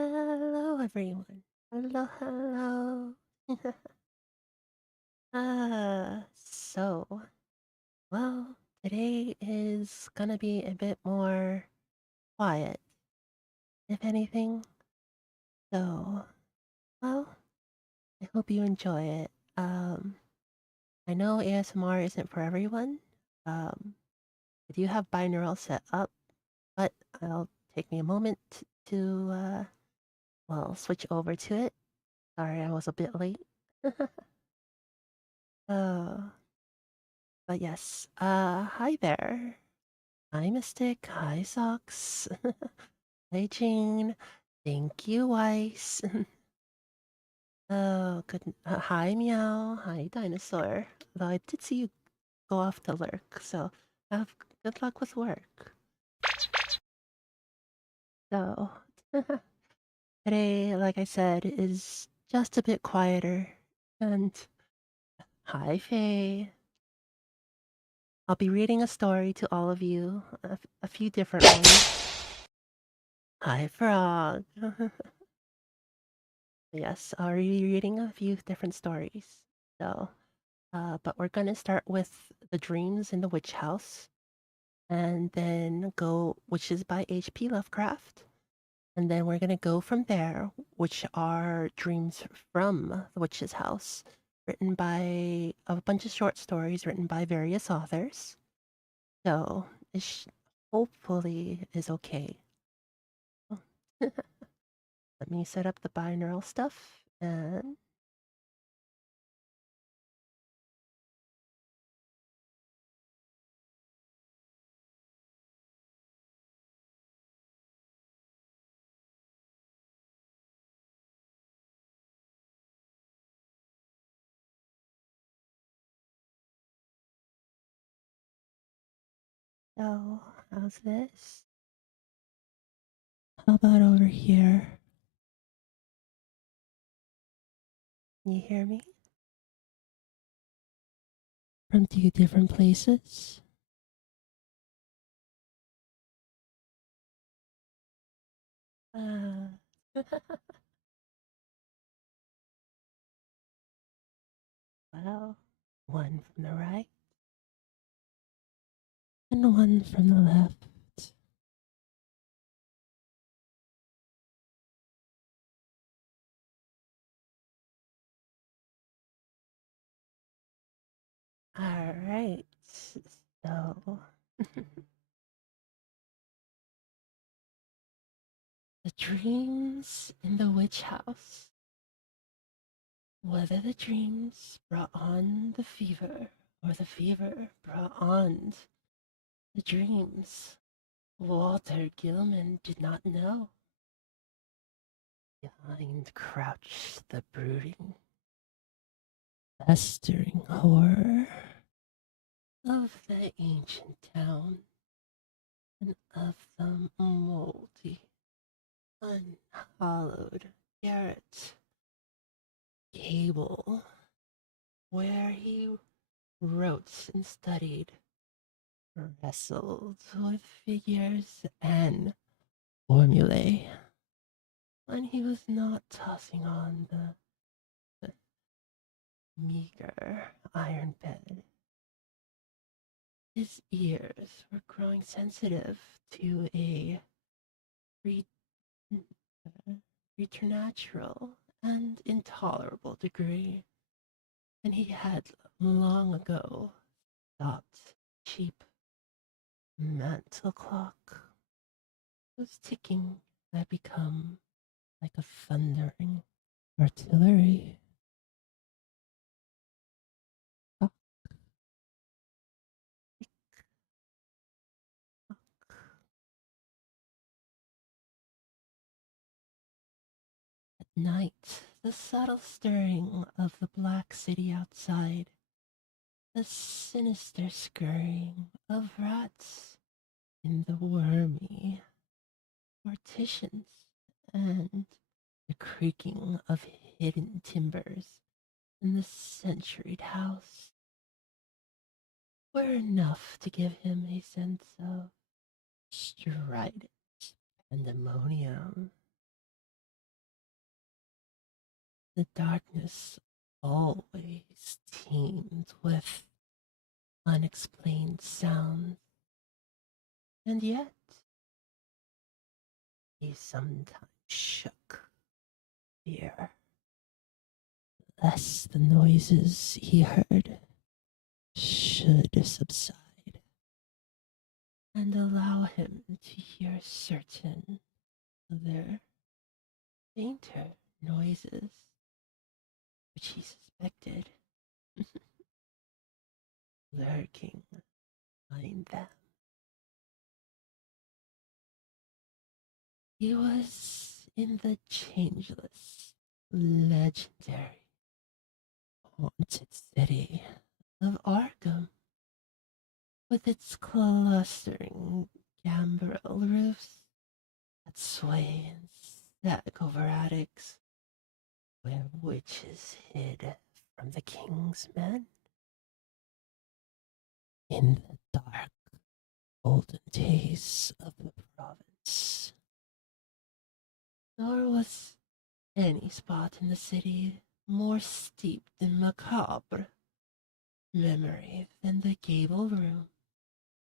Hello, everyone. Hello, hello. So, well, today is gonna be a bit more quiet, if anything. So, well, I hope you enjoy it. I know ASMR isn't for everyone. Um, I do have binaural set up, but I'll take me a moment to switch over to it. Sorry, I was a bit late. Oh, but yes. Hi there. Hi, Mystic. Hi, Socks. Hi, Jane. Thank you, Weiss. Oh, good. Hi, Meow. Hi, Dinosaur. Though I did see you go off to lurk, so have good luck with work. So, today, like I said, is just a bit quieter. And hi, Faye. I'll be reading a story to all of you, a few different ones. Hi, Frog. Yes, I'll be reading a few different stories. So, but we're gonna start with The Dreams in the Witch House, and then go, which is by H.P. Lovecraft. And then we're gonna go from there, which are Dreams from the Witch's House, written by a bunch of short stories written by various authors. So, hopefully is okay. Let me set up the binaural stuff and so how's this? How about over here? Can you hear me? From two different places? Uh, well, one from the right and one from the left. All right. So, the dreams in the witch house. Whether the dreams brought on the fever or the fever brought on the dreams, Walter Gilman did not know. Behind crouched the brooding, festering horror of the ancient town and of the moldy, unhallowed garret gable where he wrote and studied, wrestled with figures and formulae when he was not tossing on the meager iron bed. His ears were growing sensitive to a pre- preternatural and intolerable degree, and he had long ago stopped cheap mantel clock whose ticking had become like a thundering artillery. At night, the subtle stirring of the black city outside, the sinister scurrying of rats in the wormy partitions, and the creaking of hidden timbers in the centuried house were enough to give him a sense of strident pandemonium. The darkness always teemed with unexplained sounds, and yet he sometimes shook fear, lest the noises he heard should subside and allow him to hear certain other fainter noises which he suspected lurking behind them. He was in the changeless, legendary, haunted city of Arkham, with its clustering gambrel roofs that sway and sag over attics where witches hid from the king's men. In the dark, golden days of the province, nor was any spot in the city more steeped in macabre memory than the gable room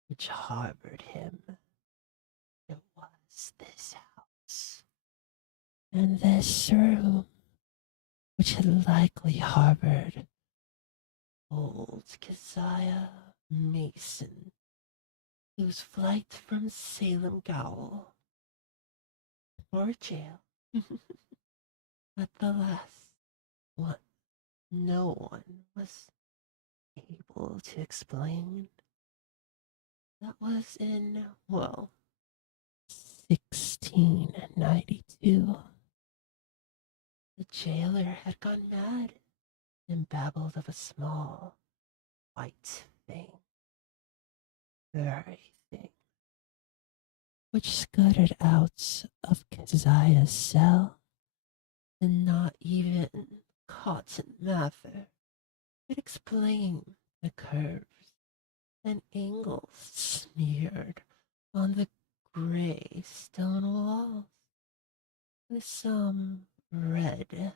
which harbored him. It was this house, and this room which had likely harbored old Keziah Mason, whose flight from Salem Gaol or jail at the last one no one was able to explain. That was in, well, 1692. The jailer had gone mad and babbled of a small white thing, furry thing, which scuttered out of Keziah's cell, and not even Cotton Mather could explain the curves and angles smeared on the gray stone walls with some red,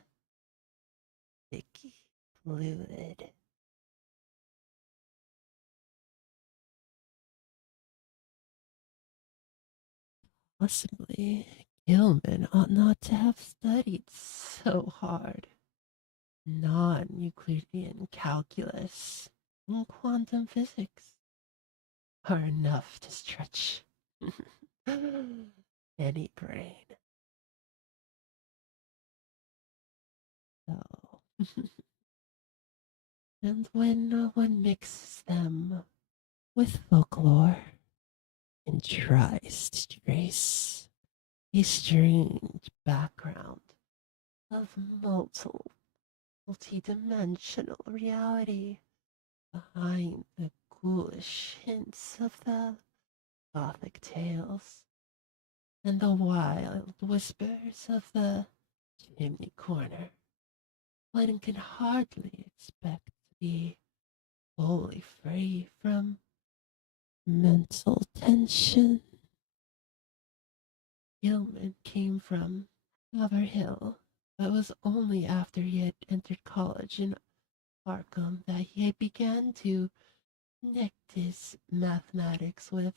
sticky fluid. Possibly, Gilman ought not to have studied so hard. Non Euclidean calculus and quantum physics are enough to stretch any brain. So, and when one mixes them with folklore and tries to trace a strange background of multi-dimensional reality behind the ghoulish hints of the gothic tales and the wild whispers of the chimney corner, one can hardly expect to be wholly free from mental tension. Gilman came from Haverhill, but it was only after he had entered college in Arkham that he began to connect his mathematics with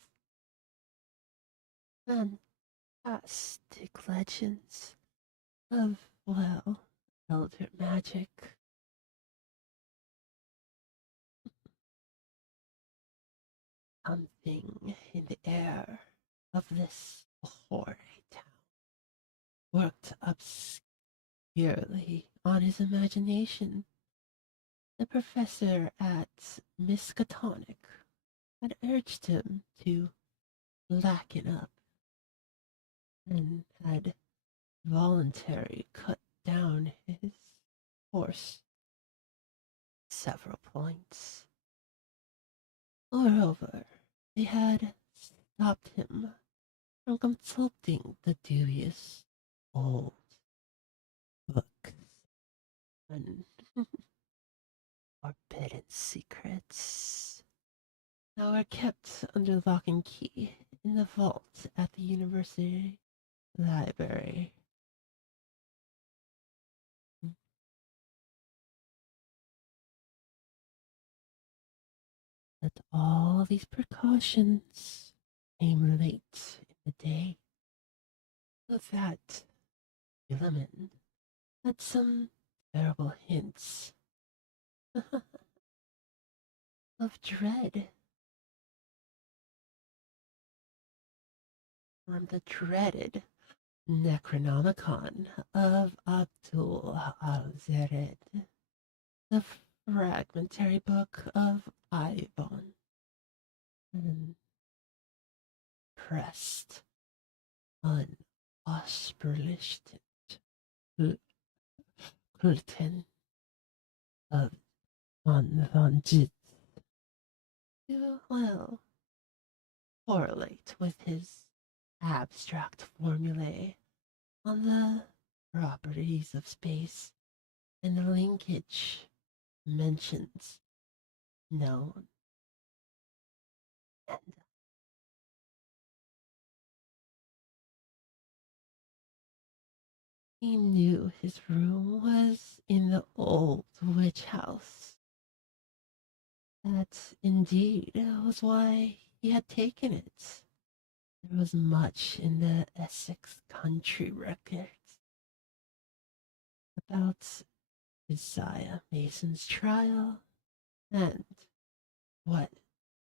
fantastic legends of, well, elder magic. Something in the air of this hoary town worked obscurely on his imagination. The professor at Miskatonic had urged him to blacken up and had voluntarily cut down his horse several points. Moreover, they had stopped him from consulting the dubious old books and forbidden secrets that were kept under lock and key in the vault at the university library. all these precautions came late in the day, so that Philemon had some terrible hints of dread from the dreaded Necronomicon of Abdul al-Zered, the fragmentary book of Ibon, and pressed unaussprechlich Kulten of von Jit to, well, correlate with his abstract formulae on the properties of space and the linkage mentions known. And he knew his room was in the old witch house. That indeed was why he had taken it. There was much in the Essex country records about Josiah Mason's trial and what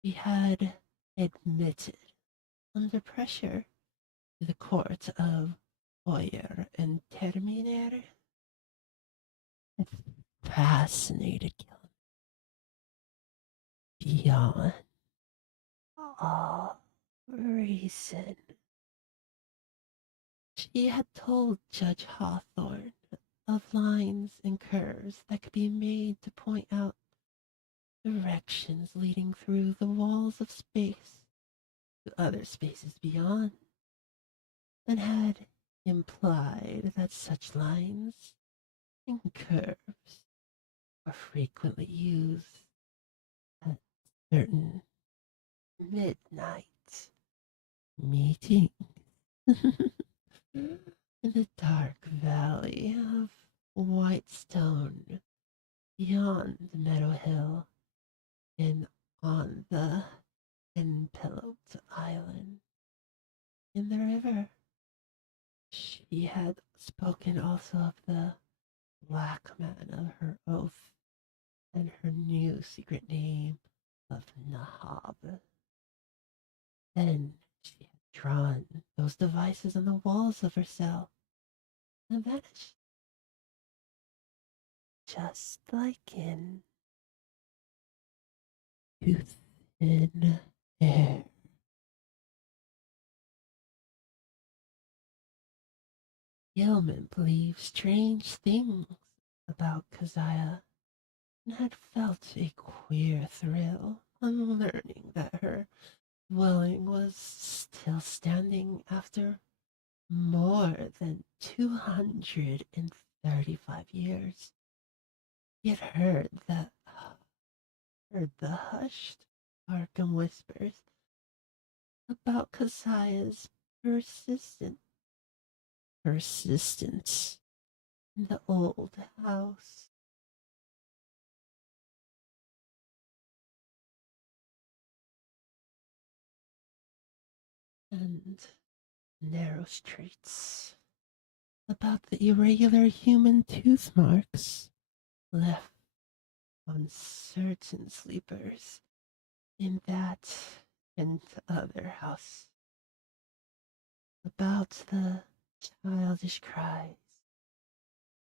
he had admitted under pressure to the court of Hoyer and Terminer. It fascinated him beyond all reason. She had told Judge Hawthorne of lines and curves that could be made to point out directions leading through the walls of space to other spaces beyond, and had implied that such lines and curves are frequently used at certain midnight meetings in the dark valley of Whitestone beyond Meadow Hill and on the enveloped island in the river. She had spoken also of the black man of her oath and her new secret name of Nahab. Then she had drawn those devices on the walls of her cell and vanished, just like in too thin air. Yeoman believed strange things about Keziah and had felt a queer thrill on learning that her dwelling was still standing after more than 235 years. He had heard the hushed Arkham whispers about Keziah's persistence in the old house. And narrow streets, about the irregular human tooth marks left on certain sleepers in that and other house, about the childish cries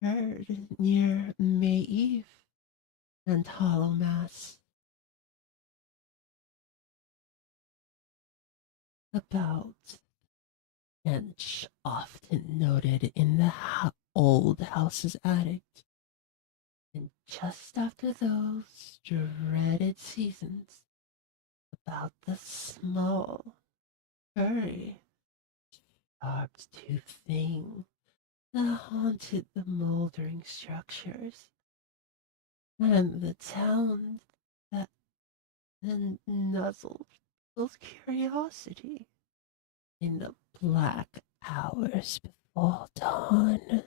heard near May Eve and Hollow Mass, about stench often noted in the old house's attic. And just after those dreaded seasons, about the small, furry, sharp-toothed thing that haunted the moldering structures, and the town that then nuzzled with curiosity in the black hours before dawn.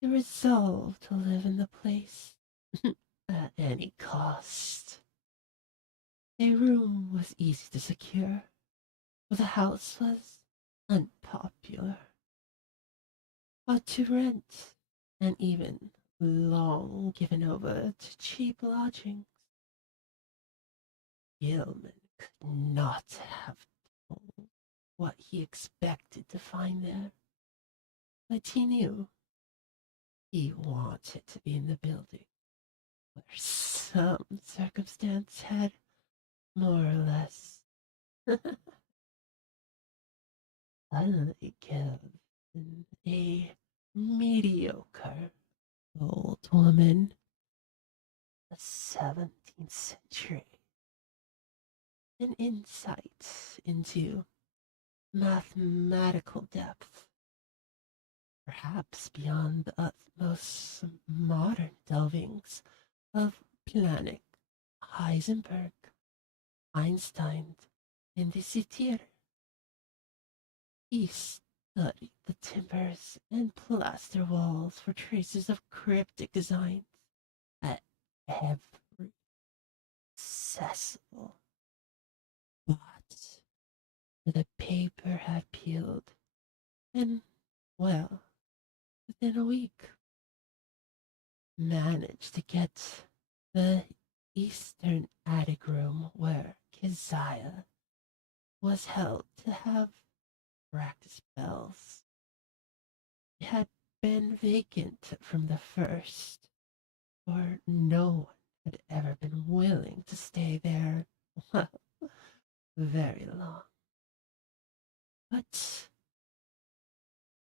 He resolved to live in the place at any cost. A room was easy to secure, for the house was unpopular, but to rent, and even long given over to cheap lodgings. Gilman could not have told what he expected to find there, but he knew he wanted to be in the building where some circumstance had more or less suddenly given a mediocre old woman, the 17th century, an insight into mathematical depth, perhaps beyond the utmost modern delvings of Planck, Heisenberg, Einstein, and the Citier. He studied the timbers and plaster walls for traces of cryptic designs at every accessible spot where the paper had peeled, and, well, within a week, managed to get the eastern attic room where Keziah was held to have practice spells. It had been vacant from the first, for no one had ever been willing to stay there, well, very long. But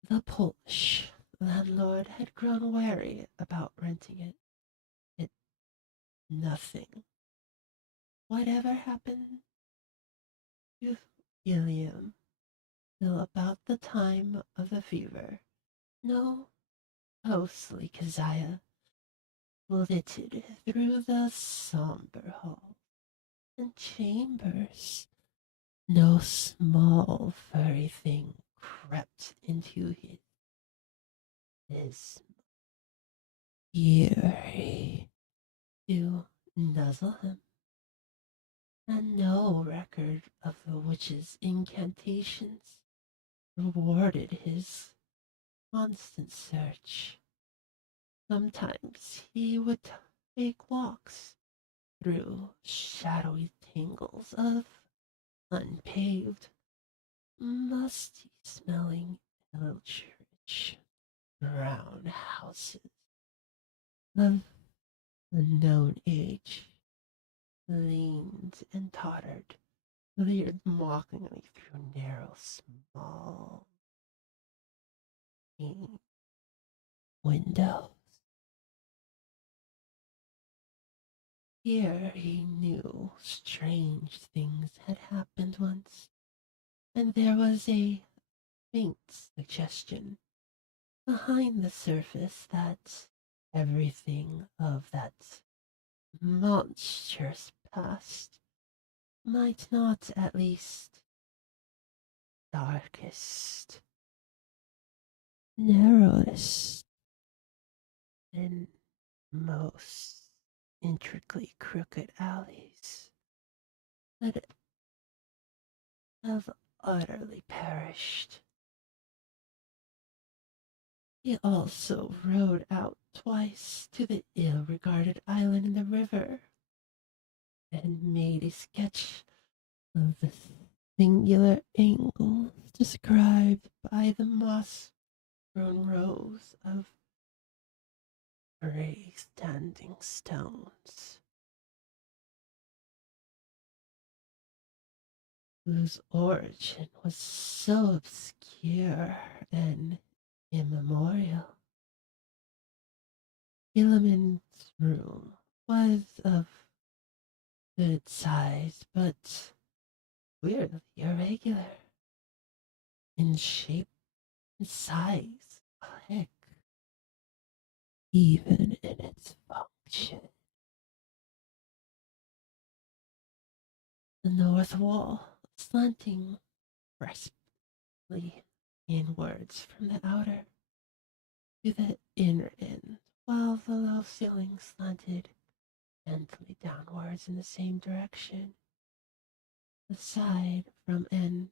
the Polish landlord had grown wary about renting it. It nothing. Whatever happened to William till about the time of the fever? No ghostly Keziah flitted through the somber hall and chambers. No small furry thing crept into his eerie to nuzzle him, and no record of the witch's incantations rewarded his constant search. Sometimes he would take walks through shadowy tangles of unpaved, musty smelling eldritch brown houses of unknown age, leaned and tottered, leered mockingly through narrow, small windows. Here he knew strange things had happened once, and there was a faint suggestion behind the surface that everything of that monstrous past might not, at least darkest, narrowest, and most intricately crooked alleys that have utterly perished. He also rowed out twice to the ill-regarded island in the river and made a sketch of the singular angle described by the moss-grown rows of gray standing stones, whose origin was so obscure and immemorial. Gilliman's room was of good size, but weirdly irregular in shape and size. Heck, even in its function. The north wall, slanting crisply inwards from the outer to the inner end, while the low ceiling slanted gently downwards in the same direction. aside from an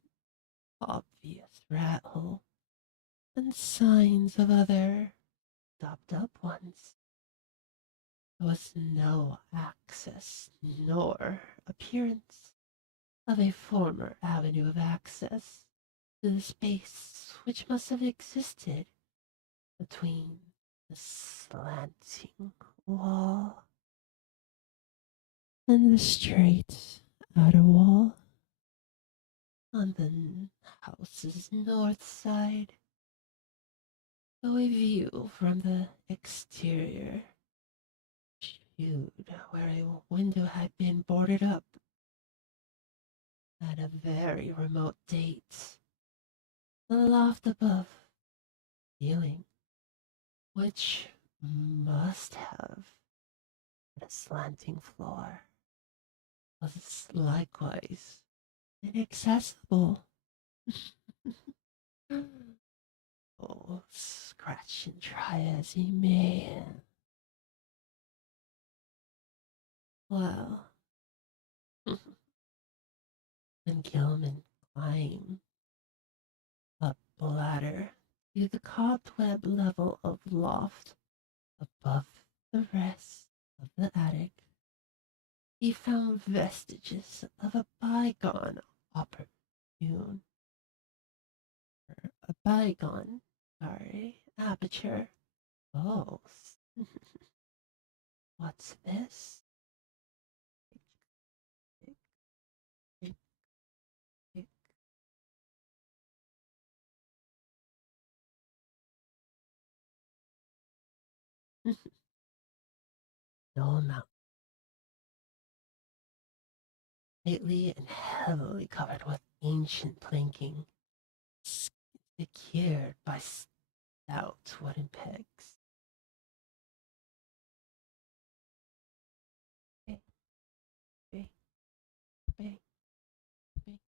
obvious rat hole and signs of other stopped up ones. There was no access nor appearance of a former avenue of access to the space which must have existed between the slanting wall and the straight outer wall. On the house's north side, though a view from the exterior shewed where a window had been boarded up at a very remote date. The loft above, ceiling, which must have a slanting floor, was likewise inaccessible. Oh, scratch and try as he may. Well, when Gilman climbed up the ladder to the cobweb level of loft above the rest of the attic, he found vestiges of a opportune, a bygone, aperture. Oh, what's this? No amount, tightly and heavily covered with ancient planking, secured by stout wooden pegs. Bang, bang, bang, bang.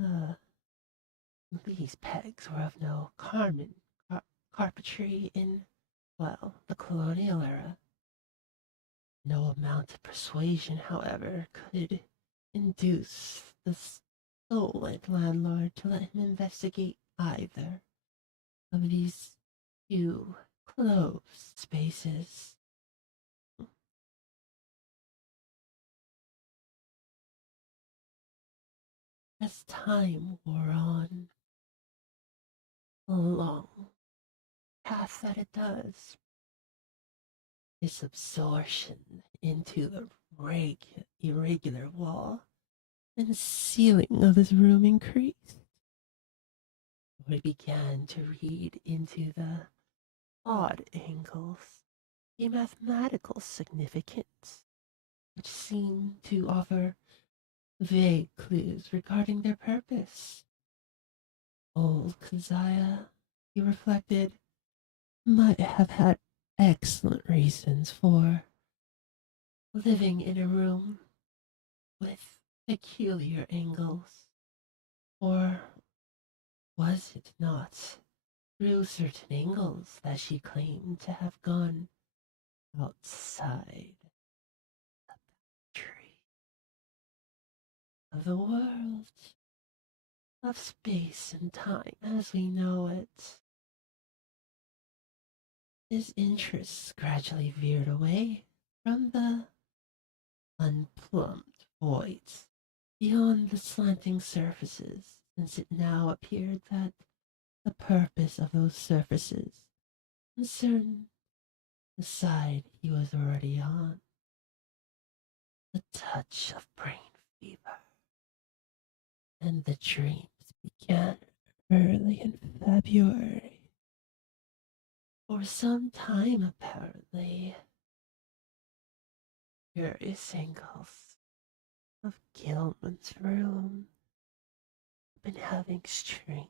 Uh, these pegs were of no carpentry in, well, the colonial era. No amount of persuasion, however, could induce the stolen landlord to let him investigate either of these few closed spaces. As time wore on, a long path that it does, its absorption into the irregular wall and ceiling of his room increased. We began to read into the odd angles a mathematical significance, which seemed to offer vague clues regarding their purpose. Old Keziah, he reflected, might have had excellent reasons for living in a room with peculiar angles. Or was it not through certain angles that she claimed to have gone outside the boundary of the world, of space and time as we know it? His interests gradually veered away from the unplumbed voids beyond the slanting surfaces, since it now appeared that the purpose of those surfaces concerned the side he was already on. The touch of brain fever, and the dreams began early in February. For some time, apparently, curious angles of Gilman's room been having strange,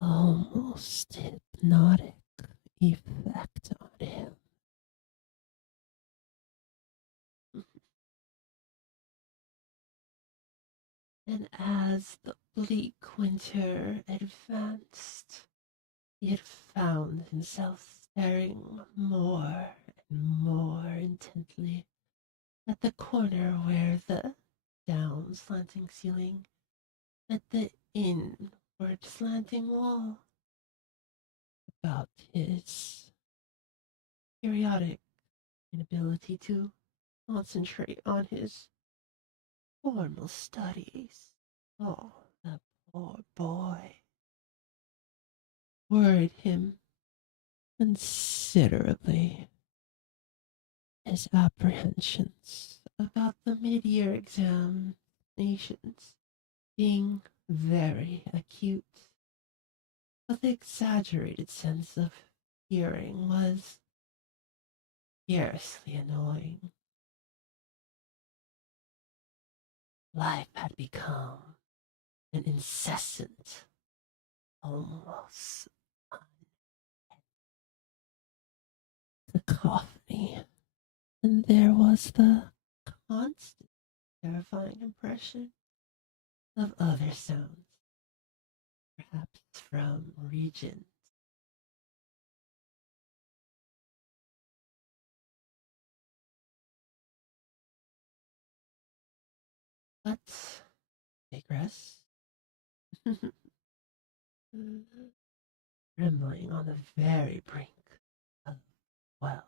almost hypnotic effect on him. And as the bleak winter advanced, he had found himself staring more and more intently at the corner where the down slanting ceiling met the inward slanting wall. About his periodic inability to concentrate on his formal studies. Oh, the poor boy. Worried him considerably. His apprehensions about the mid-year examinations being very acute, but the exaggerated sense of hearing was scarcely annoying. Life had become an incessant, almost cacophony, and there was the constant, terrifying impression of other sounds, perhaps from regions. But digress. Trembling on the very brink of, well,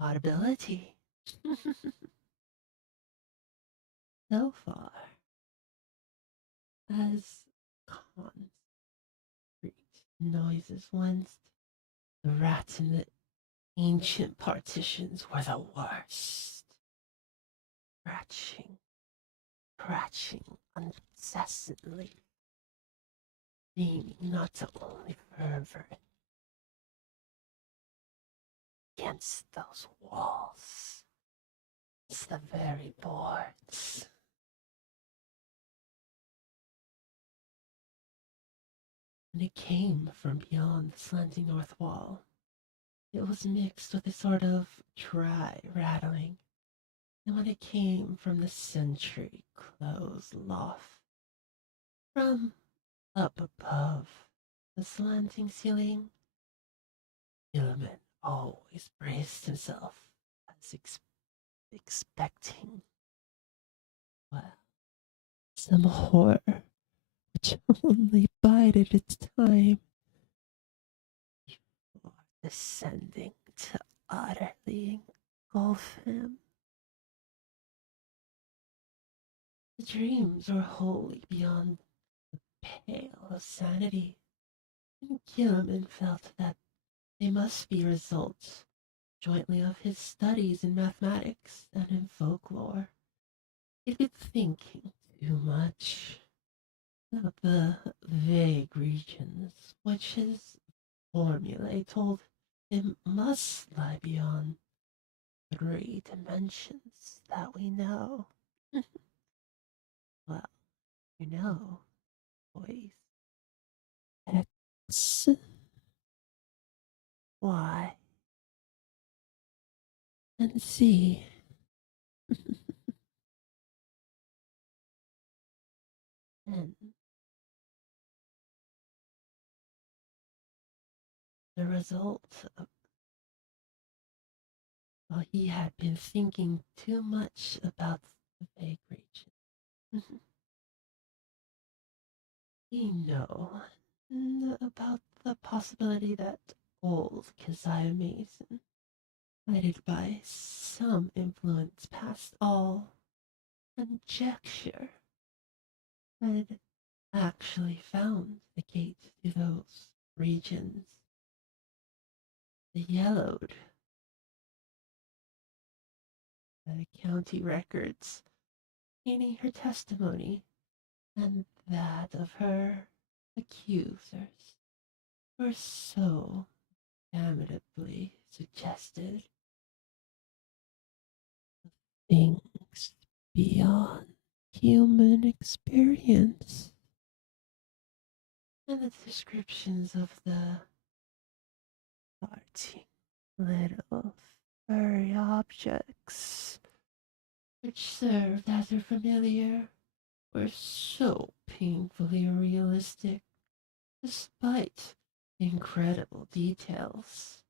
audibility. So far as concrete noises went, the rats in the ancient partitions were the worst. Scratching, scratching incessantly, seeming not to only fervor against those walls, it's the very boards. And it came from beyond the slanting north wall. It was mixed with a sort of dry rattling, and when it came from the sentry closed loft, from up above the slanting ceiling, Gilliman always braced himself as expecting, well, some horror which only bided its time before descending to utterly engulf him. The dreams were wholly beyond the pale of sanity, and Gilliman felt that they must be results jointly of his studies in mathematics and in folklore. He'd been thinking too much of the vague regions which his formulae told him must lie beyond the 3 dimensions that we know. Well, you know, boys. X, Y, and Z. And the result of, well, he had been thinking too much about the vague region. We know about the possibility that old Keziah Mason, guided by some influence past all conjecture, had actually found the gate to those regions. The yellowed county records containing her testimony and that of her accusers were so damnably suggested of things beyond human experience. And the descriptions of the parting little furry objects which served as her familiar were so painfully realistic despite the incredible details.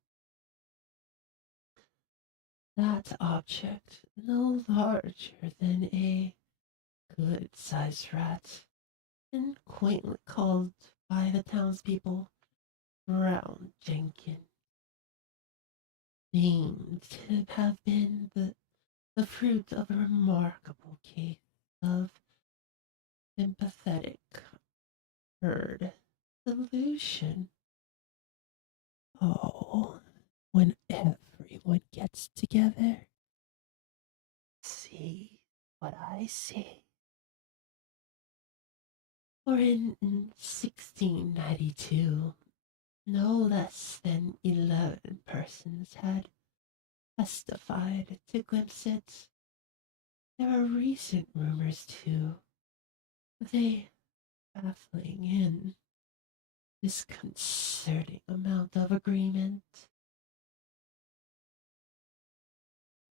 That object, no larger than a good-sized rat, and quaintly called by the townspeople Brown Jenkin, seemed to have been the fruit of a remarkable case of sympathetic herd delusion. Oh, when everyone gets together, see what I see. For in 1692, no less than 11 persons had testified to glimpse it. There are recent rumors, too, of a baffling and disconcerting amount of agreement.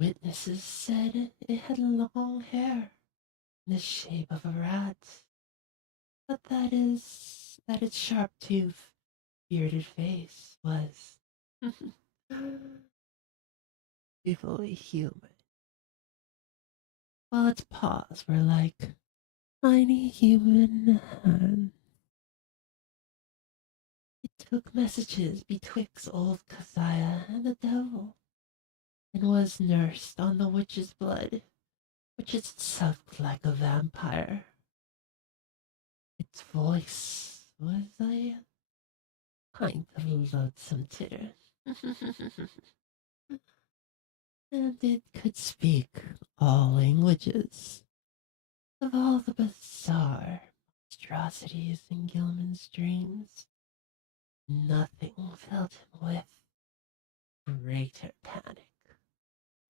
Witnesses said it had long hair in the shape of a rat, but that its sharp tooth, bearded face was evilly human, while its paws were like tiny human hands. It took messages betwixt old Keziah and the devil, and was nursed on the witch's blood, which it sucked like a vampire. Its voice was a kind of loathsome titter, and it could speak all languages. Of all the bizarre monstrosities in Gilman's dreams, nothing filled him with greater panic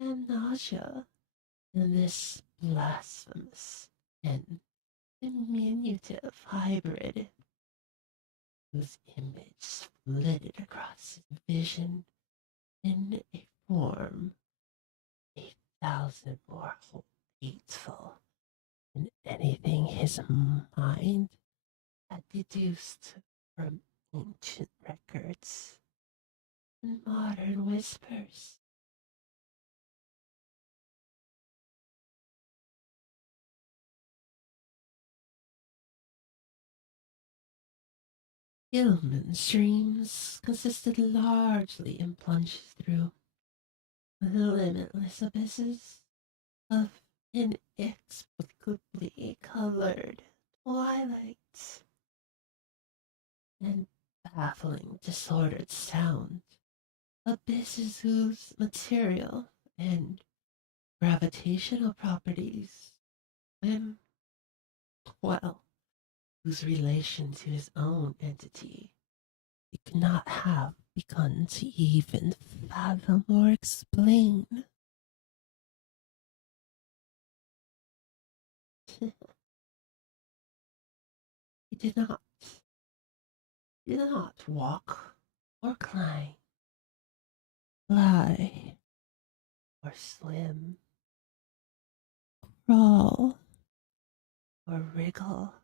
and nausea than this blasphemous and diminutive hybrid whose image flitted across his vision in a form 8,000 more hateful than anything his mind had deduced from ancient records and modern whispers. Gilman's dreams consisted largely in plunges through limitless abysses of inexplicably colored twilight and baffling disordered sound, abysses whose material and gravitational properties, and, well, whose relation to his own entity he could not have begun to even fathom or explain. He did not walk or climb, fly or swim, crawl or wriggle,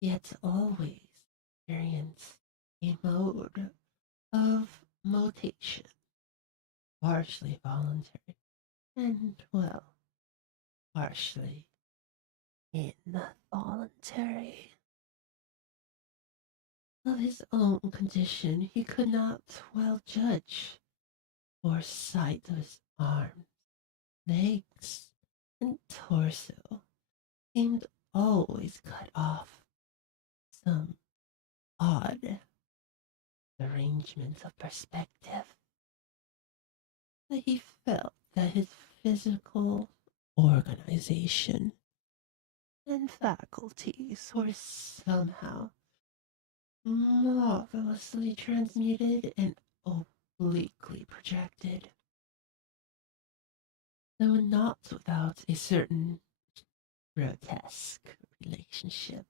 yet always experience a mode of motation, partially voluntary and, well, partially involuntary. Of his own condition he could not well judge, for sight of his arms, legs, and torso seemed always cut off some odd arrangement of perspective. But he felt that his physical organization and faculties were somehow marvelously transmuted and obliquely projected, though not without a certain grotesque relationship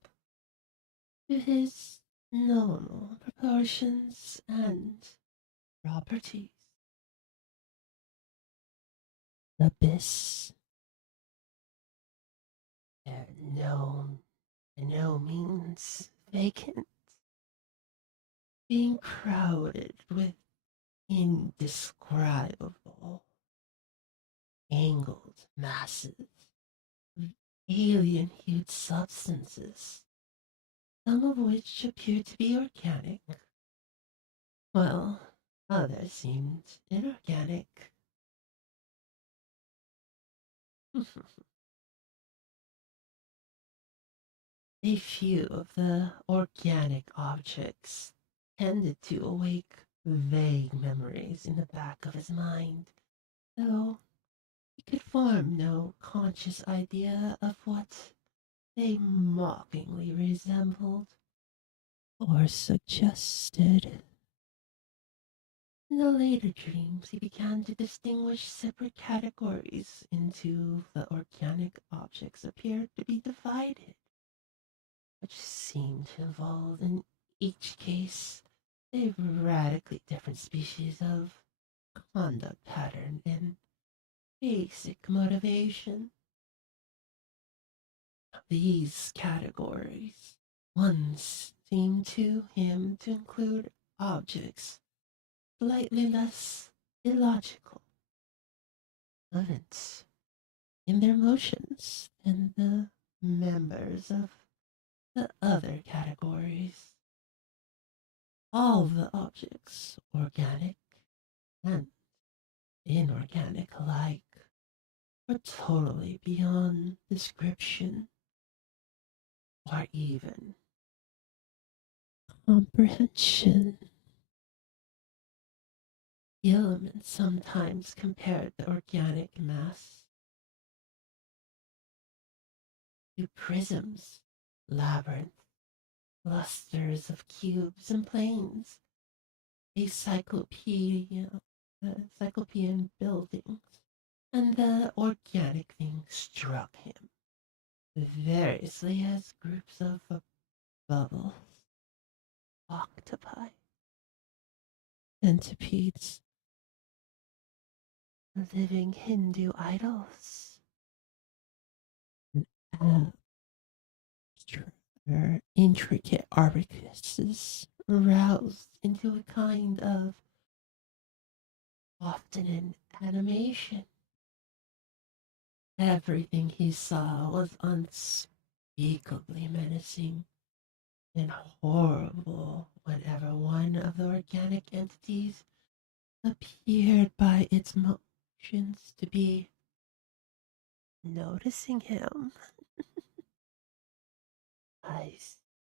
to his normal proportions and properties. The abyss, no, no means vacant, being crowded with indescribable angled masses of alien hued substances, some of which appeared to be organic, while others seemed inorganic. A few of the organic objects tended to awake vague memories in the back of his mind, though he could form no conscious idea of what they mockingly resembled or suggested. In the later dreams, he began to distinguish separate categories into the organic objects appeared to be divided, which seemed to involve, in each case, a radically different species of conduct pattern and basic motivation. These categories once seemed to him to include objects slightly less illogical, events in their motions than the members of the other categories. All the objects, organic and inorganic alike, were totally beyond description or even comprehension. Gilliman sometimes compared the organic mass to prisms, labyrinth, clusters of cubes and planes, a cyclopean buildings, and the organic thing struck him variously as groups of bubbles, octopi, centipedes, living Hindu idols, and intricate artifices roused into a kind of often in animation. Everything he saw was unspeakably menacing and horrible whenever one of the organic entities appeared by its motions to be noticing him. I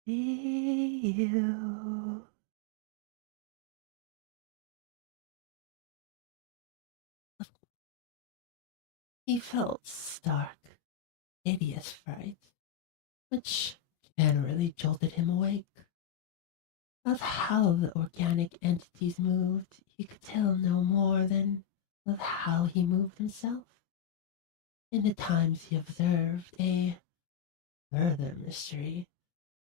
see you. He felt stark, hideous fright, which generally jolted him awake. Of how the organic entities moved, he could tell no more than of how he moved himself. In the times he observed a further mystery,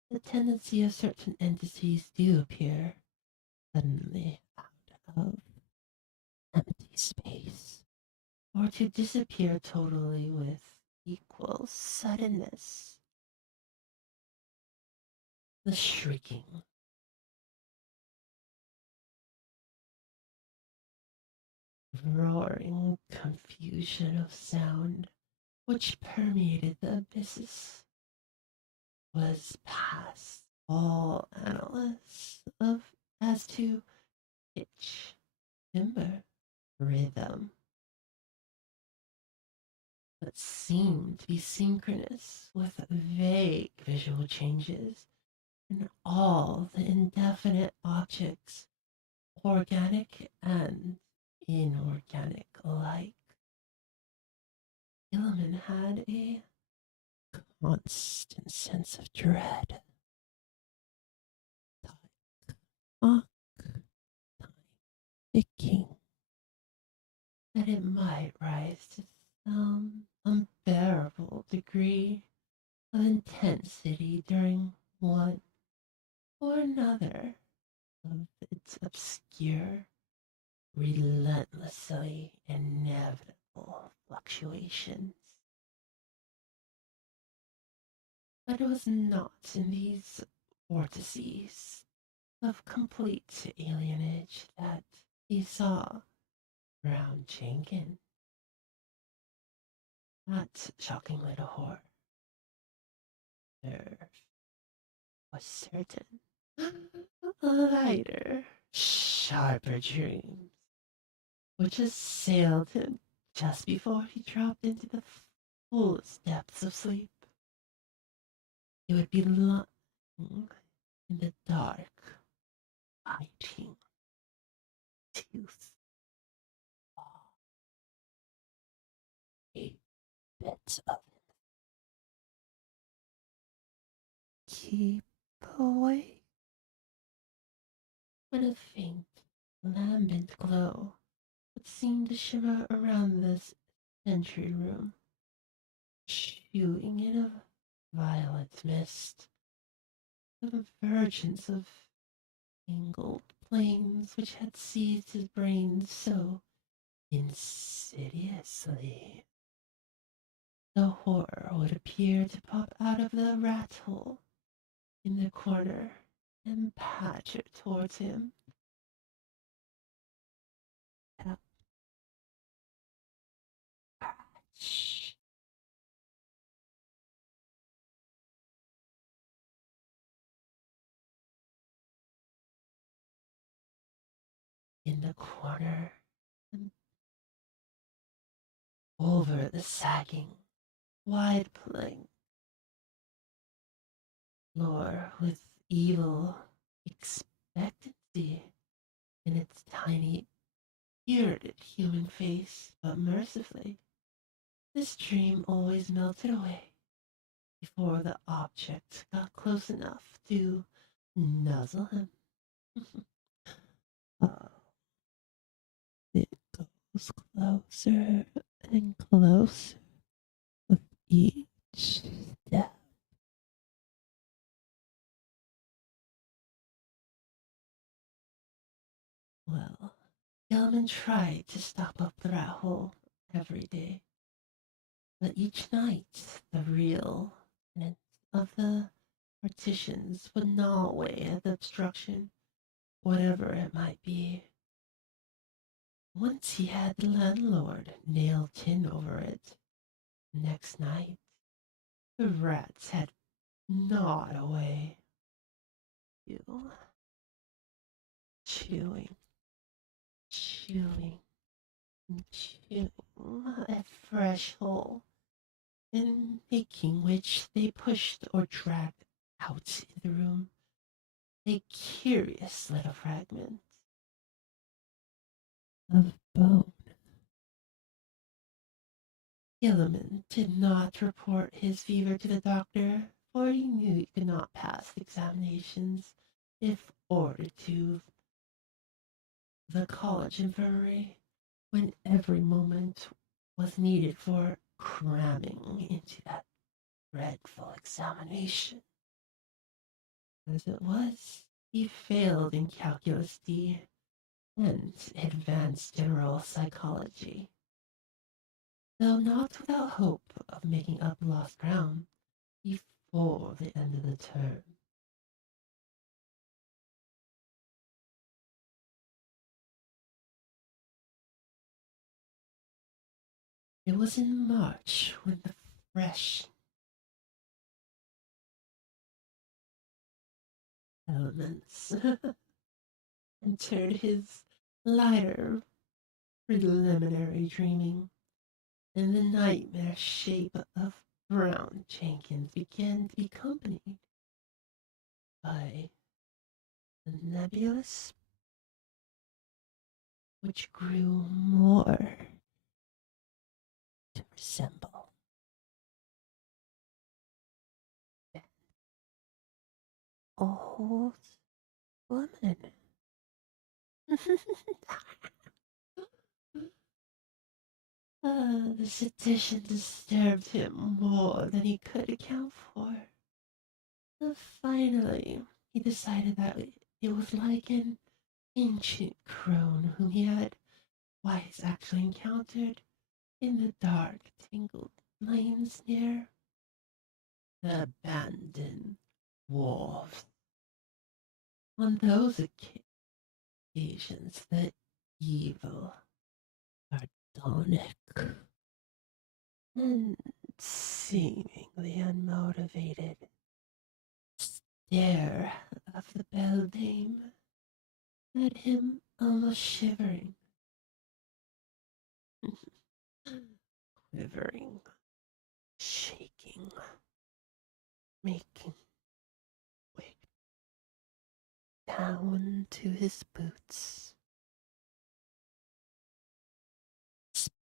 the tendency of certain entities to appear suddenly out of empty space, or to disappear totally with equal suddenness. The shrieking, roaring confusion of sound which permeated the abysses was past all analysis of as to pitch, timbre, rhythm, but seemed to be synchronous with vague visual changes in all the indefinite objects, organic and inorganic alike. Gilliman had a constant sense of dread. Clock, time ticking, that it might rise to some unbearable degree of intensity during one or another of its obscure, relentlessly inevitable fluctuations. But it was not in these vortices of complete alienage that he saw Brown Jenkins. That shocking little horror was certain. Lighter, sharper dreams, which assailed him just before he dropped into the fullest depths of sleep. He would be lying in the dark, biting tooth a bit of keep awake when a faint, lambent glow would seem to shimmer around this entry room, shooting in a violet mist, the convergence of tangled planes which had seized his brain so insidiously. The horror would appear to pop out of the rat hole in the corner and patter towards him. Tap, patch. In the corner and over the sagging, wide plank floor with evil expectancy in its tiny, bearded human face, but mercifully, this dream always melted away before the object got close enough to nuzzle him. Oh, it goes closer and closer with each step. Well, Gelman tried to stop up the rat hole every day, but each night the real of the partitions would gnaw away at the obstruction, whatever it might be. Once he had the landlord nail tin over it. Next night, the rats had gnawed away. You chewing, chewing, and chewing a fresh hole, in making which they pushed or dragged out in the room a curious little fragment of bone. Gilliman did not report his fever to the doctor, for he knew he could not pass the examinations if ordered to the college infirmary, when every moment was needed for cramming into that dreadful examination. As it was, he failed in Calculus D and advanced general psychology, though not without hope of making up lost ground before the end of the term. It was in March when the fresh elements entered his lighter preliminary dreaming, and the nightmare shape of Brown Jenkins began to be accompanied by the nebulous, which grew more to resemble an old woman. The sedition disturbed him more than he could account for. Finally, he decided that it was like an ancient crone whom he had twice actually encountered in the dark, tangled lanes near the abandoned wharves. On those occasions, the evil, sardonic, and seemingly unmotivated stare of the beldame had him almost shivering, quivering, shaking, making way down to his boots.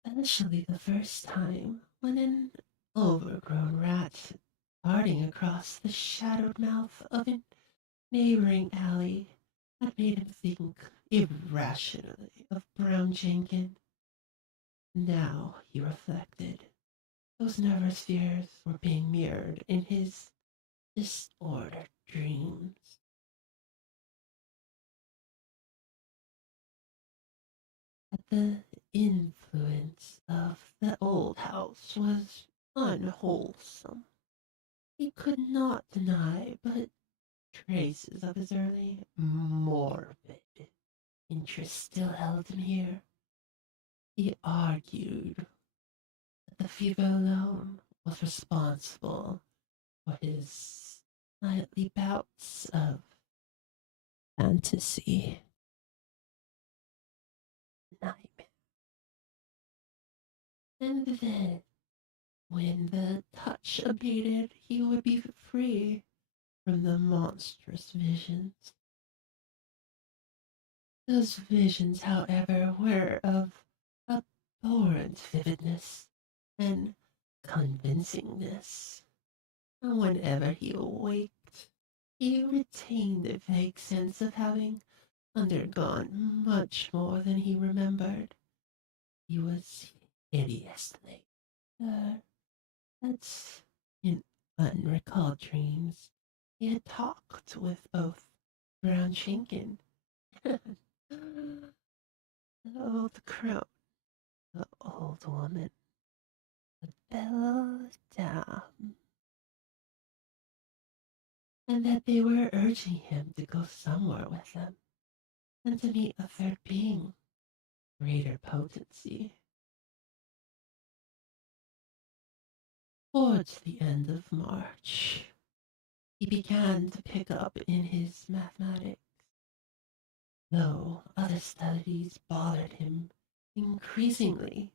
Especially the first time when an overgrown rat darting across the shadowed mouth of a neighboring alley had made him think irrationally of Brown Jenkins. Now, he reflected, those nervous fears were being mirrored in his disordered dreams. But the influence of the old house was unwholesome. He could not deny, but traces of his early morbid interest still held him here. He argued that the fever alone was responsible for his nightly bouts of fantasy, nightmare. And then, when the touch abated, he would be free from the monstrous visions. Those visions, however, were of abhorrent vividness and convincingness. And whenever he awaked, he retained a vague sense of having undergone much more than he remembered. He was hideously that's in unrecalled dreams. He had talked with both Brown Shinkin and the old crone, the old woman, the belle dame, and that they were urging him to go somewhere with them and to meet a third being, greater potency. Towards the end of March, he began to pick up in his mathematics, though other studies bothered him increasingly.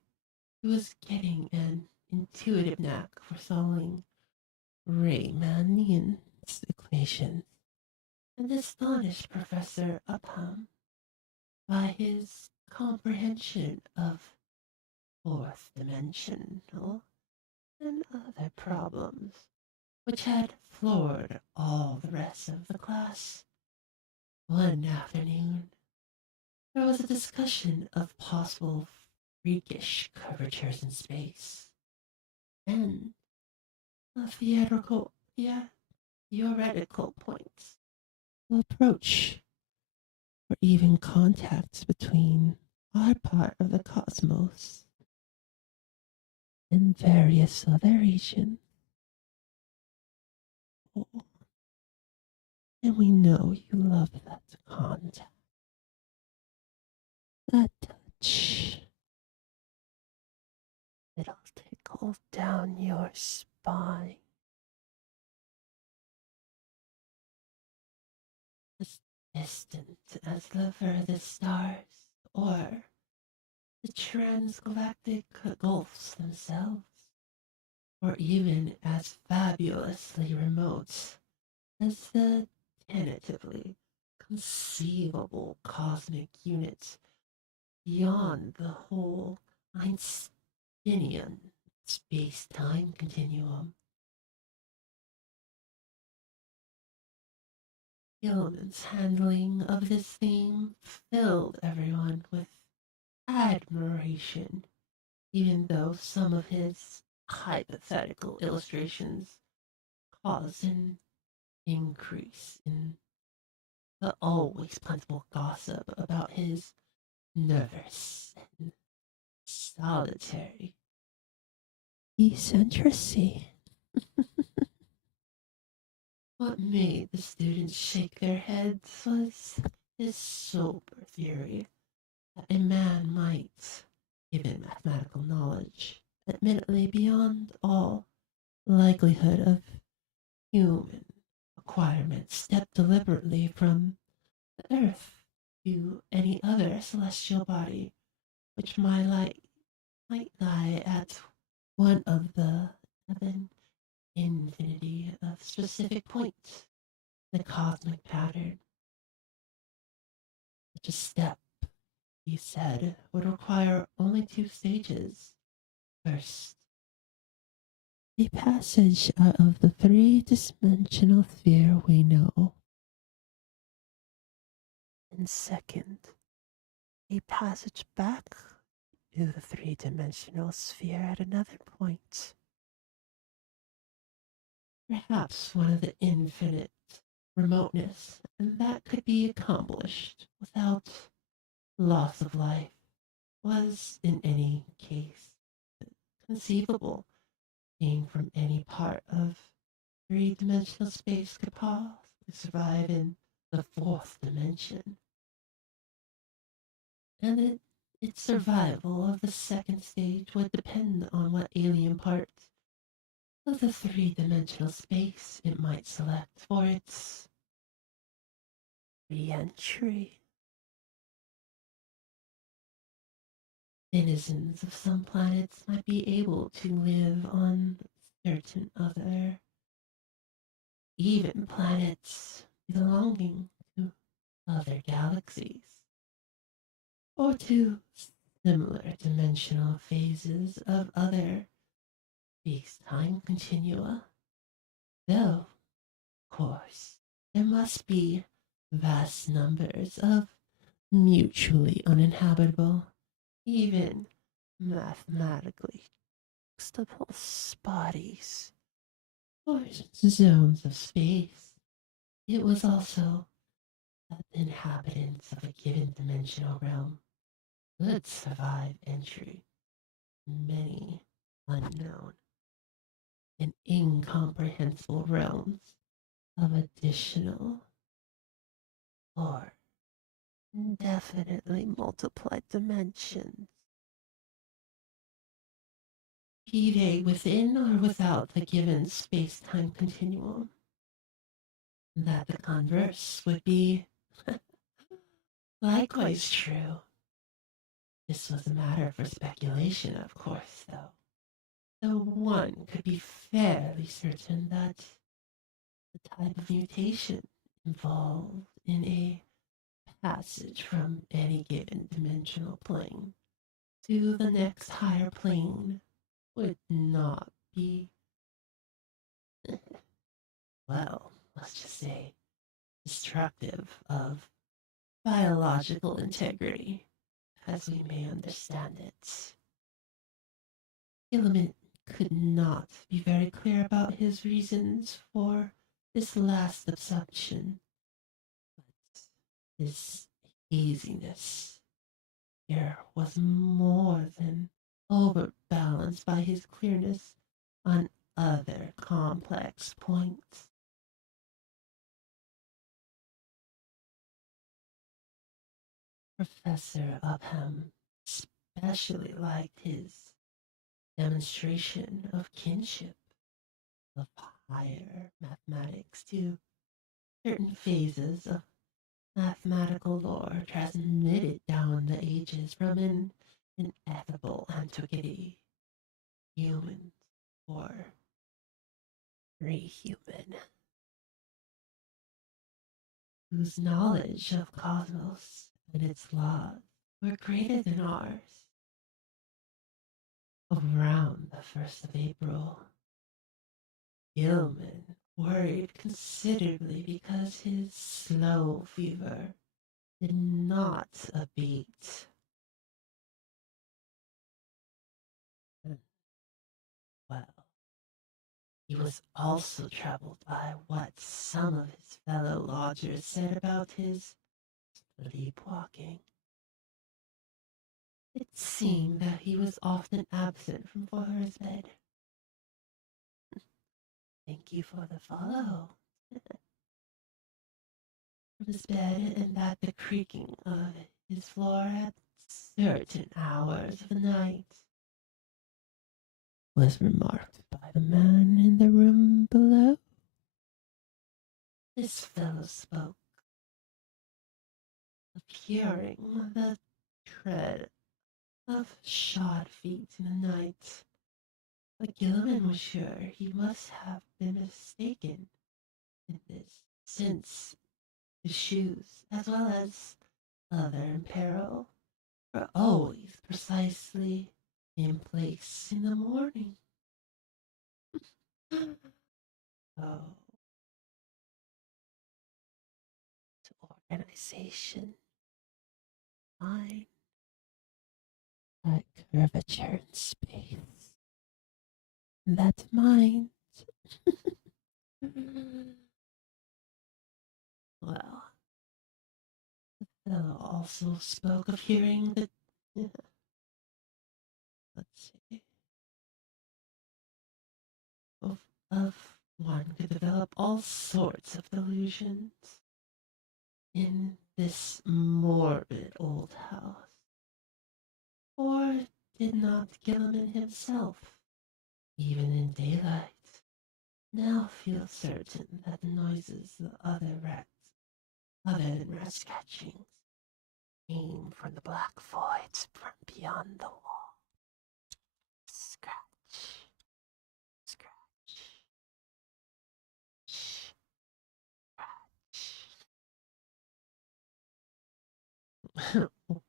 He was getting an intuitive knack for solving Riemannian's equations, and astonished Professor Upham by his comprehension of fourth dimensional and other problems which had floored all the rest of the class. One afternoon, there was a discussion of possible freakish curvatures in space, and a theoretical points to approach, or even contacts between our part of the cosmos and various other regions. Oh, and we know you love that contact, that touch. It'll tickle down your spine. As distant as the furthest stars, or the transgalactic gulfs themselves, or even as fabulously remote as the tentatively conceivable cosmic units beyond the whole Einsteinian space-time continuum. Gilman's handling of this theme filled everyone with admiration, even though some of his hypothetical illustrations caused an increase in the always plentiful gossip about his nervous and solitary eccentricity. What made the students shake their heads was his sober theory that a man might, given mathematical knowledge admittedly beyond all likelihood of human acquirement, stepped deliberately from the earth to any other celestial body which might lie at one of the seven infinity of specific points in the cosmic pattern. Such a step, he said, would require only two stages. First, the passage out of the three-dimensional sphere we know. And second, a passage back to the three-dimensional sphere at another point. Perhaps one of the infinite remoteness, and that could be accomplished without loss of life, was in any case conceivable. Being from any part of three-dimensional space could possibly survive in the fourth dimension. And its survival of the second stage would depend on what alien parts of the three-dimensional space it might select for its re-entry. Denizens of some planets might be able to live on certain other, even planets belonging to other galaxies, or to similar dimensional phases of other space-time continua. Though, of course, there must be vast numbers of mutually uninhabitable, even mathematically juxtaposed bodies or zones of space. It was also that the inhabitants of a given dimensional realm could survive entry in many unknown and incomprehensible realms of additional or definitely multiplied dimensions, be they within or without the given space-time continuum. That the converse would be likewise true. This was a matter for speculation, of course, though one could be fairly certain that the type of mutation involved in a passage from any given dimensional plane to the next higher plane would not be, well, let's just say, destructive of biological integrity as we may understand it. Gilliman could not be very clear about his reasons for this last assumption, but his haziness here was more than overbalanced by his clearness on other complex points. Professor Upham especially liked his demonstration of kinship of higher mathematics to certain phases of mathematical lore transmitted down the ages from an ineffable antiquity. Humans, or pre-human, whose knowledge of cosmos and its laws were greater than ours. Around the 1st of April, Gilman worried considerably because his slow fever did not abate. Well, he was also troubled by what some of his fellow lodgers said about his sleepwalking. It seemed that he was often absent from Father's bed. Thank you for the follow. From his bed, and that the creaking of his floor at certain hours of the night was remarked by the man in the room below. This fellow spoke of hearing the tread of shod feet in the night, but Gilliman was sure he must have been mistaken in this, since the shoes, as well as other apparel, were always precisely in place in the morning. Oh, to organization, line, that curvature in space, that mind. Well, Ella also spoke of hearing the. Let's see. Of, of one could develop all sorts of delusions in this morbid old house. Or did not Gilliman himself, even in daylight, now feel certain that the noises of other than rat scratchings, came from the black voids from beyond the wall? Scratch, scratch, scratch.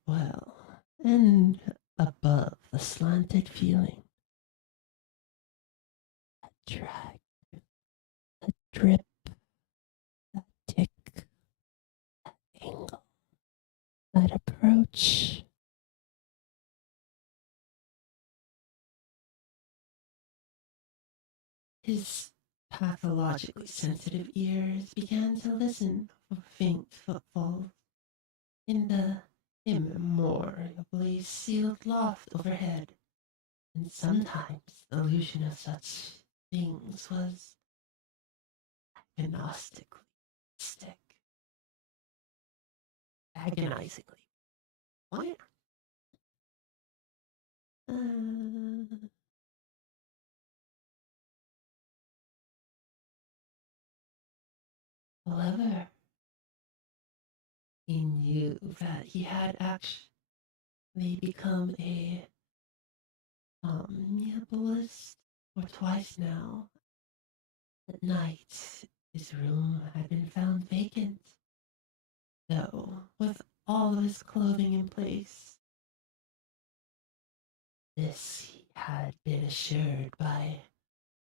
Well, and above the slanted feeling, a drag, a drip, a tick, angle, that approach. His pathologically sensitive ears began to listen for faint footfalls in the immemorially sealed loft overhead, and sometimes the illusion of such things was agnostically stick, agonizingly. Why? Uh, However, he knew that he had actually become a somnambulist for twice now. At night, his room had been found vacant, though with all of his clothing in place. This he had been assured by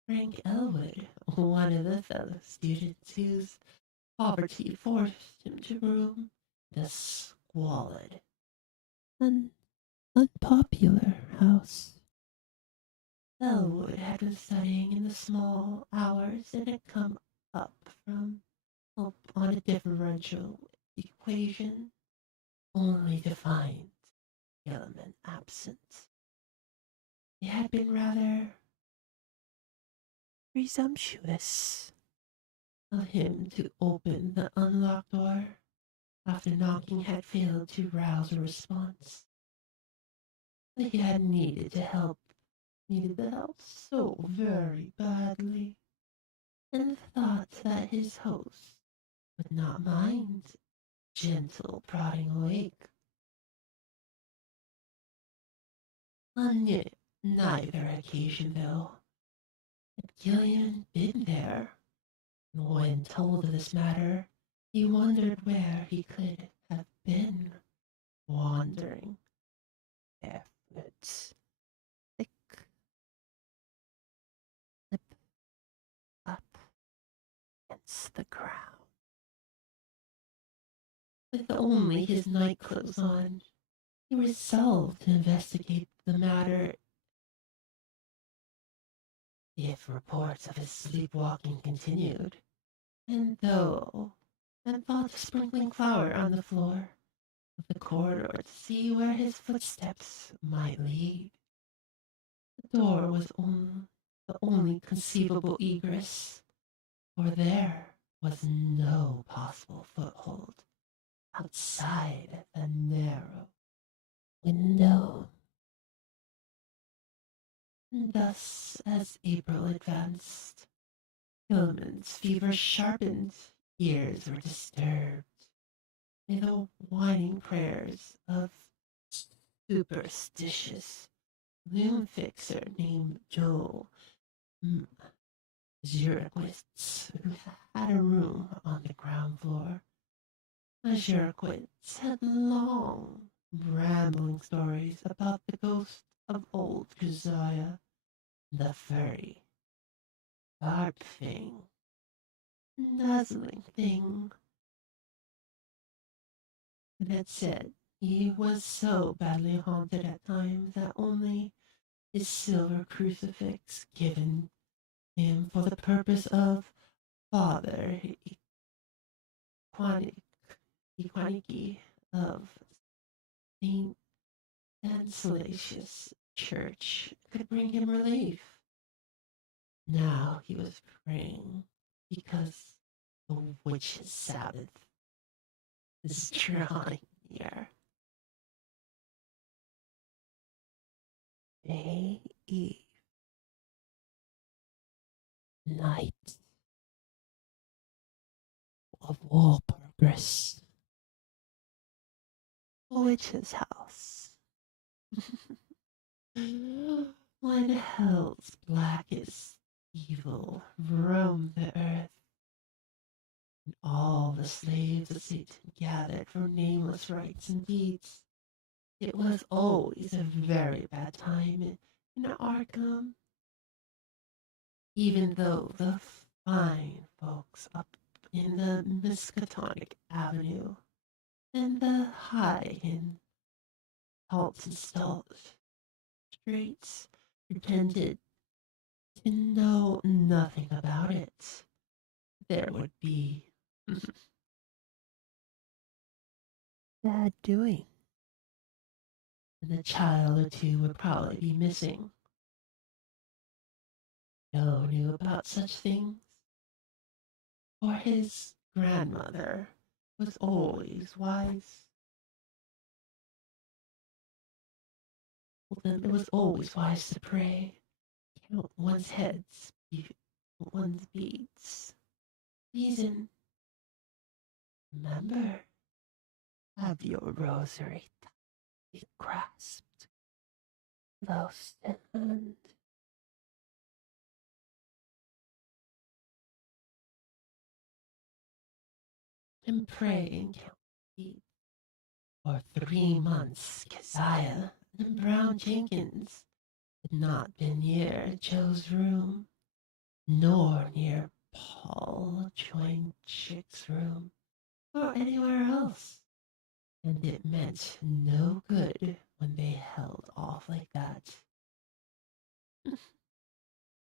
Frank Elwood, one of the fellow students whose poverty forced him to room the squalid and unpopular house. Elwood had been studying in the small hours and had come up from up on a differential equation, only to find Gilliman absent. It had been rather presumptuous of him to open the unlocked door after knocking had failed to rouse a response. But he had needed the help so very badly, and thought that his host would not mind gentle prodding awake. On neither occasion, though, had Gillian been there. When told of this matter, he wondered where he could have been wandering barefoot, thick lip up against the ground, with only his night clothes on. He resolved to investigate the matter if reports of his sleepwalking continued, and thought of sprinkling flour on the floor of the corridor to see where his footsteps might lead. The door was the only conceivable egress, for there was no possible foothold outside the narrow window. And thus, as April advanced, Philemon's fever sharpened, ears were disturbed by the whining prayers of superstitious loom fixer named Joel Zurichwitz, who had a room on the ground floor. Zurichwitz had long, rambling stories about the ghost of old Keziah, the furry, barbed thing, nuzzling thing, and had said he was so badly haunted at times that only his silver crucifix given him for the purpose of Father Equanic, Equaniki of Saint Stanislaus Church could bring him relief. Now he was praying because the witch's Sabbath is drawing near. May Eve, night of all progress. Witch's house. When hell's blackest evil roamed the earth, and all the slaves of Satan gathered for nameless rites and deeds, it was always a very bad time in Arkham, even though the fine folks up in the Miskatonic Avenue and the high in Halton streets pretended to know nothing about it. There would be bad doing, and a child or two would probably be missing. Joe knew about such things, for his grandmother was always wise. Told them it was always wise to pray, count one's heads, one's beads. Reason, remember, have your rosary tightly grasped, close to hand. And pray and count beads. For 3 months, Keziah and Brown Jenkins had not been near Joe's room, nor near Paul Joinchick's room, or anywhere else. And it meant no good when they held off like that.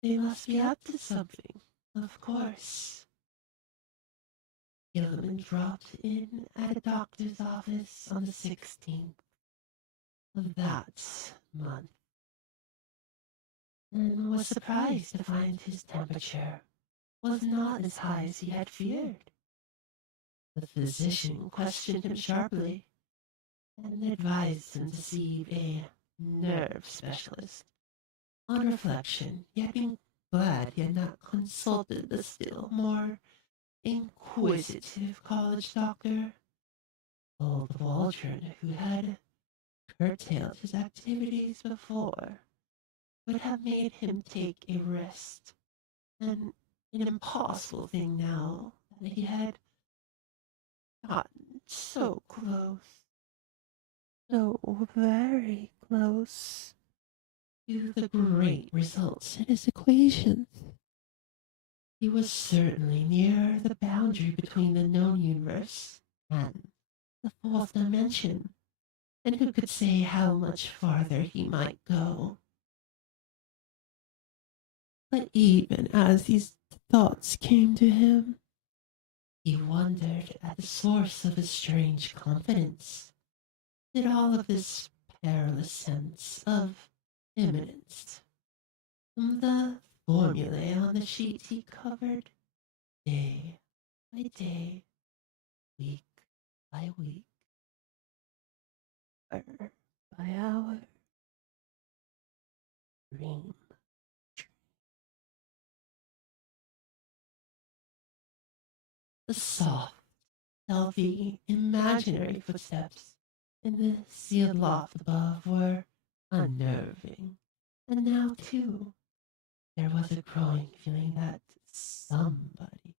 They must be up to something, of course. Gilliman dropped in at a doctor's office on the 16th of that month, and was surprised to find his temperature was not as high as he had feared. The physician questioned him sharply and advised him to see a nerve specialist. On reflection, he had been glad he had not consulted the still more inquisitive college doctor, old Waldron, who had curtailed his activities before, would have made him take a rest, and an impossible thing now that he had gotten so close, so very close to the great results in his equations. He was certainly near the boundary between the known universe and the fourth dimension, and who could say how much farther he might go? But even as these thoughts came to him, he wondered at the source of his strange confidence. Did all of this perilous sense of imminence from the formulae on the sheet he covered day by day, week by week, hour by hour, dream The soft, stealthy, imaginary footsteps in the sealed loft above were unnerving. And now, too, there was a growing feeling that somebody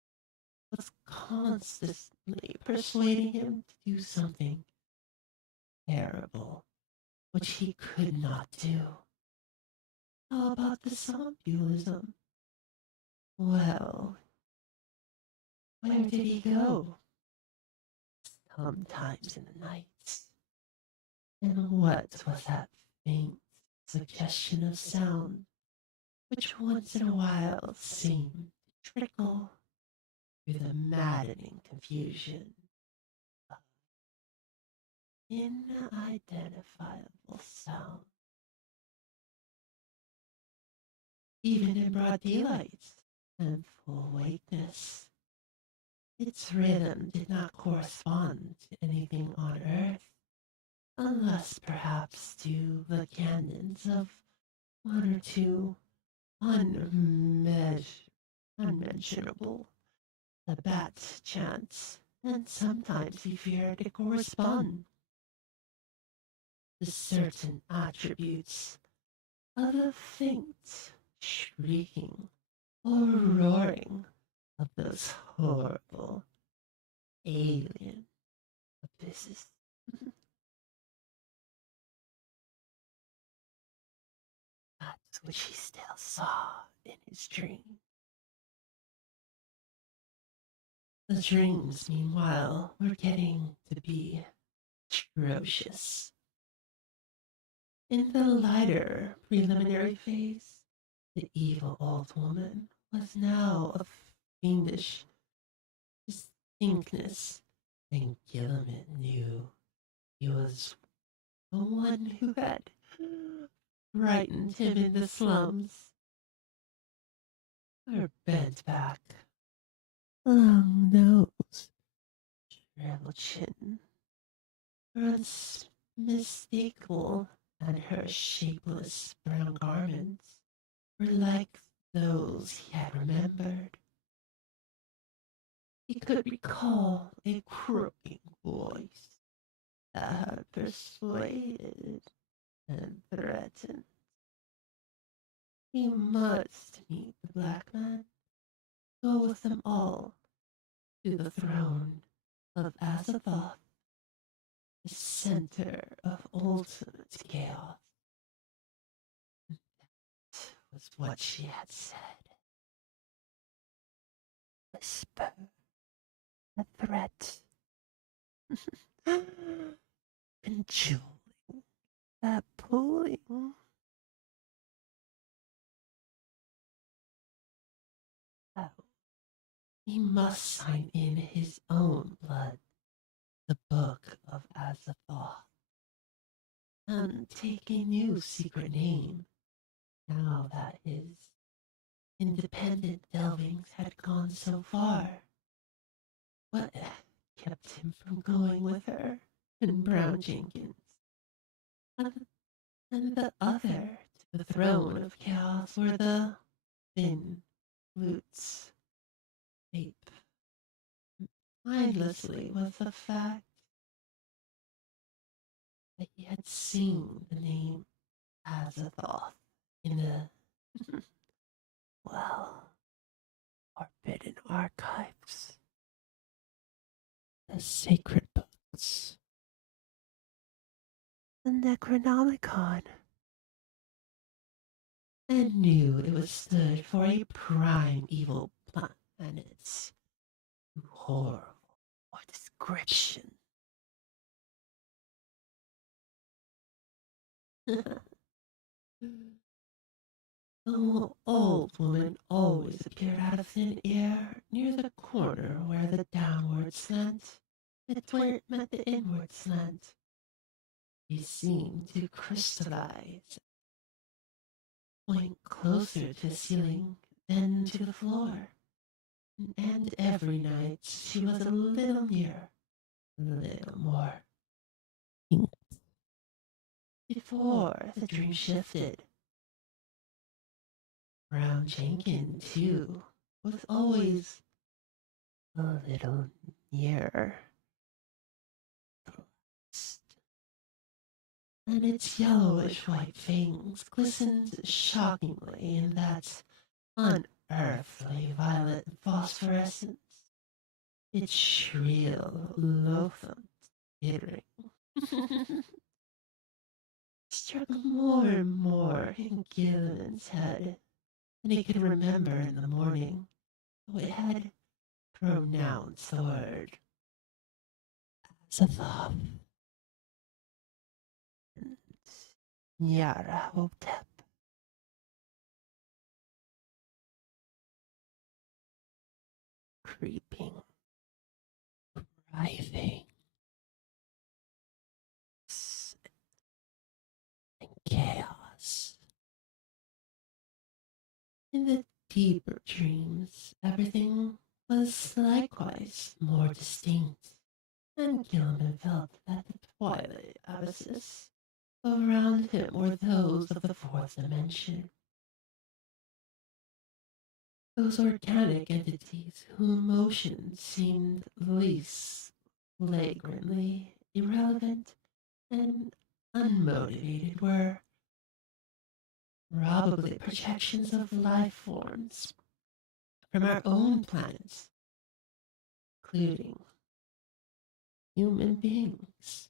was constantly persuading him to do something terrible, which he could not do. How about the somnambulism? Well, where did he go? Sometimes in the night. And what was that faint suggestion of sound which once in a while seemed to trickle through the maddening confusion of inidentifiable sound? Even in broad daylight and full awakeness, its rhythm did not correspond to anything on earth, unless perhaps to the canyons of one or two unmentionable Sabbat chants, and sometimes he feared to correspond to certain attributes of the faint shrieking or roaring of those horrible alien abysses. That's which he still saw in his dream. The dreams, meanwhile, were getting to be atrocious. In the lighter preliminary phase, the evil old woman was now of fiendish distinctness, and Gilliman knew he was the one who had frightened him in the slums. Her bent back, long nose, shriveled chin, her unmistakable and her shapeless brown garments were like those he had remembered. He could recall a croaking voice that had persuaded and threatened. He must meet the black man, go with them all to the throne of Azathoth, the center of ultimate chaos. That was what she had said. Whisper, a threat, cajoling, that pulling. Oh, he must sign in his own blood the book of Azathoth and take a new secret name now that his independent delvings had gone so far. What kept him from going with her and Brown Jenkins and, the other to the throne of chaos where the thin flutes ape mindlessly was the fact that he had seen the name Azathoth in the, well, forbidden archives, the sacred books, the Necronomicon, and knew it was stood for a prime evil planet too horrible for description. The old woman always appeared out of thin air near the corner where the downward slant met the inward slant. She seemed to crystallize, point closer to the ceiling than to the floor. And every night she was a little nearer, a little more inked. Before the dream shifted, Brown Jenkins, too, was always a little nearer the last, and its yellowish white fangs glistened shockingly in that unearthly violet phosphorescence. Its shrill, loathsome tittering struck more and more in Gilliman's head than he could remember in the morning, though it had pronounced the word as a thought. And Nyara Hotep, creeping, writhing, and chaos. In the deeper dreams, everything was likewise more distinct, and Gilman felt that the twilight abysses around him were those of the fourth dimension. Those organic entities whose motion seemed least flagrantly irrelevant and unmotivated were probably projections of life forms from our own planets, including human beings.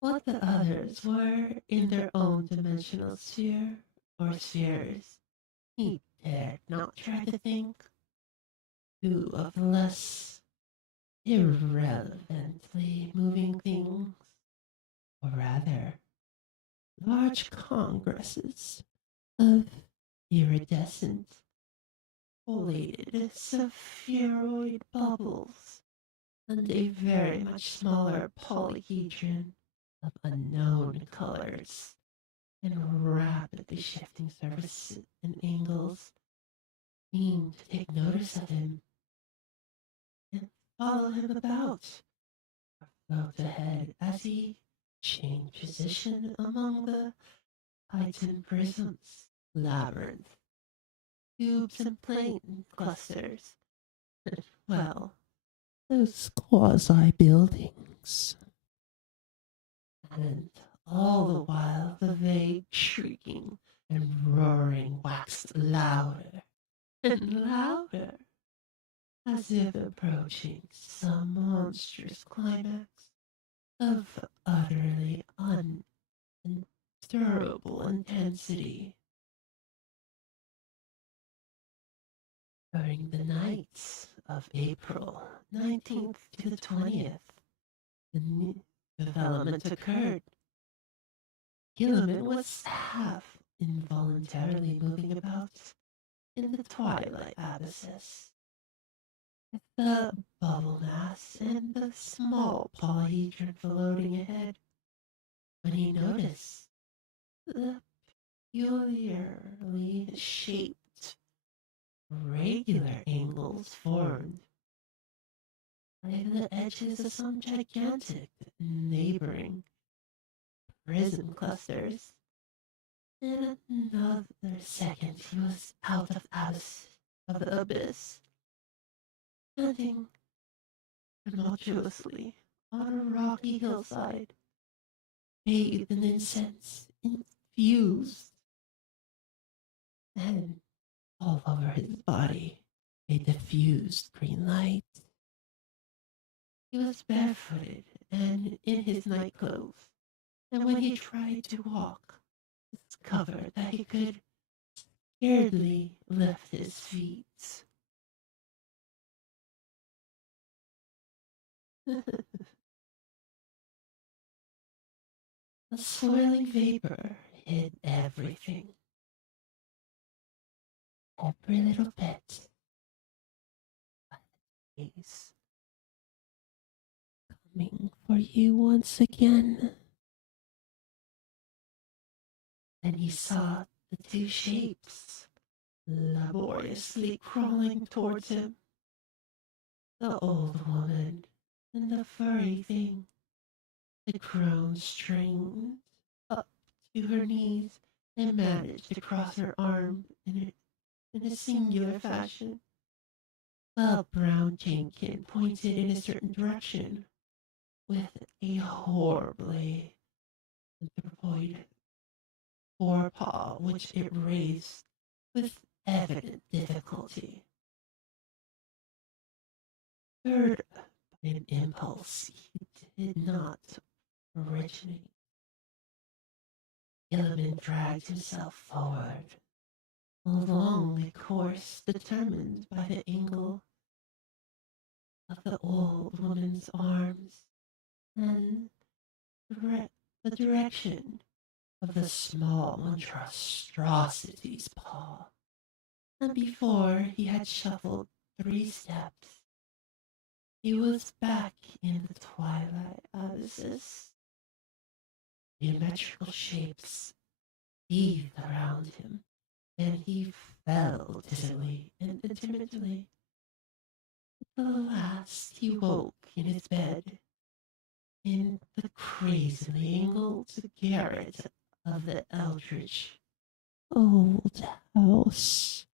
What the others were in their own dimensional sphere or spheres, he dared not try to think. Two of the less irrelevantly moving things, or rather, large congresses of iridescent, foliated spheroid bubbles, and a very much smaller polyhedron of unknown colors and rapidly shifting surfaces and angles seemed to take notice of him and follow him about, or float ahead as he changed position among the heightened prisms, labyrinth, tubes, and plane clusters. Well, those quasi buildings. And all the while the vague shrieking and roaring waxed louder and louder, as if approaching some monstrous climax of utterly unendurable intensity. During the nights of April 19th to the 20th, the new development occurred. Gilliman was half involuntarily moving about in the twilight abysses, with the bubble mass and the small polyhedron floating ahead, when he noticed the peculiarly shaped, regular angles formed by the edges of some gigantic neighboring prism clusters. In another second he was out of the abyss, standing tumultuously on a rocky hillside, bathed in incense, infused, and all over his body a diffused green light. He was barefooted and in his night clothes, and when he tried to walk, discovered that he could scarcely lift his feet. A swirling vapor hid everything, every little bit of space coming for you once again. Then he saw the two shapes laboriously crawling towards him, the old woman and the furry thing, the crone strained up to her knees and managed to cross her arm in a singular fashion. The brown Jenkin pointed in a certain direction with a horribly anthropoid forepaw which it raised with evident difficulty. Stirred by an impulse he did not originate, Gilliman dragged himself forward along a course determined by the angle of the old woman's arms and dire- the direction of the small monstrosity's paw. And before he had shuffled 3 steps, he was back in the twilight abysses. Geometrical shapes heaved around him, and he fell dizzily and intermittently. At the last he woke in his bed, in the crazily angled garret of the eldritch old house.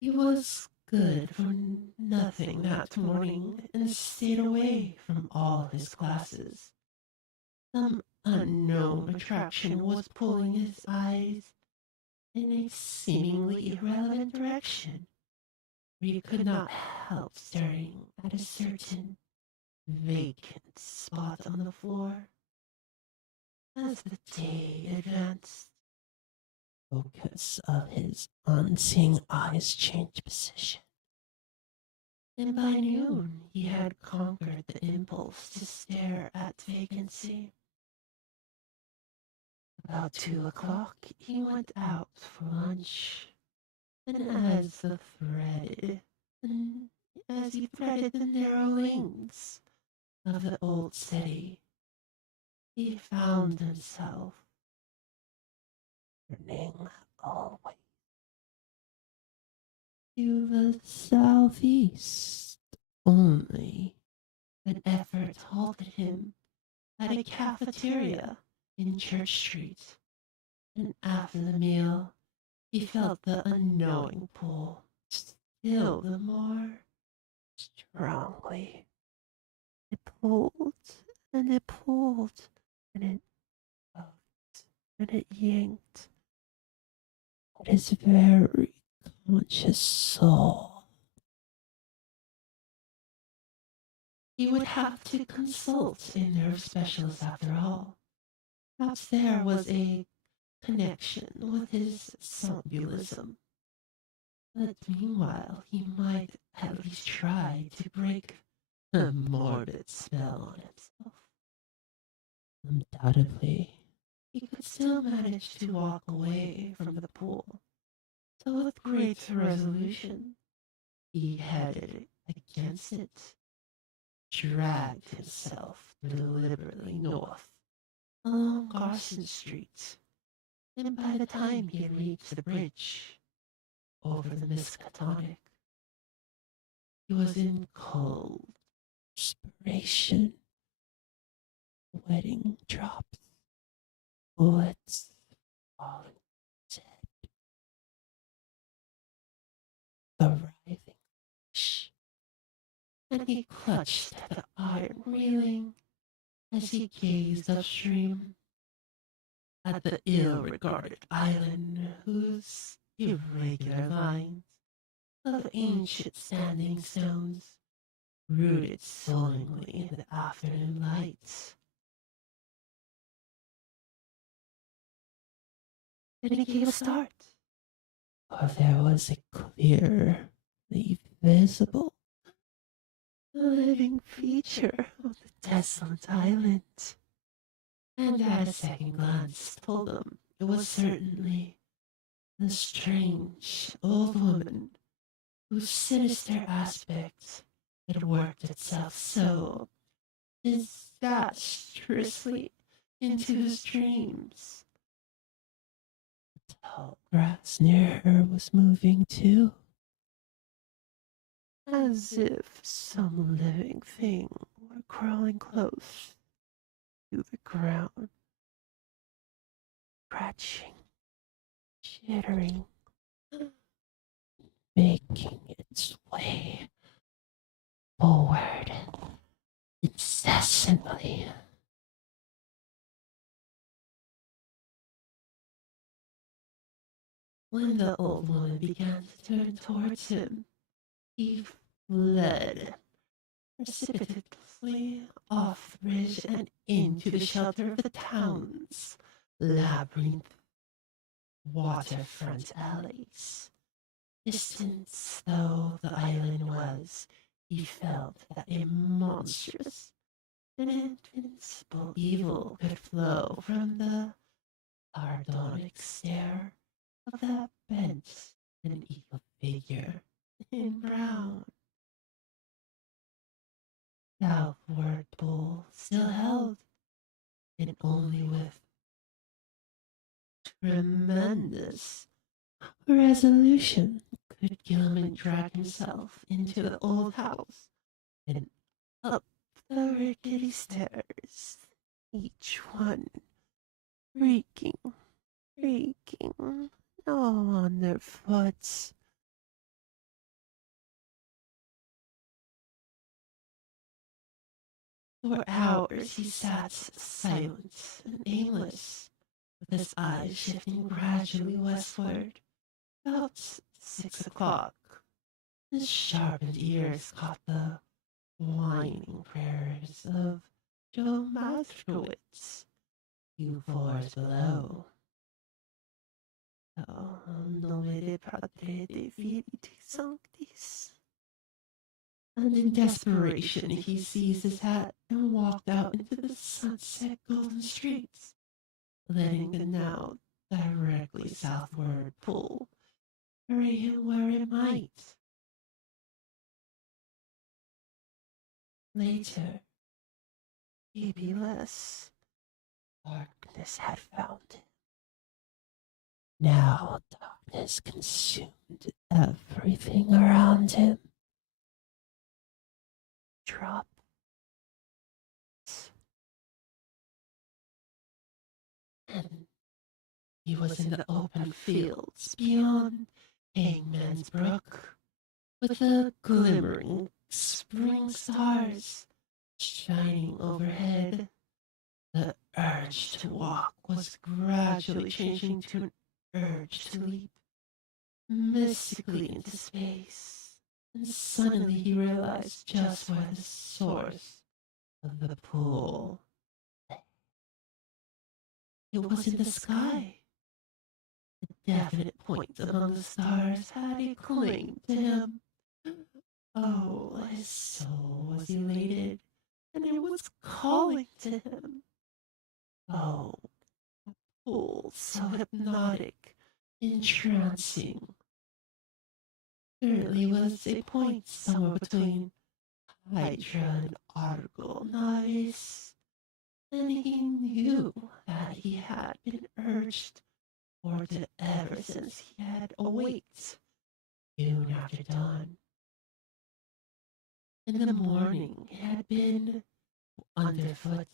He was good for nothing that morning and stayed away from all his classes. Some unknown attraction was pulling his eyes in a seemingly irrelevant direction, where he could not help staring at a certain vacant spot on the floor. As the day advanced, the focus of his unseeing eyes changed position, and by noon he had conquered the impulse to stare at vacancy. About 2 o'clock he went out for lunch, and as he threaded the narrow lanes of the old city, he found himself turning always to the southeast. Only an effort halted him at a cafeteria in Church Street, and after the meal he felt the unknowing pull still the more strongly. It pulled and it pulled and it tugged and it yanked at his very conscious soul. He would have to consult a nerve specialist after all. Perhaps there was a connection with his somnambulism. But meanwhile, he might at least try to break a morbid spell on himself. Undoubtedly, he could still manage to walk away from the pool. So with great resolution, he headed against it, dragged himself deliberately north along Garson Street, and by the time he reached the bridge over the Miskatonic, he was in cold perspiration, sweating drops, bullets falling dead, the writhing flesh, and he clutched at the iron railing as he gazed upstream at the ill-regarded island whose irregular lines of ancient standing stones rooted sullenly in the afternoon light. Then he gave a start, for there was a clearly visible living feature of the desolate island, and at a second glance told him it was certainly the strange old woman whose sinister aspect had worked itself so disastrously into his dreams. The tall grass near her was moving too, as if some living thing were crawling close to the ground, scratching, chittering, making its way forward incessantly. When the old woman began to turn towards him, he fled precipitously off the bridge and into the shelter of the town's labyrinth waterfront alleys. Distant though the island was, he felt that a monstrous and invincible evil could flow from the sardonic stare of that bent and evil figure in brown. Southward pull still held, and only with tremendous resolution could Gilman drag himself into the old house and up the rickety stairs, each one creaking, all on their foot. For hours he sat silent and aimless, with his eyes shifting gradually westward. About 6 o'clock, his sharpened ears caught the whining prayers of Joe Maskowitz, few floors below. Oh, nomine Patre de Filii Sanctis. And in desperation, he seized his hat and walked out into the sunset golden streets, letting the now directly southward pull carry him where it might. Later, maybe less, darkness had found him. Now darkness consumed everything around him. Drop. And he was in the open fields beyond Hangman's Brook, with the glimmering spring stars shining overhead. The urge to walk was gradually changing to an urge to leap mystically into space, and suddenly he realized just where the source of the pool lay. It was in the sky. A definite point among the stars had a claim to him. Oh, his soul was elated, and it was calling to him. Oh, a pool so hypnotic, entrancing. Certainly was a point somewhere between Hydra and Argo Navis, and he knew that he had been urged toward it ever since he had awaked soon after dawn. In the morning it had been underfoot.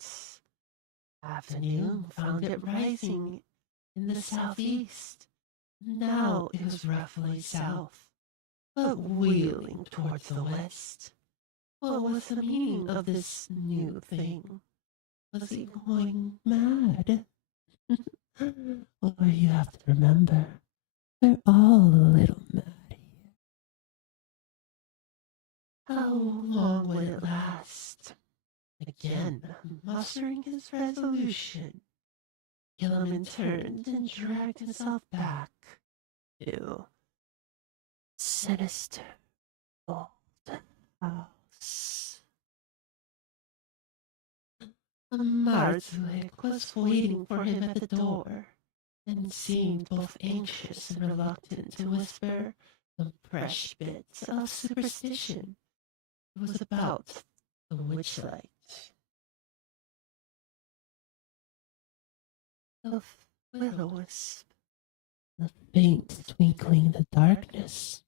Afternoon found it rising in the southeast. Now it was roughly south, but wheeling towards the west. What was the meaning of this new thing? Was he going mad? Well, you have to remember, we're all a little mad here. How long would it last? Again, mustering his resolution, Gilliman turned and dragged himself back to sinister old house. Marzulik was waiting for him at the door, and seemed both anxious and reluctant to whisper some fresh bits of superstition. It was about the witchlight. The will-o-wisp, the faint twinkling in the darkness,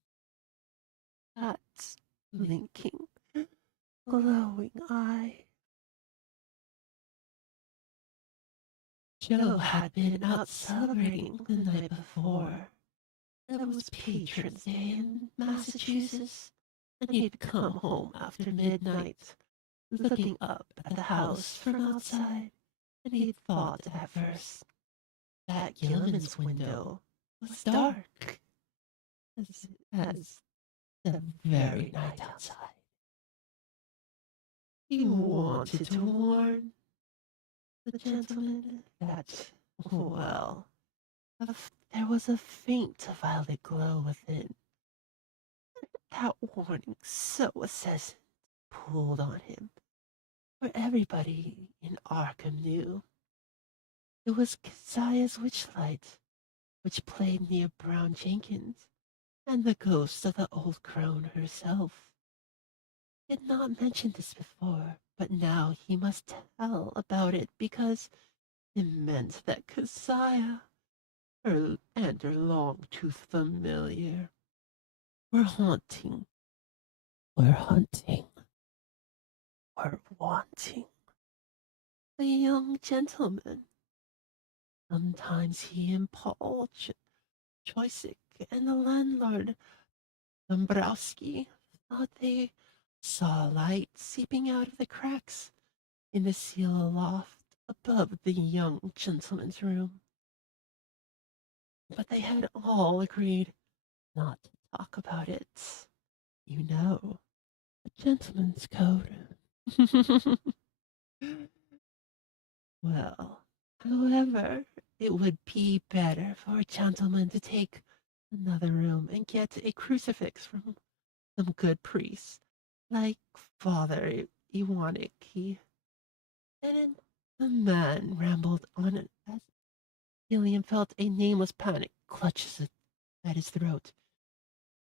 that blinking, glowing eye. Joe had been out celebrating the night before. There was Patrons' Day in Massachusetts, and he'd come home after midnight, looking up at the house from outside, and he'd thought at first that Gilliman's window was dark as the very night outside. He wanted to warn the gentleman that, well, there was a faint violet glow within. That warning so assassin pulled on him, for everybody in Arkham knew it was Keziah's witchlight, which played near Brown Jenkins, and the ghost of the old crone herself. He had not mentioned this before, but now he must tell about it because it meant that Keziah, her and her long-toothed familiar, were haunting, were hunting, were wanting the young gentleman. Sometimes he and Paul Choisick and the landlord Dombrowski thought they saw a light seeping out of the cracks in the seal aloft above the young gentleman's room. But they had all agreed not to talk about it. You know, a gentleman's code. Well, however, it would be better for a gentleman to take another room and get a crucifix from some good priest, like Father Iwaniki. And the man rambled on as Gilliam felt a nameless panic clutches at his throat.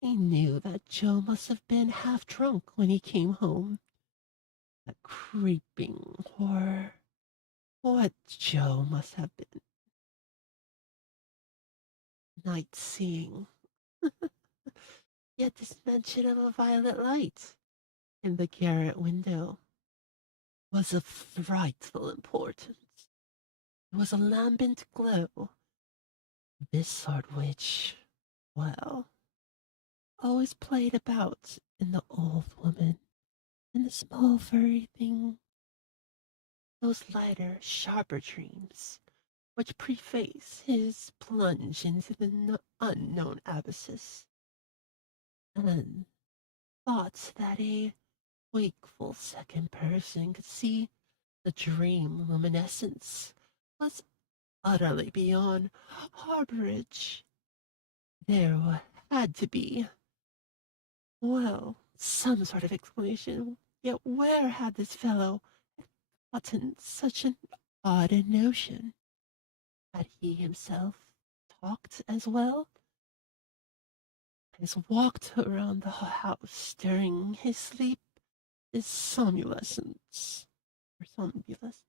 He knew that Joe must have been half drunk when he came home. A creeping horror. What Joe must have been. Night seeing. Yet this mention of a violet light in the garret window was of frightful importance. It was a lambent glow. This sort which, well, always played about in the old woman and the small furry thing. Those lighter, sharper dreams which preface his plunge into the unknown abysses, and thoughts that a wakeful second person could see the dream luminescence was utterly beyond harborage. There had to be, well, some sort of explanation. Yet where had this fellow gotten such an odd notion? Had he himself talked as well as walked around the house during his sleep, his somnolence? Or somnolence?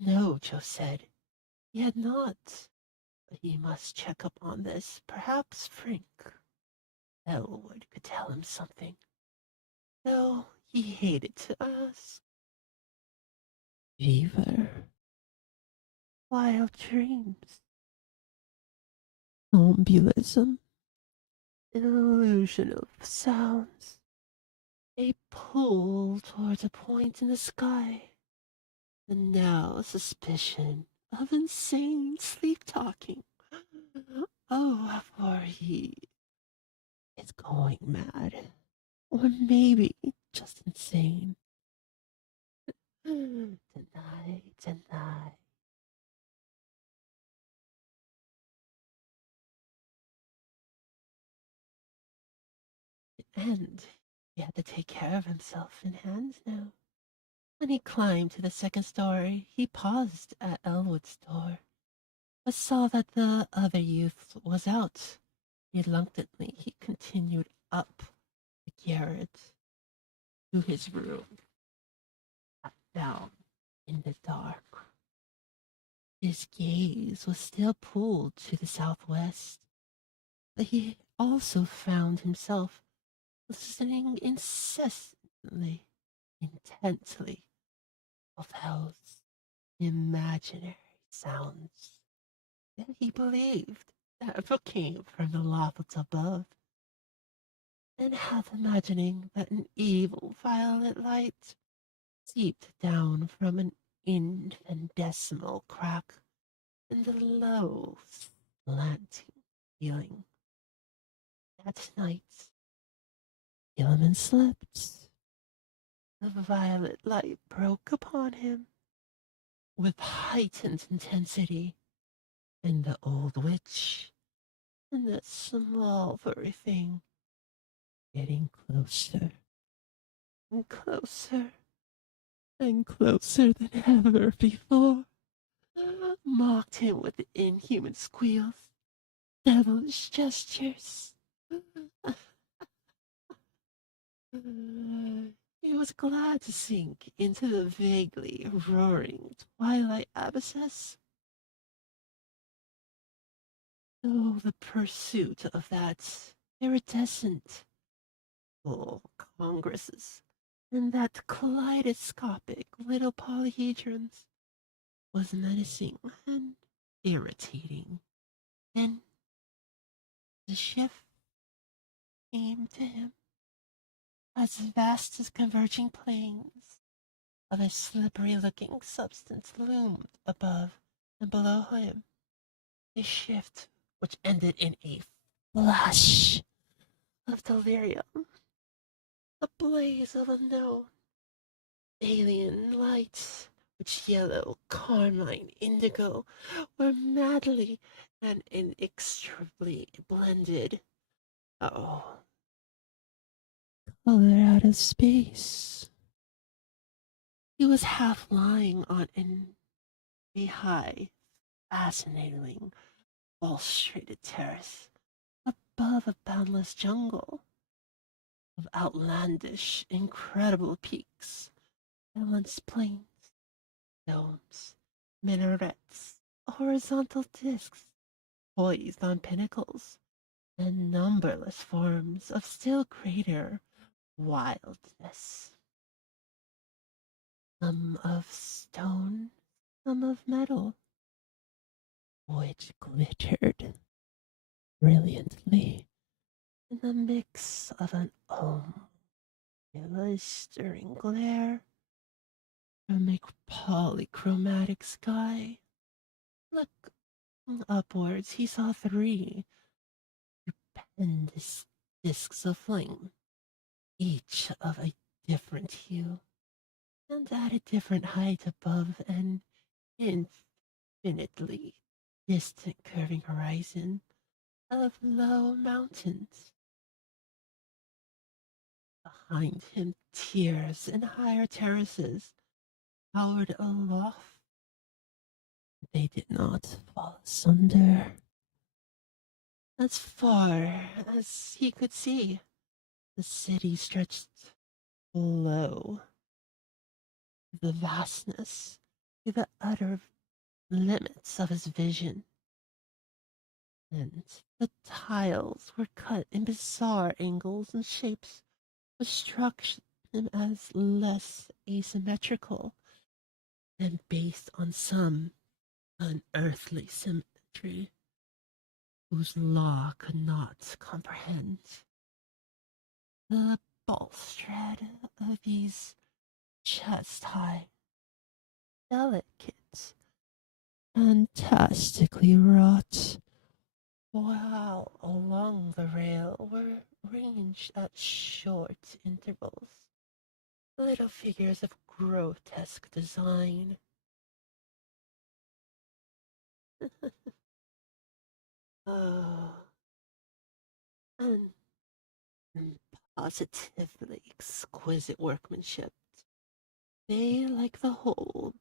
No, Joe said. He had not. But he must check up on this. Perhaps Frank Elwood could tell him something, though he hated to ask. Fever, wild dreams, somnambulism, an illusion of sounds, a pull towards a point in the sky, and now suspicion of insane sleep talking. Oh, for he is going mad, or maybe just insane. Tonight, tonight. And he had to take care of himself in hands now. When he climbed to the second story, he paused at Elwood's door, but saw that the other youth was out. Reluctantly, he continued up the garret to his room, sat down in the dark. His gaze was still pulled to the southwest, but he also found himself listening incessantly, intently, of those imaginary sounds that he believed that came from the lofts above, and half imagining that an evil violet light seeped down from an infinitesimal crack in the low, slanting ceiling. That night, Gilliman slept. The violet light broke upon him with heightened intensity, and the old witch and that small furry thing getting closer and closer and closer than ever before, mocked him with inhuman squeals, devilish gestures. He was glad to sink into the vaguely roaring twilight abysses. Oh, the pursuit of that iridescent full congresses and that kaleidoscopic little polyhedrons was menacing and irritating. Then the shift came to him as vast as converging planes of a slippery looking substance loomed above and below him. A shift which ended in a flash of delirium, a blaze of unknown alien lights, which yellow, carmine, indigo were madly and inextricably blended. Oh, color out of space. He was half lying on a high, fascinating, balustrated terrace above a boundless jungle of outlandish, incredible peaks, endless plains, domes, minarets, horizontal discs poised on pinnacles, and numberless forms of still greater wildness. Some of stone, some of metal, which glittered brilliantly in the mix of an blistering glare from a polychromatic sky. Look upwards, he saw three stupendous discs of flame, each of a different hue, and at a different height above an infinitely distant curving horizon of low mountains. Behind him, tiers and higher terraces towered aloft. They did not fall asunder. As far as he could see, the city stretched below, the vastness, to the utter limits of his vision. And the tiles were cut in bizarre angles and shapes which struck him as less asymmetrical and based on some unearthly symmetry whose law could not comprehend. The balustrade of these chest-high, delicate, fantastically wrought, while along the rail were ranged at short intervals little figures of grotesque design. Oh, and positively exquisite workmanship. They, like the whole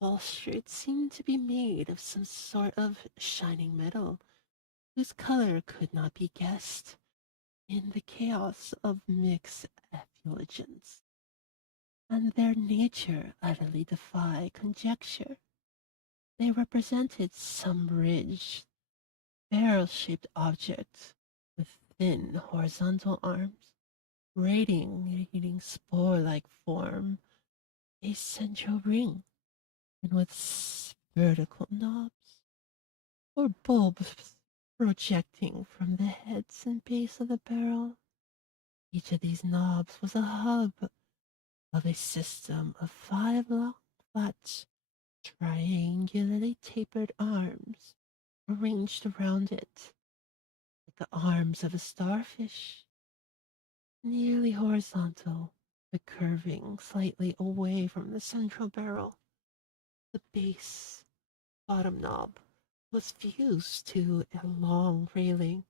Wall Street, seemed to be made of some sort of shining metal whose color could not be guessed in the chaos of mixed effulgence, and their nature utterly defied conjecture. They represented some ridged, barrel-shaped object with thin horizontal arms, radiating spore-like form, a central ring, and with vertical knobs or bulbs projecting from the heads and base of the barrel. Each of these knobs was a hub of a system of 5 long, flat, triangularly tapered arms arranged around it, like the arms of a starfish, nearly horizontal, but curving slightly away from the central barrel. The base bottom knob was fused to a long railing,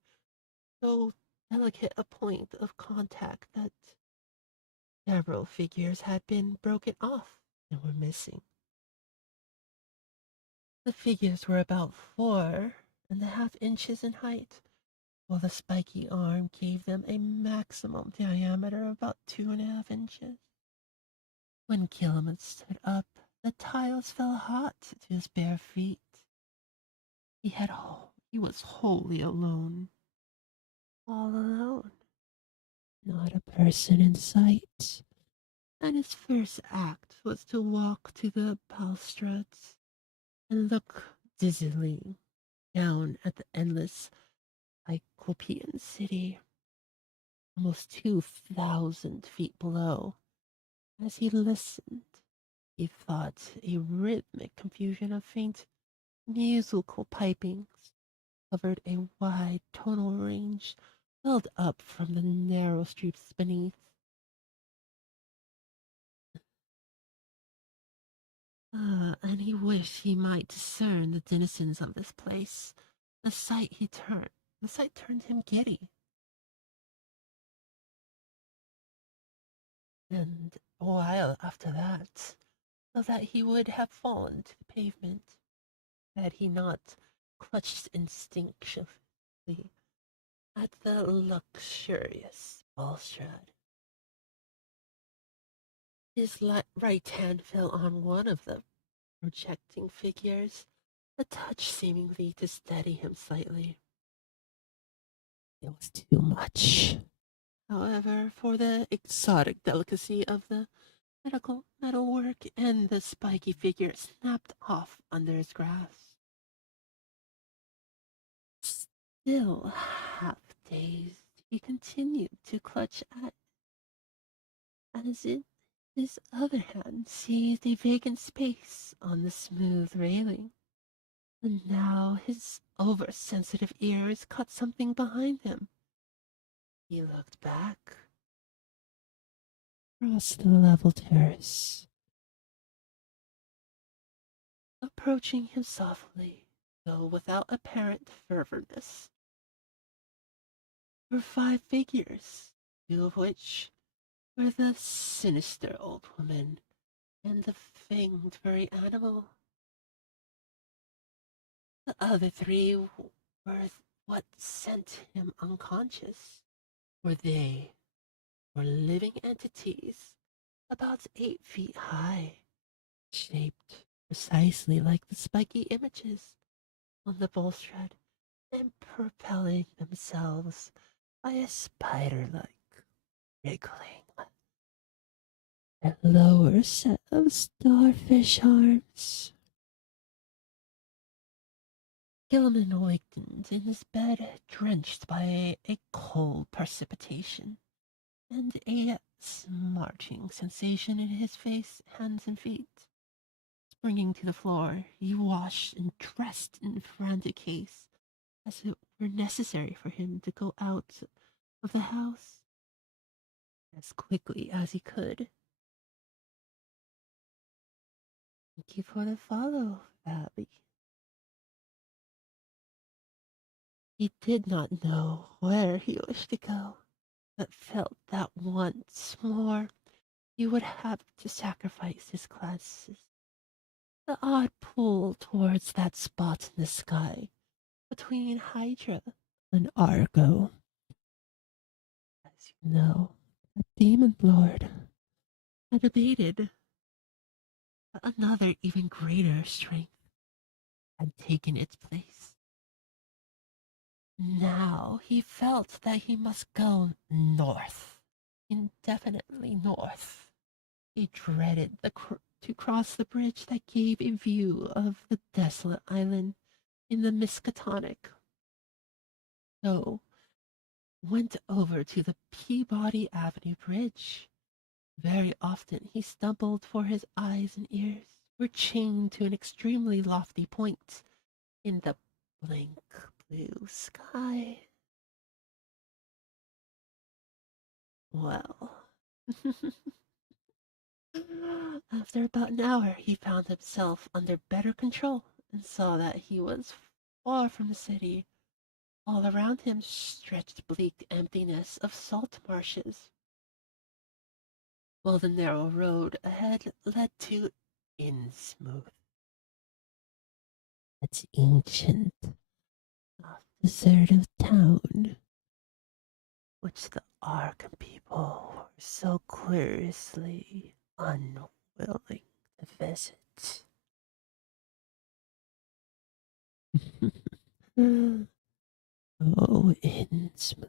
so delicate a point of contact that several figures had been broken off and were missing. The figures were about 4.5 inches in height, while the spiky arm gave them a maximum diameter of about 2.5 inches. When Gilliman stood up, the tiles fell hot to his bare feet. He was wholly alone. All alone. Not a person in sight. And his first act was to walk to the balustrades and look dizzily down at the endless Cyclopean city, almost 2,000 feet below. As he listened, he thought a rhythmic confusion of faint musical pipings covered a wide tonal range held up from the narrow streets beneath. And he wished he might discern the denizens of this place. The sight turned him giddy. And a while after that, so that he would have fallen to the pavement had he not clutched instinctively at the luxurious balustrade. His right hand fell on one of the projecting figures, a touch seemingly to steady him slightly. It was too much, however, for the exotic delicacy of the medical metalwork, and the spiky figure snapped off under his grasp. Still half dazed, he continued to clutch at as in his other hand seized a vacant space on the smooth railing. And now his oversensitive ears caught something behind him. He looked back across the level terrace, approaching him softly, though without apparent fervorness, were 5 figures, 2 of which were the sinister old woman and the fanged furry animal. The other 3 were what sent him unconscious, for they were living entities about 8 feet high, shaped precisely like the spiky images on the balustrade, and propelling themselves by a spider-like wriggling. A lower set of starfish arms. Gilliman awakened in his bed, drenched by a cold precipitation, and a smarting sensation in his face, hands, and feet. Springing to the floor, he washed and dressed in frantic haste, as it were necessary for him to go out of the house as quickly as he could. Thank you for the follow, Abby. He did not know where he wished to go, but felt that once more he would have to sacrifice his classes. The odd pull towards that spot in the sky between Hydra and Argo. As you know, a demon lord had abated, but another even greater strength had taken its place. Now he felt that he must go north, indefinitely north. He dreaded to cross the bridge that gave a view of the desolate island in the Miskatonic. So went over to the Peabody Avenue Bridge. Very often he stumbled, for his eyes and ears were chained to an extremely lofty point in the blank blue sky. Well, after about an hour, he found himself under better control and saw that he was far from the city. All around him stretched bleak emptiness of salt marshes, while the narrow road ahead led to Innsmouth, its ancient, deserted town, which the Arkham people were so curiously unwilling to visit. Oh, Innsmouth,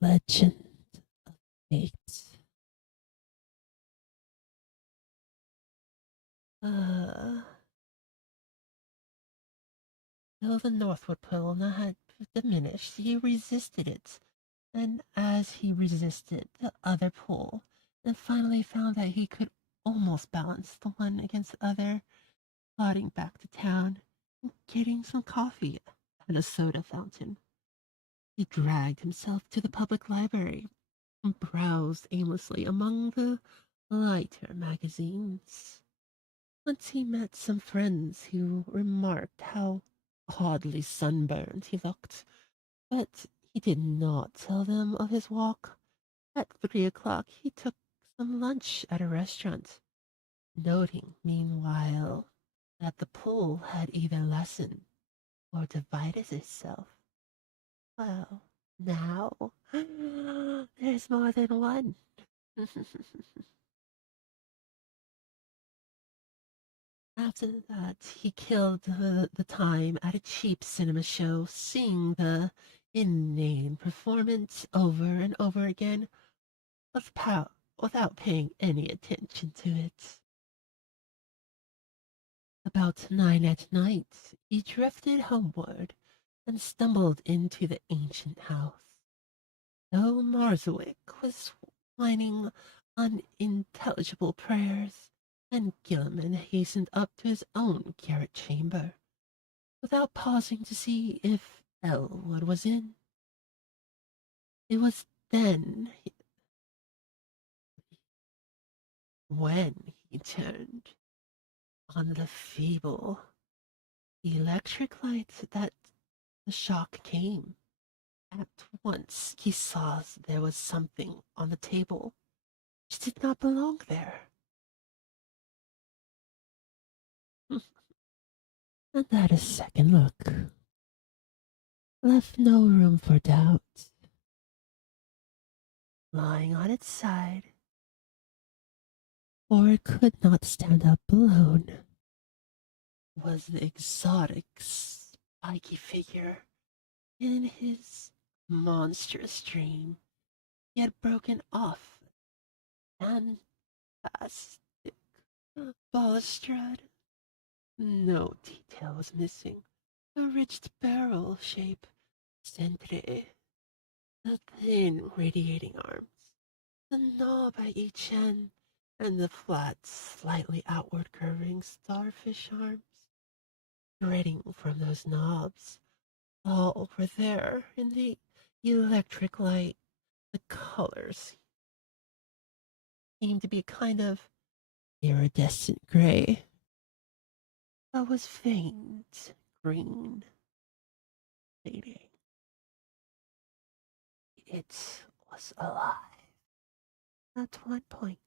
legend of fate. Uh, Though the northward pull had diminished, he resisted it, and as he resisted the other pull, and finally found that he could almost balance the one against the other, plodding back to town and getting some coffee at a soda fountain. He dragged himself to the public library and browsed aimlessly among the lighter magazines. Once he met some friends who remarked how oddly sunburned he looked, but he did not tell them of his walk. At 3 o'clock he took some lunch at a restaurant, noting meanwhile that the pool had either lessened or divided itself. Well, now there's more than one. After that, he killed the time at a cheap cinema show, seeing the inane performance over and over again without paying any attention to it. About 9 at night, he drifted homeward and stumbled into the ancient house. Though Marswick was whining unintelligible prayers, and Gilman hastened up to his own garret chamber, without pausing to see if Elwood was in. It was then when he turned on the feeble electric light that the shock came. At once he saw there was something on the table which did not belong there. And at a second look left no room for doubt. Lying on its side, for it could not stand up alone, was the exotic, spiky figure in his monstrous dream. He had broken off and fantastic balustrade. No detail was missing. The rich barrel shape, centre, the thin radiating arms, the knob at each end, and the flat, slightly outward curving starfish arms threading from those knobs. All were there in the electric light. The colors seemed to be a kind of iridescent gray, but was faint green, fading. It was alive at one point,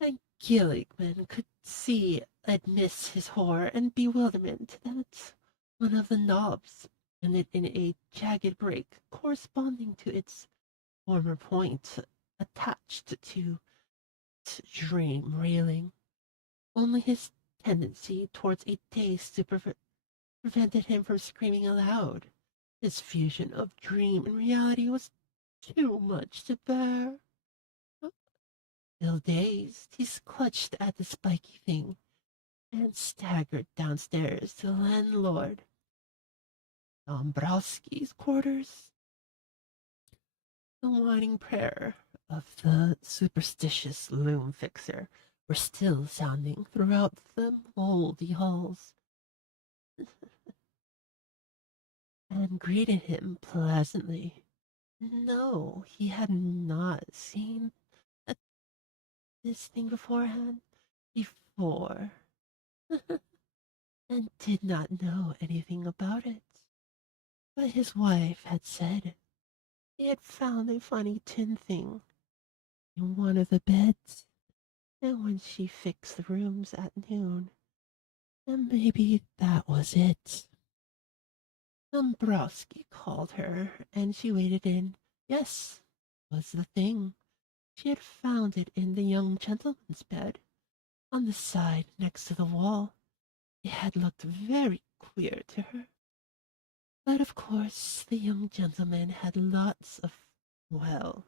and Gilligman could see amidst his horror and bewilderment that one of the knobs ended in a jagged break corresponding to its former point attached to its dream railing. Only his tendency towards a daze stupor prevented him from screaming aloud. His fusion of dream and reality was too much to bear. Still dazed, he clutched at the spiky thing and staggered downstairs to the landlord. Dombrowski's quarters. The whining prayer of the superstitious loom fixer were still sounding throughout the moldy halls, and greeted him pleasantly. No, he had not seen this thing before, and did not know anything about it. But his wife had said he had found a funny tin thing in one of the beds, and when she fixed the rooms at noon, and maybe that was it. Dombrowski called her, and she waded in. Yes, was the thing. She had found it in the young gentleman's bed, on the side next to the wall. It had looked very queer to her. But of course, the young gentleman had lots of, well,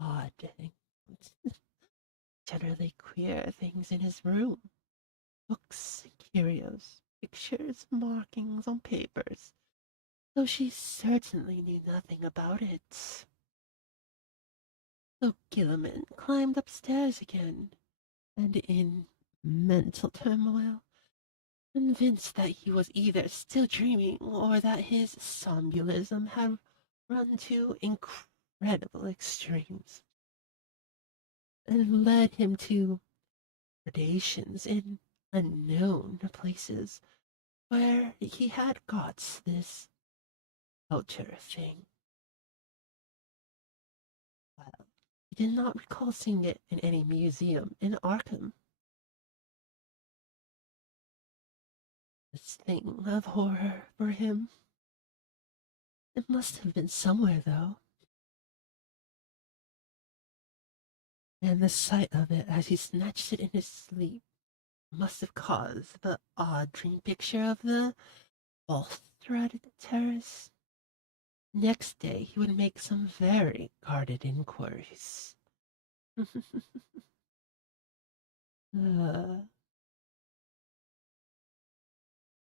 odd things, generally queer things in his room. Books, curios, pictures, markings on papers, though she certainly knew nothing about it. So Gilliman climbed upstairs again, and in mental turmoil, convinced that he was either still dreaming or that his somnambulism had run to incredible extremes and led him to predations in unknown places where he had got this outer thing. Well, he did not recall seeing it in any museum in Arkham. This thing of horror for him. It must have been somewhere, though, and the sight of it as he snatched it in his sleep must have caused the odd dream picture of the balustrade terrace. Next day he would make some very guarded inquiries. uh,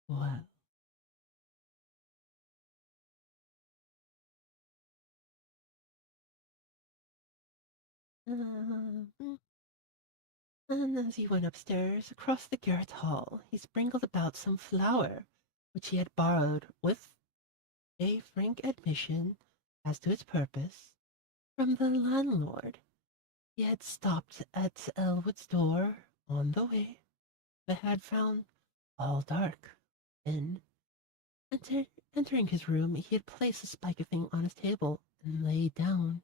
well, uh, and as he went upstairs across the garret hall, he sprinkled about some flour which he had borrowed with a frank admission as to its purpose from the landlord. He had stopped at Elwood's door on the way, but had found all dark. Then, entering his room, he had placed the spiky thing on his table and lay down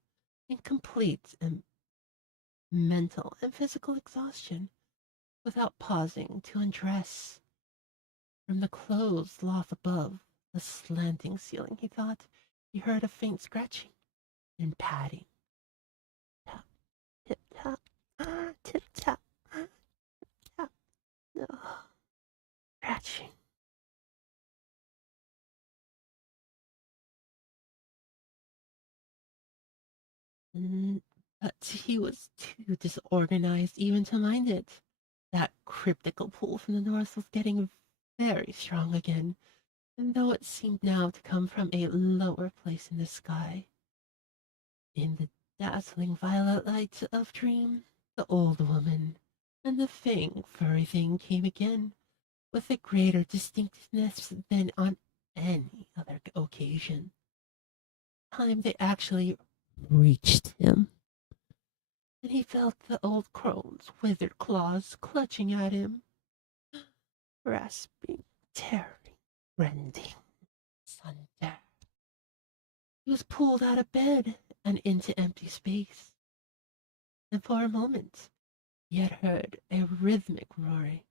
in complete and mental and physical exhaustion, without pausing to undress. From the closed loft above the slanting ceiling, he thought he heard a faint scratching and padding. Tap, tip, tap, tip, tap, tap. No, scratching. But he was too disorganized even to mind it. That cryptical pull from the north was getting very strong again, and though it seemed now to come from a lower place in the sky, in the dazzling violet light of dream, the old woman and the faint furry thing came again with a greater distinctness than on any other occasion. Time they actually reached him, and he felt the old crone's withered claws clutching at him, grasping, tearing, rending asunder. He was pulled out of bed and into empty space, and for a moment he had heard a rhythmic roaring,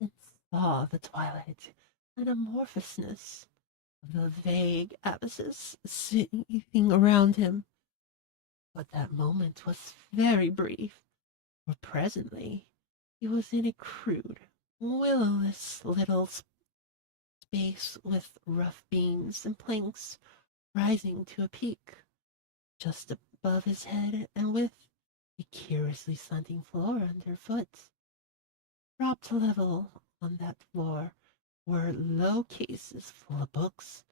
and saw the twilight and amorphousness of the vague abysses seething around him. But that moment was very brief, for presently he was in a crude, willowless little space with rough beams and planks rising to a peak just above his head, and with a curiously slanting floor underfoot. Dropped level on that floor were low cases full of books,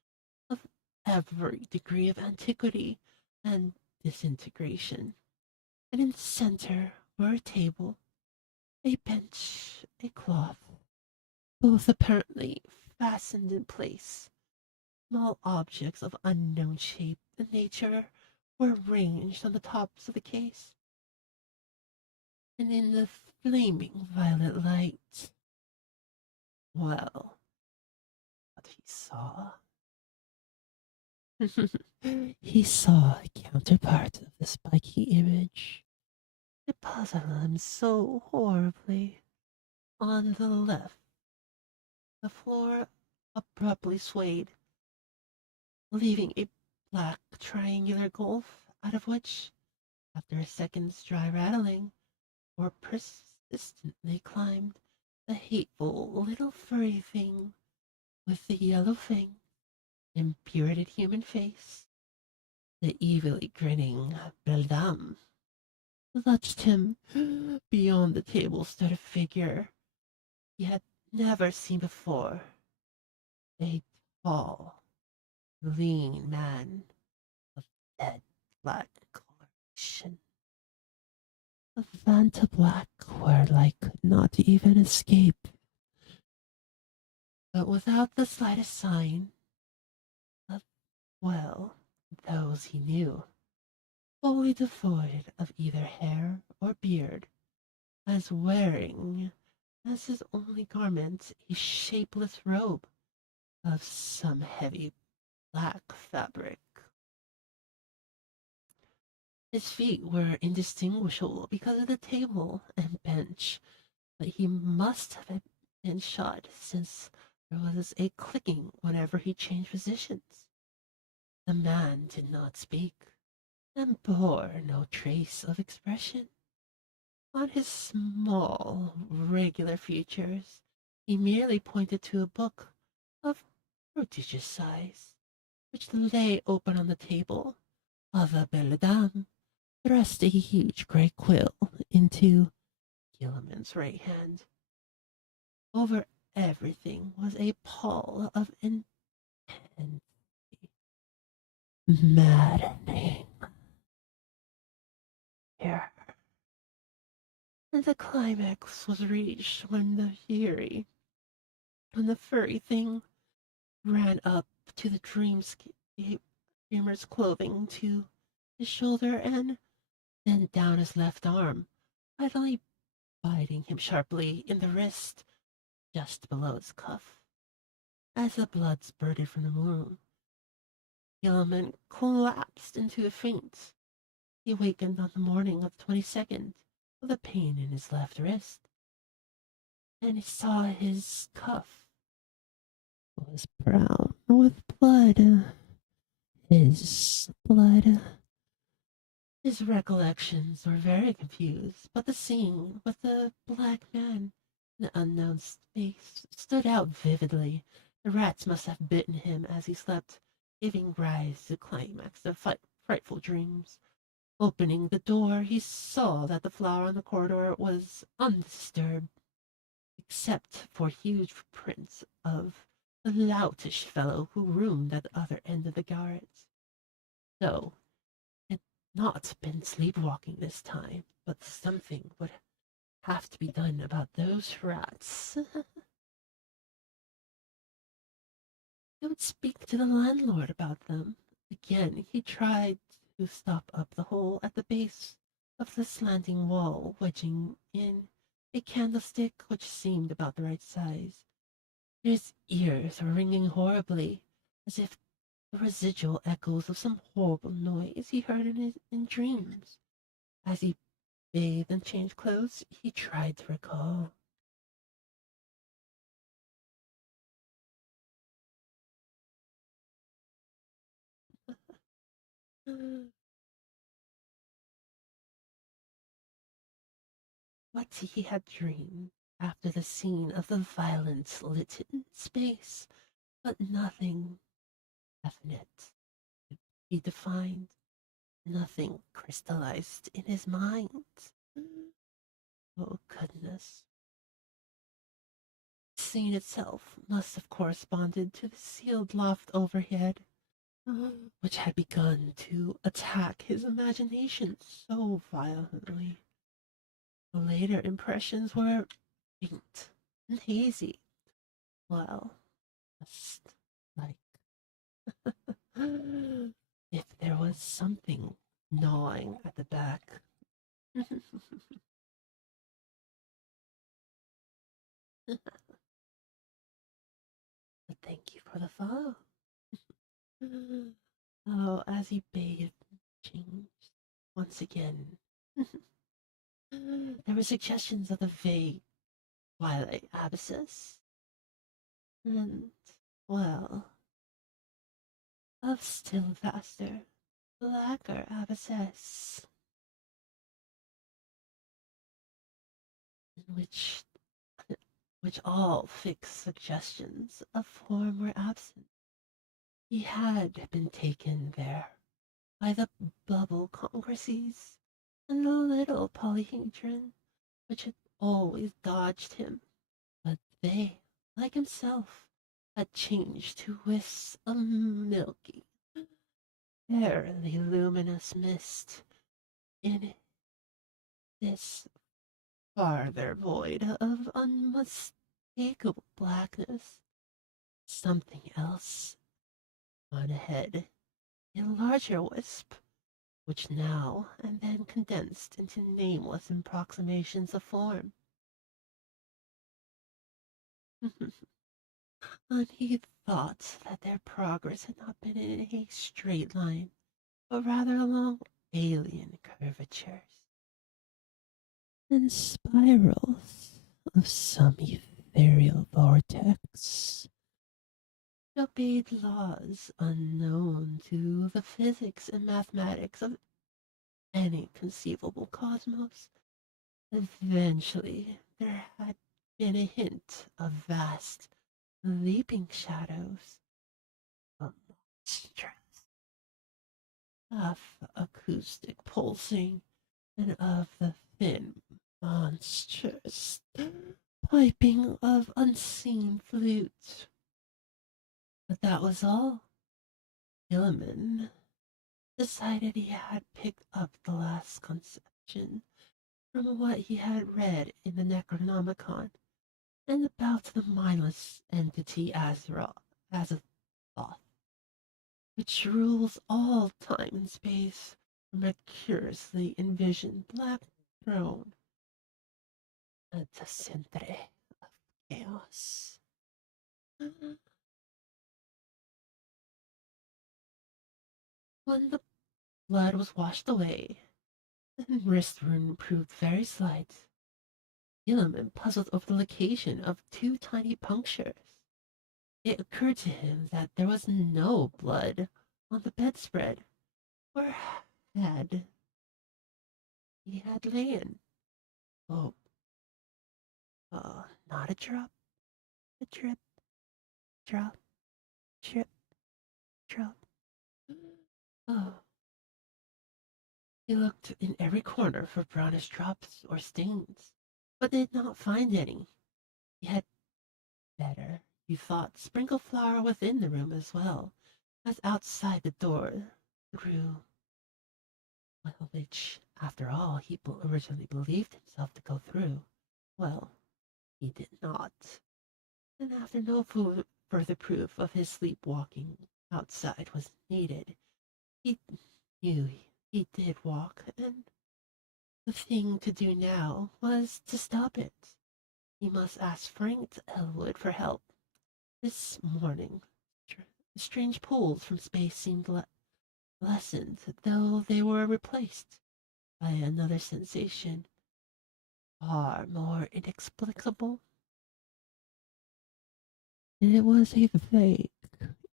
of every degree of antiquity and disintegration. And in the center were a table, a bench, a cloth, both apparently fastened in place. Small objects of unknown shape and nature were ranged on the tops of the case, and in the flaming violet light, well, what he saw. He saw a counterpart of the spiky image. It puzzled him so horribly. On the left, the floor abruptly swayed, leaving a black triangular gulf out of which, after a second's dry rattling, or persistently climbed the hateful little furry thing with the yellow fang and bearded human face. The evilly grinning beldam clutched him. Beyond the table stood a figure he had never seen before. A tall, lean man of dead black coloration. A Vanta black where light could not even escape, but without the slightest sign of, well, those he knew, wholly devoid of either hair or beard, as wearing as his only garment a shapeless robe of some heavy black fabric. His feet were indistinguishable because of the table and bench, but he must have been shot since there was a clicking whenever he changed positions. The man did not speak and bore no trace of expression. On his small, regular features, he merely pointed to a book of prodigious size, which lay open on the table, while the beldam thrust a huge grey quill into Gilliman's right hand. Over everything was a pall of intensity, maddening terror. And the climax was reached when the furry thing ran up to the dreamer's clothing to his shoulder and then down his left arm, finally biting him sharply in the wrist just below his cuff. As the blood spurted from the wound, Gilliman collapsed into a faint. He awakened on the morning of the 22nd with a pain in his left wrist, and he saw his cuff was brown with blood. His blood. His recollections were very confused, but the scene with the black man in the unknown space stood out vividly. The rats must have bitten him as he slept, giving rise to the climax of frightful dreams. Opening the door, he saw that the flower on the corridor was undisturbed, except for huge prints of the loutish fellow who roomed at the other end of the garret. So, it had not been sleepwalking this time, but something would have to be done about those rats. He would speak to the landlord about them. Again, he tried to stop up the hole at the base of the slanting wall, wedging in a candlestick which seemed about the right size. His ears were ringing horribly, as if the residual echoes of some horrible noise he heard in dreams. As he bathed and changed clothes, he tried to recall. What he had dreamed after the scene of the violence lit in space, but nothing definite could be defined, nothing crystallized in his mind. Oh, goodness. The scene itself must have corresponded to the sealed loft overhead, which had begun to attack his imagination so violently. The later impressions were faint and hazy, well, just like if there was something gnawing at the back. But thank you for the follow. Oh, as he bathed, changed once again. There were suggestions of the vague twilight abscess, and, well, of still faster, blacker abscess, in which all fixed suggestions of form were absent. He had been taken there by the bubble congresses and the little polyhedron, which had always dodged him, but they, like himself, had changed to wisps of milky, barely luminous mist in this farther void of unmistakable blackness. Something else on ahead, a larger wisp, which now and then condensed into nameless approximations of form. And he thought that their progress had not been in a straight line, but rather along alien curvatures and spirals of some ethereal vortex, obeyed laws unknown to the physics and mathematics of any conceivable cosmos. Eventually, there had been a hint of vast, leaping shadows, a monstrous, half acoustic pulsing, and of the thin, monstrous piping of unseen flutes. But that was all. Gilliman decided he had picked up the last conception from what he had read in the Necronomicon and about the mindless entity Azeroth, which rules all time and space from a curiously envisioned black throne at the centre of chaos. When the blood was washed away and wrist wound proved very slight, Gilliman puzzled over the location of two tiny punctures. It occurred to him that there was no blood on the bedspread where had he had lain. Oh, not a drop, a drip, drop, drip, drop. Oh, he looked in every corner for brownish drops or stains, but did not find any. He had better, he thought, sprinkle flour within the room as well as outside the door through, well, which, after all, he originally believed himself to go through. Well, he did not. And after no further proof of his sleepwalking outside was needed, he knew he did walk, and the thing to do now was to stop it. He must ask Frank Elwood for help. This morning, strange pulls from space seemed lessened, though they were replaced by another sensation, far more inexplicable. And it was a vague,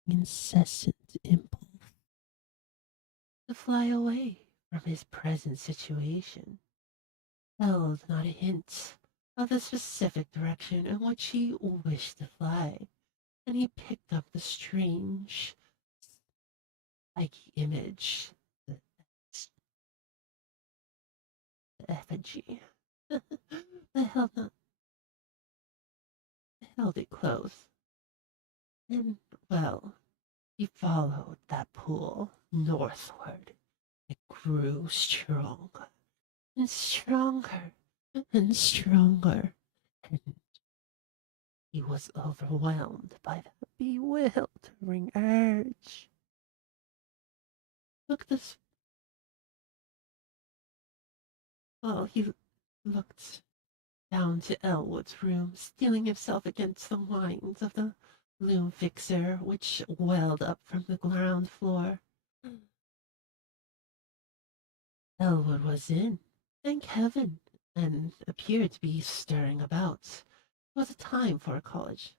incessant impulse to fly away from his present situation, held not a hint of the specific direction in which he wished to fly, and he picked up the strange, spiky image, the effigy. I held it close, and, well, He followed that pool northward. It grew stronger and stronger and stronger, and he was overwhelmed by the bewildering urge. Look this. Well, he looked down to Elwood's room, steeling himself against the whines of the loom fixer, which welled up from the ground floor. Elwood was in, thank heaven, and appeared to be stirring about. It was a time for college,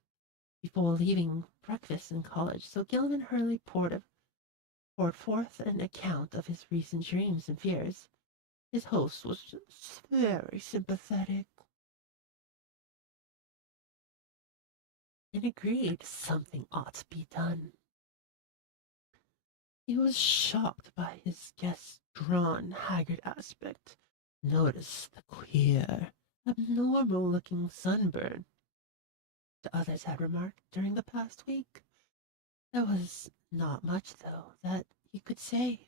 before leaving breakfast in college, so Gilman Hurley poured forth an account of his recent dreams and fears. His host was just very sympathetic and agreed something ought to be done. He was shocked by his guest's drawn, haggard aspect. Noticed the queer, abnormal-looking sunburn the others had remarked during the past week. There was not much, though, that he could say.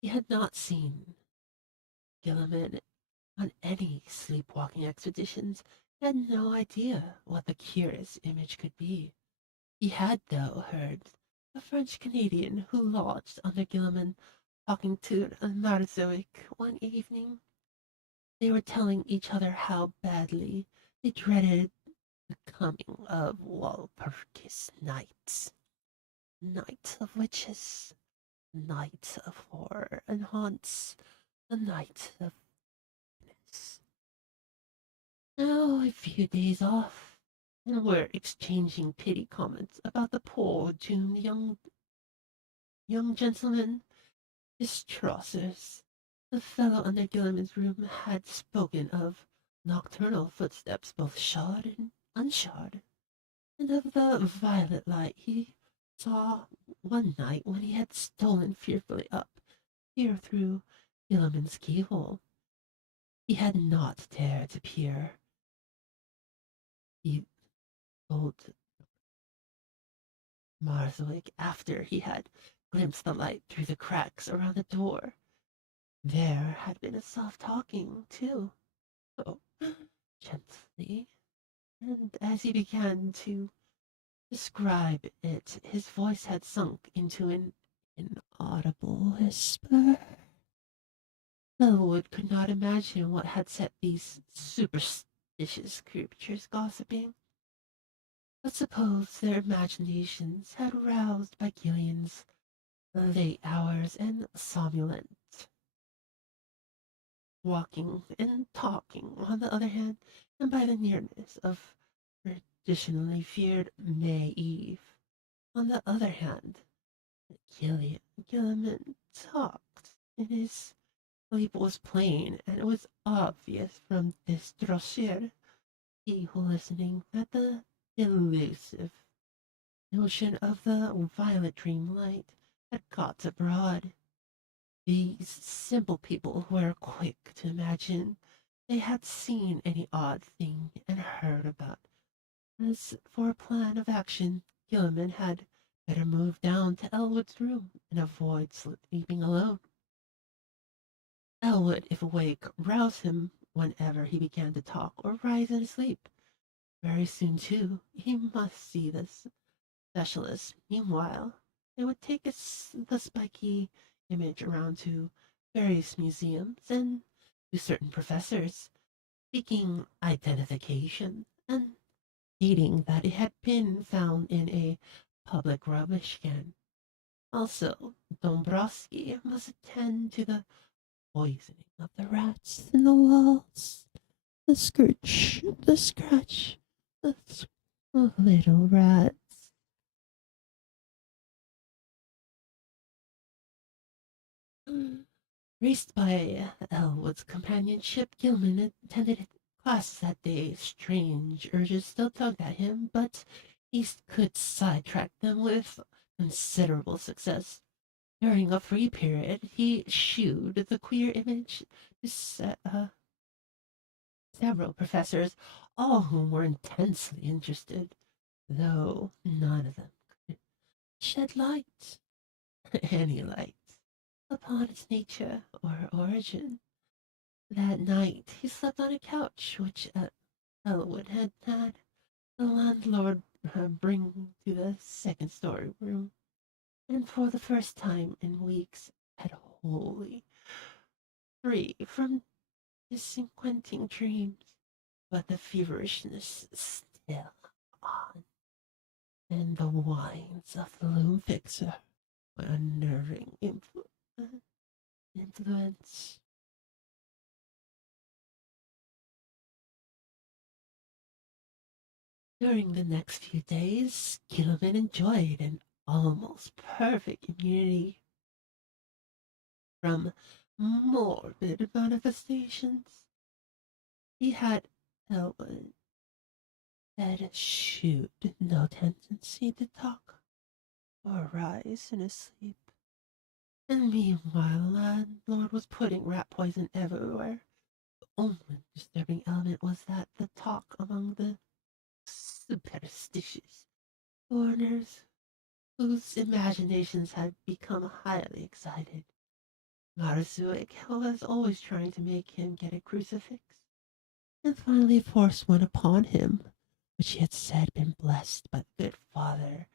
He had not seen Gilliman on any sleepwalking expeditions. He had no idea what the curious image could be. He had, though, heard a French Canadian who lodged under Gilliman talking to a Marzowick one evening. They were telling each other how badly they dreaded the coming of Walpurgis night. Night of witches, night of horror and haunts, the night of darkness. Now a few days off, and we're exchanging pity comments about the poor doomed young gentleman. His trousers. The fellow under Gilliman's room had spoken of nocturnal footsteps, both shod and unshod, and of the violet light he saw one night when he had stolen fearfully up here through Gilliman's keyhole. He had not dared to peer. He told Marswick after he had glimpsed the light through the cracks around the door. There had been a soft talking, too, oh, gently, and as he began to describe it, his voice had sunk into an inaudible whisper. Elwood could not imagine what had set these superstitious creatures gossiping, but supposed their imaginations had roused by Gillian's late hours and somnolent walking and talking, on the other hand, and by the nearness of traditionally feared May Eve. On the other hand, Gilliman talked, and his sleep was plain, and it was obvious from this drosser, he who listening, that the elusive notion of the violet dream light had got abroad. These simple people were quick to imagine they had seen any odd thing and heard about. As for a plan of action, Gilliman had better move down to Elwood's room and avoid sleeping alone. Elwood, if awake, rouse him whenever he began to talk or rise in his sleep. Very soon, too, he must see this specialist. Meanwhile, they would take the spiky image around to various museums and to certain professors, seeking identification and stating that it had been found in a public rubbish can. Also, Dombrowski must attend to the poisoning of the rats in the walls, the scratch, the little rats. Raised by Elwood's companionship, Gilman attended classes that day. Strange urges still tugged at him, but he could sidetrack them with considerable success. During a free period, he shewed the queer image to several professors, all whom were intensely interested. though none of them could shed light, any light, upon its nature or origin. That night he slept on a couch which Elwood had the landlord bring to the second-story room, and for the first time in weeks had wholly free from disquieting dreams. But the feverishness still on, and the whines of the loom fixer were a nerving influence. During the next few days, Gilman enjoyed an almost perfect immunity from morbid manifestations. He had, Elwood said, shewed no tendency to talk or rise in his sleep. And meanwhile, the landlord was putting rat poison everywhere. The only disturbing element was that the talk among the superstitious foreigners, whose imaginations had become highly excited. Marasuik was always trying to make him get a crucifix, and finally forced one upon him, which he had said been blessed by the good father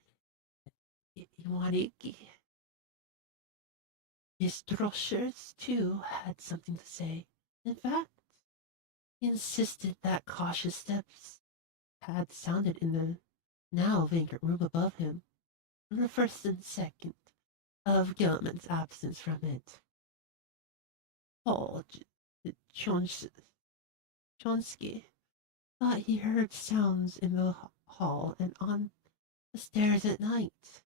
Iwaniki. His droshers, too, had something to say. In fact, he insisted that cautious steps had sounded in the now vacant room above him on the first and second of Gilman's absence from it. Paul Chonsky thought he heard sounds in the hall and on the stairs at night,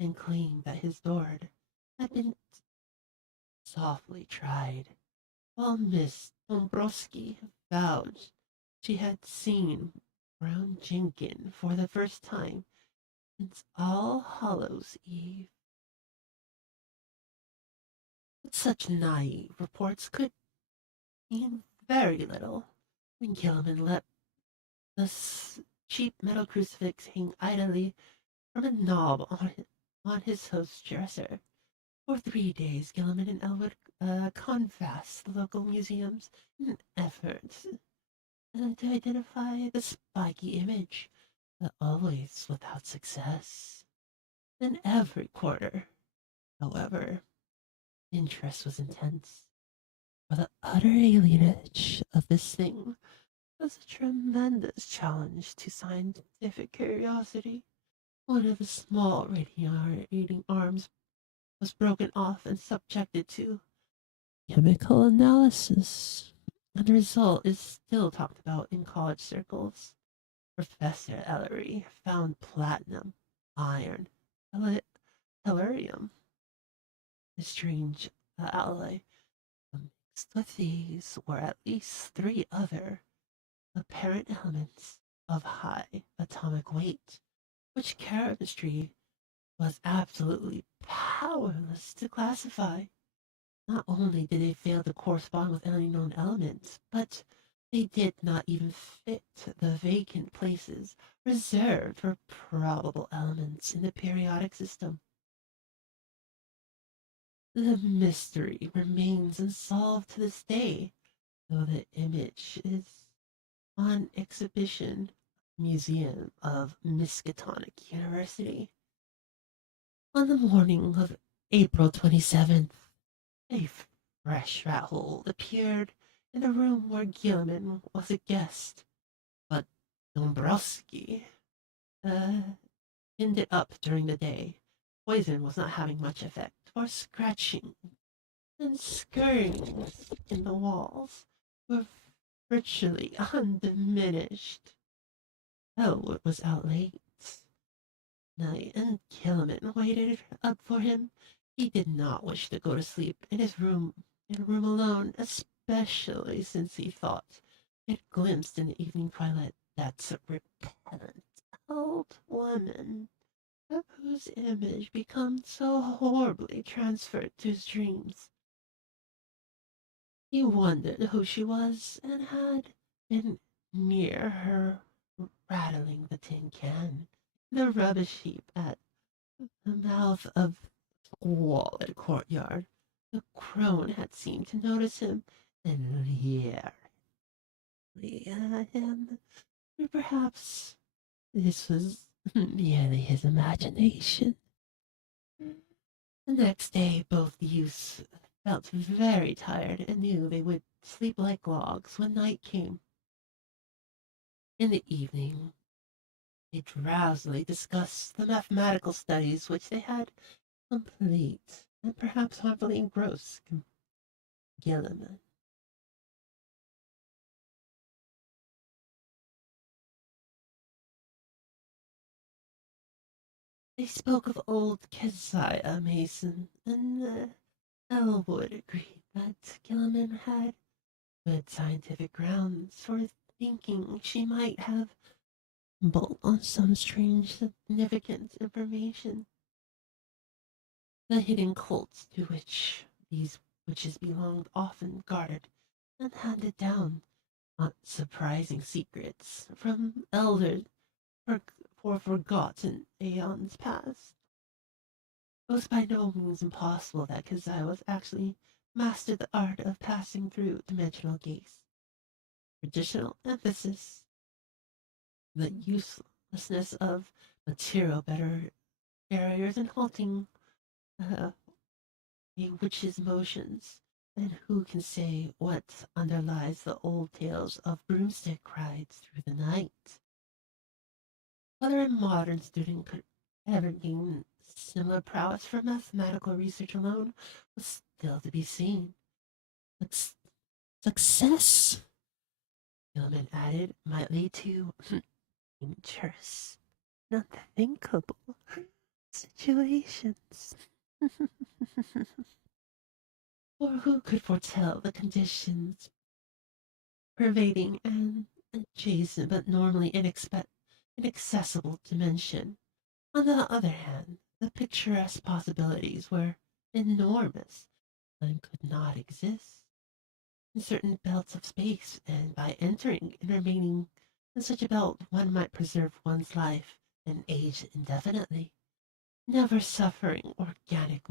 and claimed that his door had been softly tried, while Miss Dombrowski vowed she had seen Brown Jenkin for the first time since All Hallows Eve. But such naive reports could mean very little when Gilman let the cheap metal crucifix hang idly from a knob on his host's dresser. For 3 days, Gilman and Elwood canvassed the local museums in an effort to identify the spiky image, but always without success. In every quarter, however, interest was intense, for the utter alienage of this thing was a tremendous challenge to scientific curiosity. One of the small radiating arms was broken off and subjected to chemical analysis, and the result is still talked about in college circles. Professor Ellery found platinum, iron, tellurium, a strange alloy. Mixed with these were at least three other apparent elements of high atomic weight, which chemistry was absolutely powerless to classify. Not only did they fail to correspond with any known elements, but they did not even fit the vacant places reserved for probable elements in the periodic system. The mystery remains unsolved to this day, though the image is on exhibition at the Museum of Miskatonic University. On the morning of April 27th, a fresh rat hole appeared in the room where Gilman was a guest, but Dombrowski pinned it up during the day. Poison was not having much effect, for scratching and scurryings in the walls were virtually undiminished. Elwood was out late night, and Gilman waited up for him. He did not wish to go to sleep in a room alone, especially since he thought he had glimpsed in the evening twilight that repellent old woman whose image become so horribly transferred to his dreams. He wondered who she was and had been near her rattling the tin can the rubbish heap at the mouth of the squalid courtyard. The crone had seemed to notice him and leer at him. Or perhaps this was merely his imagination. The next day, both youths felt very tired and knew they would sleep like logs when night came. In the evening, they drowsily discussed the mathematical studies which they had complete and perhaps harmfully engrossed Gilliman. They spoke of old Keziah Mason, and Elwood agreed that Gilliman had good scientific grounds for thinking she might have stumbled on some strange significant information. The hidden cults to which these witches belonged often guarded and handed down not surprising secrets from elders for forgotten aeons past. It was by no means impossible that Kazai was actually mastered the art of passing through dimensional gates. Traditional emphasis, the uselessness of material better barriers and halting uh, a witch's motions. And who can say what underlies the old tales of broomstick rides through the night? Whether a modern student could ever gain similar prowess for mathematical research alone was still to be seen. But success, Gilman added, might lead to dangerous, unthinkable situations. Or who could foretell the conditions pervading an adjacent but normally inaccessible dimension? On the other hand, the picturesque possibilities were enormous and could not exist in certain belts of space, and by entering and remaining in such a belt, one might preserve one's life and age indefinitely, never suffering organic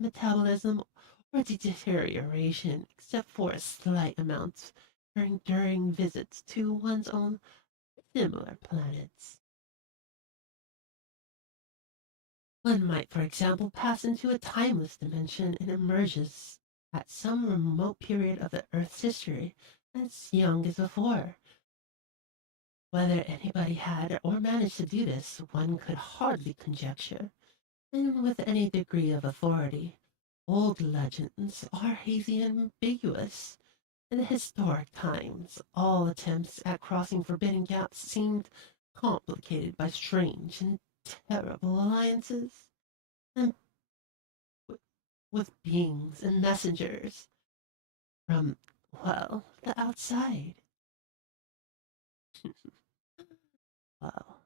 metabolism or deterioration except for slight amounts during visits to one's own similar planets. One might, for example, pass into a timeless dimension and emerges at some remote period of the Earth's history as young as before. Whether anybody had or managed to do this, one could hardly conjecture, and with any degree of authority. Old legends are hazy and ambiguous. In historic times, all attempts at crossing forbidden gaps seemed complicated by strange and terrible alliances, and with beings and messengers from, well, the outside. Well,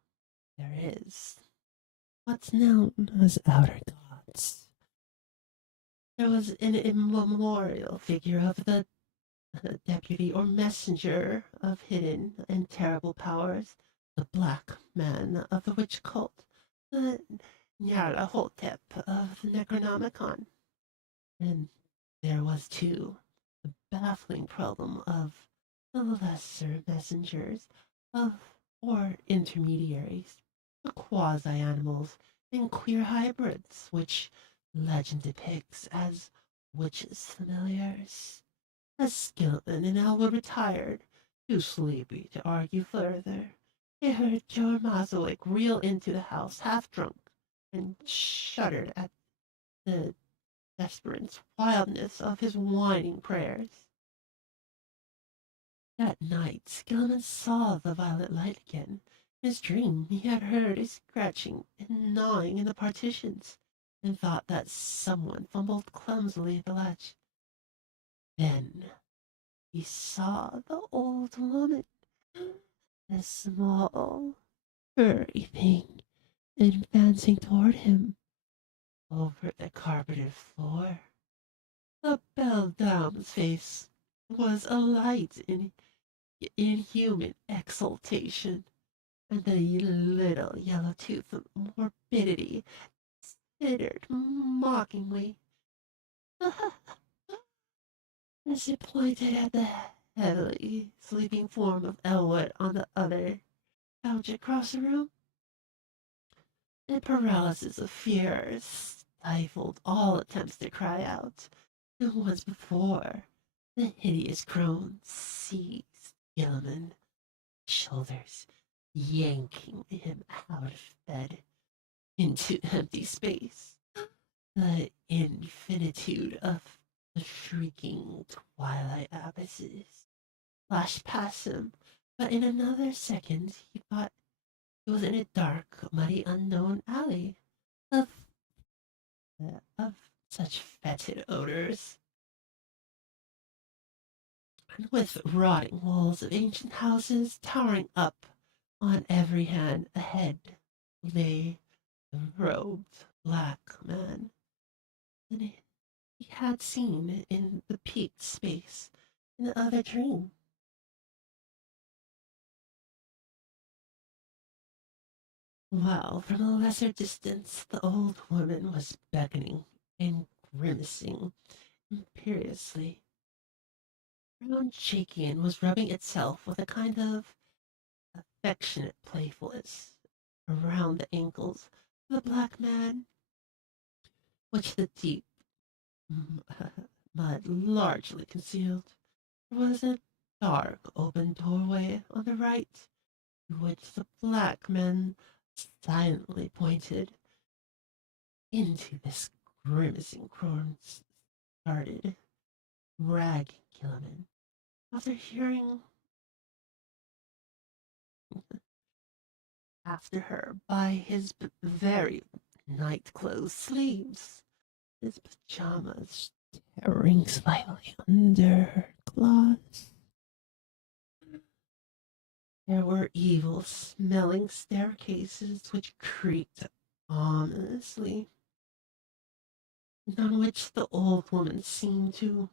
there is what's known as outer gods. There was an immemorial figure of the deputy or messenger of hidden and terrible powers, the Black Man of the witch cult, the Nyarlathotep of the Necronomicon. And there was, too, the baffling problem of the lesser messengers of or intermediaries, the quasi-animals and queer hybrids, which legend depicts as witches' familiars. As Skilton and Elwood retired, too sleepy to argue further, they heard Joe Mazowick reel into the house half drunk and shuddered at the desperate wildness of his whining prayers. That night, Skilman saw the violet light again. In his dream, he had heard a scratching and gnawing in the partitions, and thought that someone fumbled clumsily at the latch. Then he saw the old woman, a small, furry thing, advancing toward him over the carpeted floor. The beldame's face was alight in inhuman exultation. and the little yellow tooth of morbidity tittered mockingly as it pointed at the heavily sleeping form of Elwood on the other couch across the room. A paralysis of fear stifled all attempts to cry out. And once before, the hideous crone seized Gilliman's shoulders, yanking him out of bed into empty space. The infinitude of the shrieking twilight abysses flashed past him, but in another second he thought he was in a dark, muddy, unknown alley of of such fetid odors, and with rotting walls of ancient houses towering up on every hand. Ahead lay the robed black man that he had seen in the peaked space in the other dream. While from a lesser distance the old woman was beckoning and grimacing imperiously. Brown Shakian was rubbing itself with a kind of affectionate playfulness around the ankles of the black man, which the deep mud largely concealed. There was a dark open doorway on the right, to which the black man silently pointed. Into this grimacing crone started Rag Gilliman. After hearing after her by his very night-clothes sleeves, his pajamas tearing slightly under her claws. There were evil-smelling staircases which creaked ominously, and on which the old woman seemed to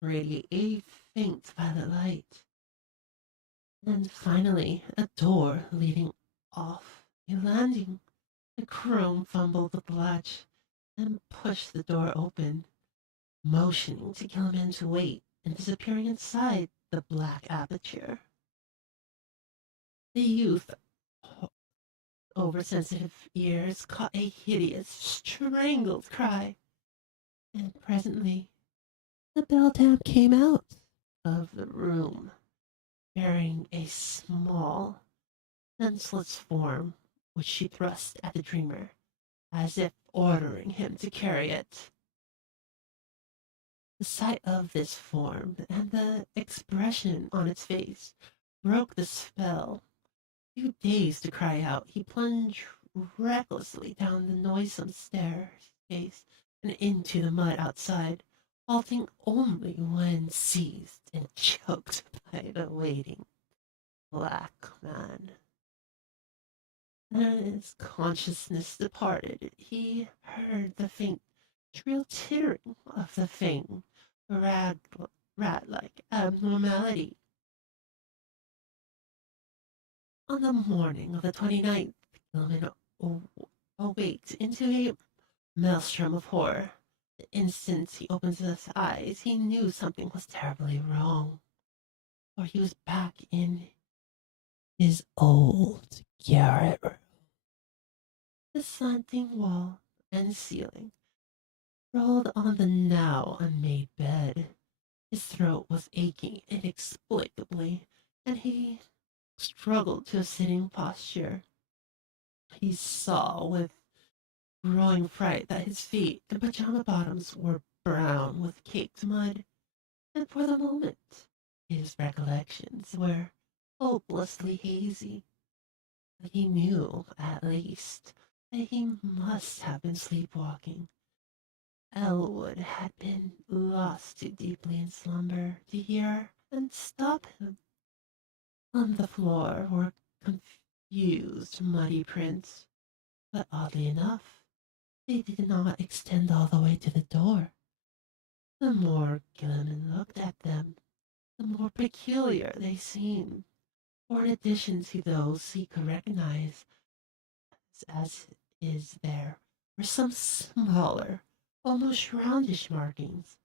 radiate a faint violet light. And finally, a door leading off a landing. The crone fumbled with the latch and pushed the door open, motioning to Gilliman to wait and disappearing inside the black aperture. The youth oversensitive ears caught a hideous, strangled cry, and presently the beldam came out of the room, bearing a small, senseless form, which she thrust at the dreamer, as if ordering him to carry it. The sight of this form and the expression on its face broke the spell. Too dazed to cry out, he plunged recklessly down the noisome staircase and into the mud outside, halting only when seized and choked by the waiting black man. As his consciousness departed, he heard the faint, shrill tittering of the thing, rat-like abnormality. On the morning of the 29th, Gilman awaked into a maelstrom of horror. The instant he opened his eyes, he knew something was terribly wrong, for he was back in his old garret room. The slanting wall and ceiling rolled on the now unmade bed. His throat was aching inexplicably, and he struggled to a sitting posture. He saw with growing fright that his feet and pajama bottoms were brown with caked mud, and for the moment his recollections were hopelessly hazy. But he knew, at least, that he must have been sleepwalking. Elwood had been lost too deeply in slumber to hear and stop him. On the floor were confused, muddy prints, but oddly enough, they did not extend all the way to the door. The more Gilliman looked at them, the more peculiar they seemed, or in addition to those he could recognize as is there were some smaller, almost roundish markings.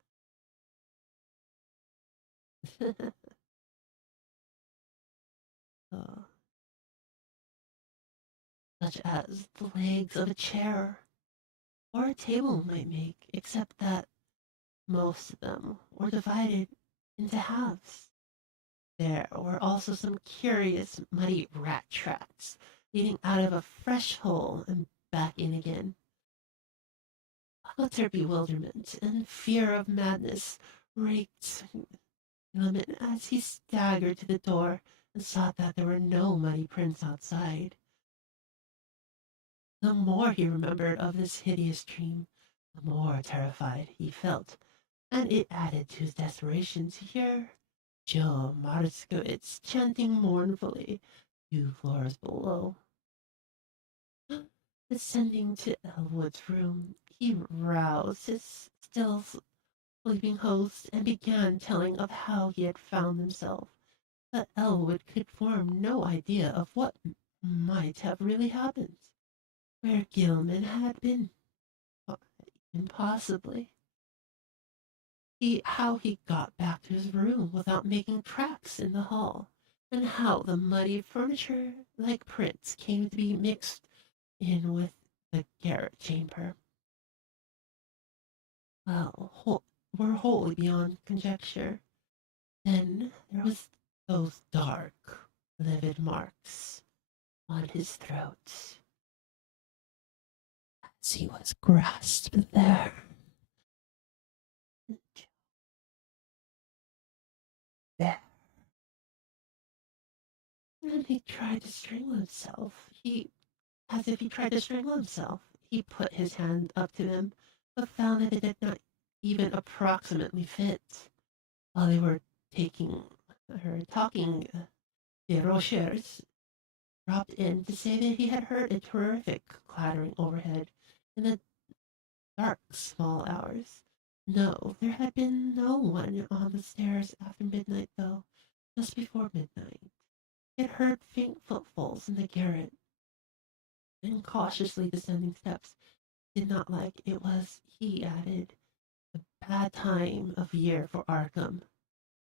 uh, Such as the legs of a chair or a table might make, except that most of them were divided into halves. There were also some curious muddy rat tracks leading out of a fresh hole and back in again. Utter bewilderment and fear of madness raked Gilman as he staggered to the door and saw that there were no muddy prints outside. The more he remembered of this hideous dream, the more terrified he felt, and it added to his desperation to hear Joe Marskowitz chanting mournfully 2 floors below. Descending to Elwood's room, he roused his still sleeping host and began telling of how he had found himself. But Elwood could form no idea of what might have really happened, where Gilman had been, impossibly. How he got back to his room without making tracks in the hall, and how the muddy furniture like prints came to be mixed in with the garret chamber. Well, were wholly beyond conjecture. Then there was those dark, livid marks on his throat as he was grasped there. There. And he tried to strangle himself. As if he tried to strangle himself. He put his hand up to them, but found that it did not even approximately fit. While they were talking, the Rochers dropped in to say that he had heard a terrific clattering overhead in the dark, small hours. No, there had been no one on the stairs after midnight, though, just before midnight. He had heard faint footfalls in the garret, and cautiously descending steps. Did not like it was, he added, a bad time of year for Arkham.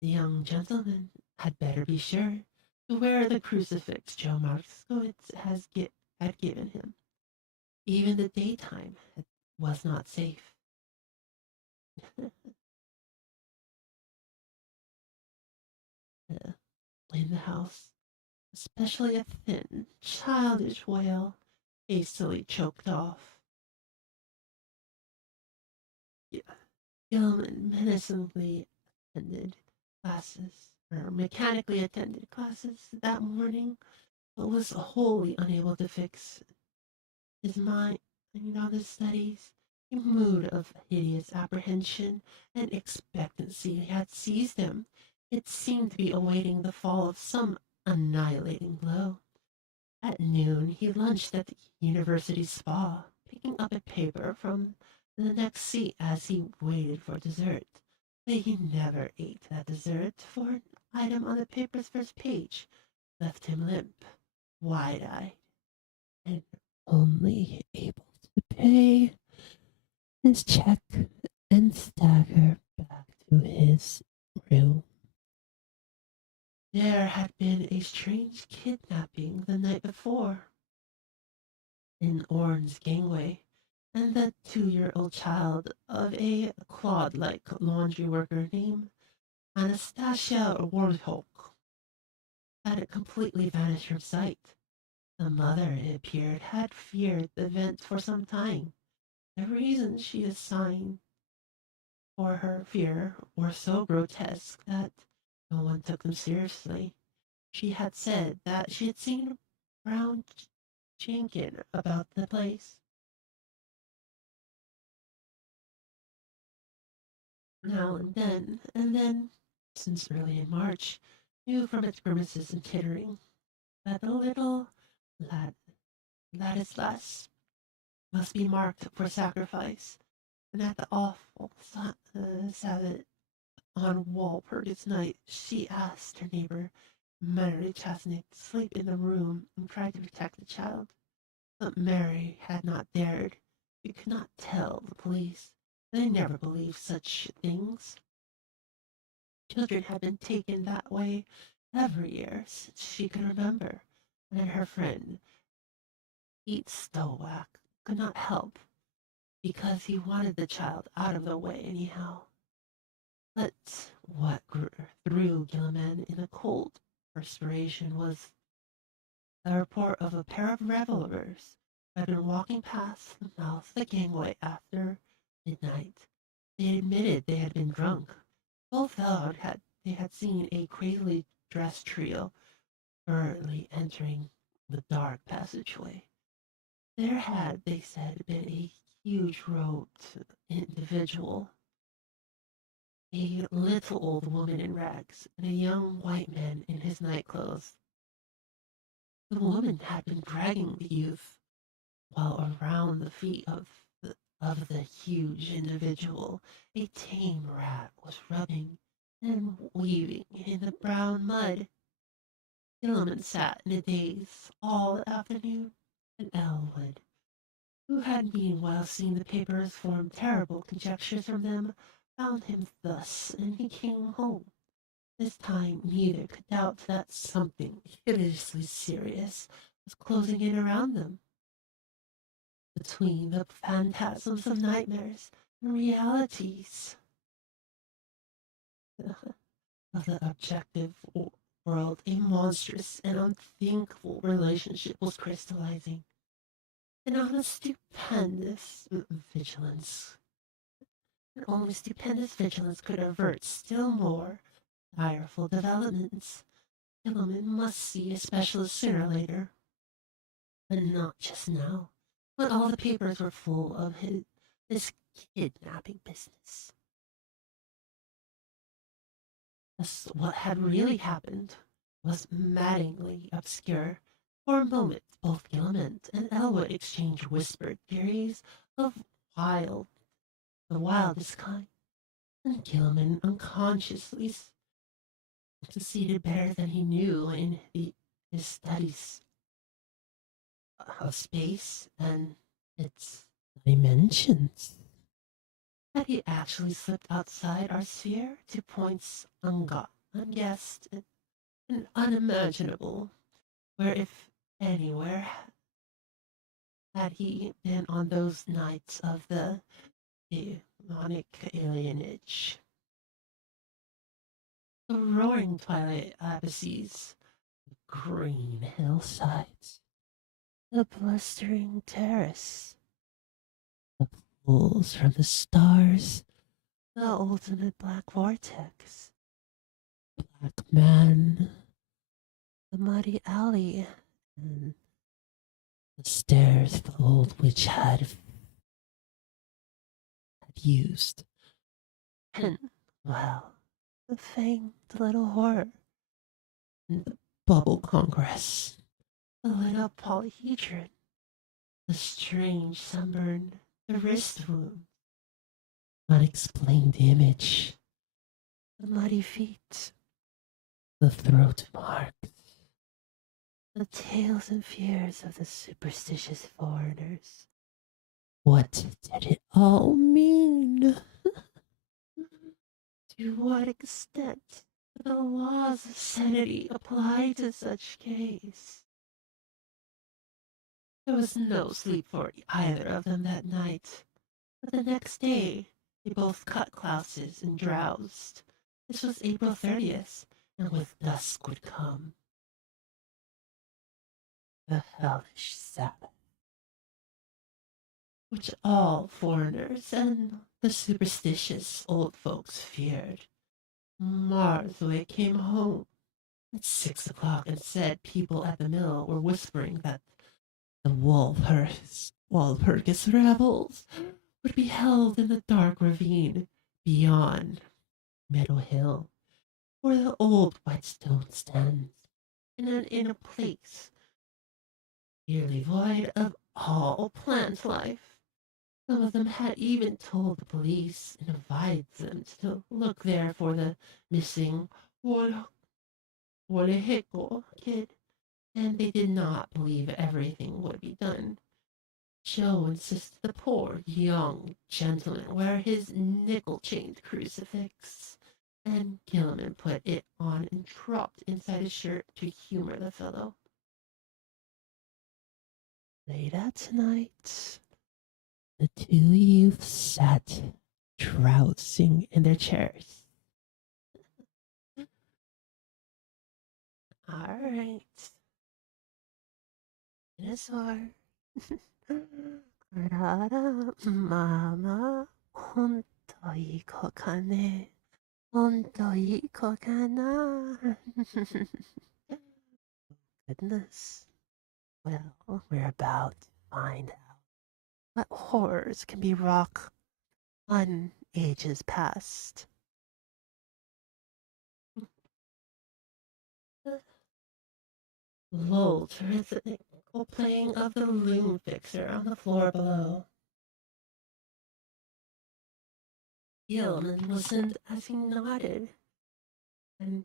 The young gentleman had better be sure to wear the crucifix Joe Marskowitz had given him. Even the daytime was not safe. In the house, especially a thin, childish wail, hastily choked off. Gilman menacingly attended classes, or mechanically attended classes that morning, but was wholly unable to fix his mind on his studies. A mood of hideous apprehension and expectancy had seized him. It seemed to be awaiting the fall of some annihilating blow. At noon, he lunched at the university spa, picking up a paper from the next seat as he waited for dessert. But he never ate that dessert, for an item on the paper's first page left him limp, wide-eyed, and only able to pay his check and stagger back to his room. There had been a strange kidnapping the night before in Orne's gangway, and the 2-year-old child of a clod-like laundry worker named Anastasia Warthog had completely vanished from sight. The mother, it appeared, had feared the event for some time. The reasons she assigned for her fear were so grotesque that no one took them seriously. She had said that she had seen Brown Jenkins about the place. Now and then, since early in March, knew from its grimaces and tittering that the little lad, Ladislas must be marked for sacrifice, and at the awful Sabbath on Walpurgis night, she asked her neighbor Mary Chesney sleep in the room and tried to protect the child. But Mary had not dared. She could not tell the police. They never believed such things. Children had been taken that way every year since she could remember, and her friend, Pete Stowak, could not help because he wanted the child out of the way anyhow. But what threw Gilliman in a cold perspiration was the report of a pair of revelers who had been walking past the mouth of the gangway after midnight. They admitted they had been drunk. Both vowed they had seen a crazily dressed trio hurriedly entering the dark passageway. There had, they said, been a huge robed individual, a little old woman in rags, and a young white man in his nightclothes. The woman had been dragging the youth, while around the feet of the huge individual a tame rat was rubbing and weaving in the brown mud. Gilliman sat in a daze all the afternoon, and Elwood, who had meanwhile seen the papers form terrible conjectures from them, found him thus, and he came home. This time neither could doubt that something hideously serious was closing in around them. Between the phantasms of nightmares and realities of the objective world, a monstrous and unthinkable relationship was crystallizing. And on a stupendous vigilance, and only stupendous vigilance could avert still more direful developments. Gilliman must see a specialist sooner or later, but not just now, when all the papers were full of this kidnapping business. What had really happened was maddeningly obscure. For a moment, both Gilliman and Elwood exchanged whispered theories of wild, the wildest kind, and Gilliman unconsciously succeeded better than he knew in his studies of space and its dimensions. Had he actually slipped outside our sphere to points unguessed and unimaginable, where if anywhere had he been on those nights of the demonic alienage? The roaring twilight abysses, the green hillsides, the blustering terrace, the pools from the stars, the ultimate black vortex, black man, the muddy alley, and the stairs the old witch had used. And, well, the fanged little horror, and the bubble congress, the lit up polyhedron, the strange sunburn, the wrist wound, unexplained image, the muddy feet, the throat marks, the tales and fears of the superstitious foreigners. What did it all mean? To what extent do the laws of sanity apply to such case? There was no sleep for either of them that night, but the next day they both cut clouses and drowsed. This was April 30th, and with dusk would come the hellish Sabbath, which all foreigners and the superstitious old folks feared. Martha came home at 6 o'clock and said people at the mill were whispering that the Walpurgis revels would be held in the dark ravine beyond Meadow Hill, where the old white stone stands, in a place nearly void of all plant life. Some of them had even told the police and advised them to look there for the missing Olehico, kid, and they did not believe everything would be done. Joe insisted the poor young gentleman wear his nickel-chained crucifix, and Gilliman put it on and dropped inside his shirt to humor the fellow. Later tonight, the two youths sat drowsing in their chairs. All right. Dinosaur. あらら、まあまあ、ほんといい子かね。ほんといい子かな。Goodness. Well, we're about to find out what horrors can be wrought on ages past. Lulled to rhythmical playing of the loom fixer on the floor below. Gilman listened as he nodded and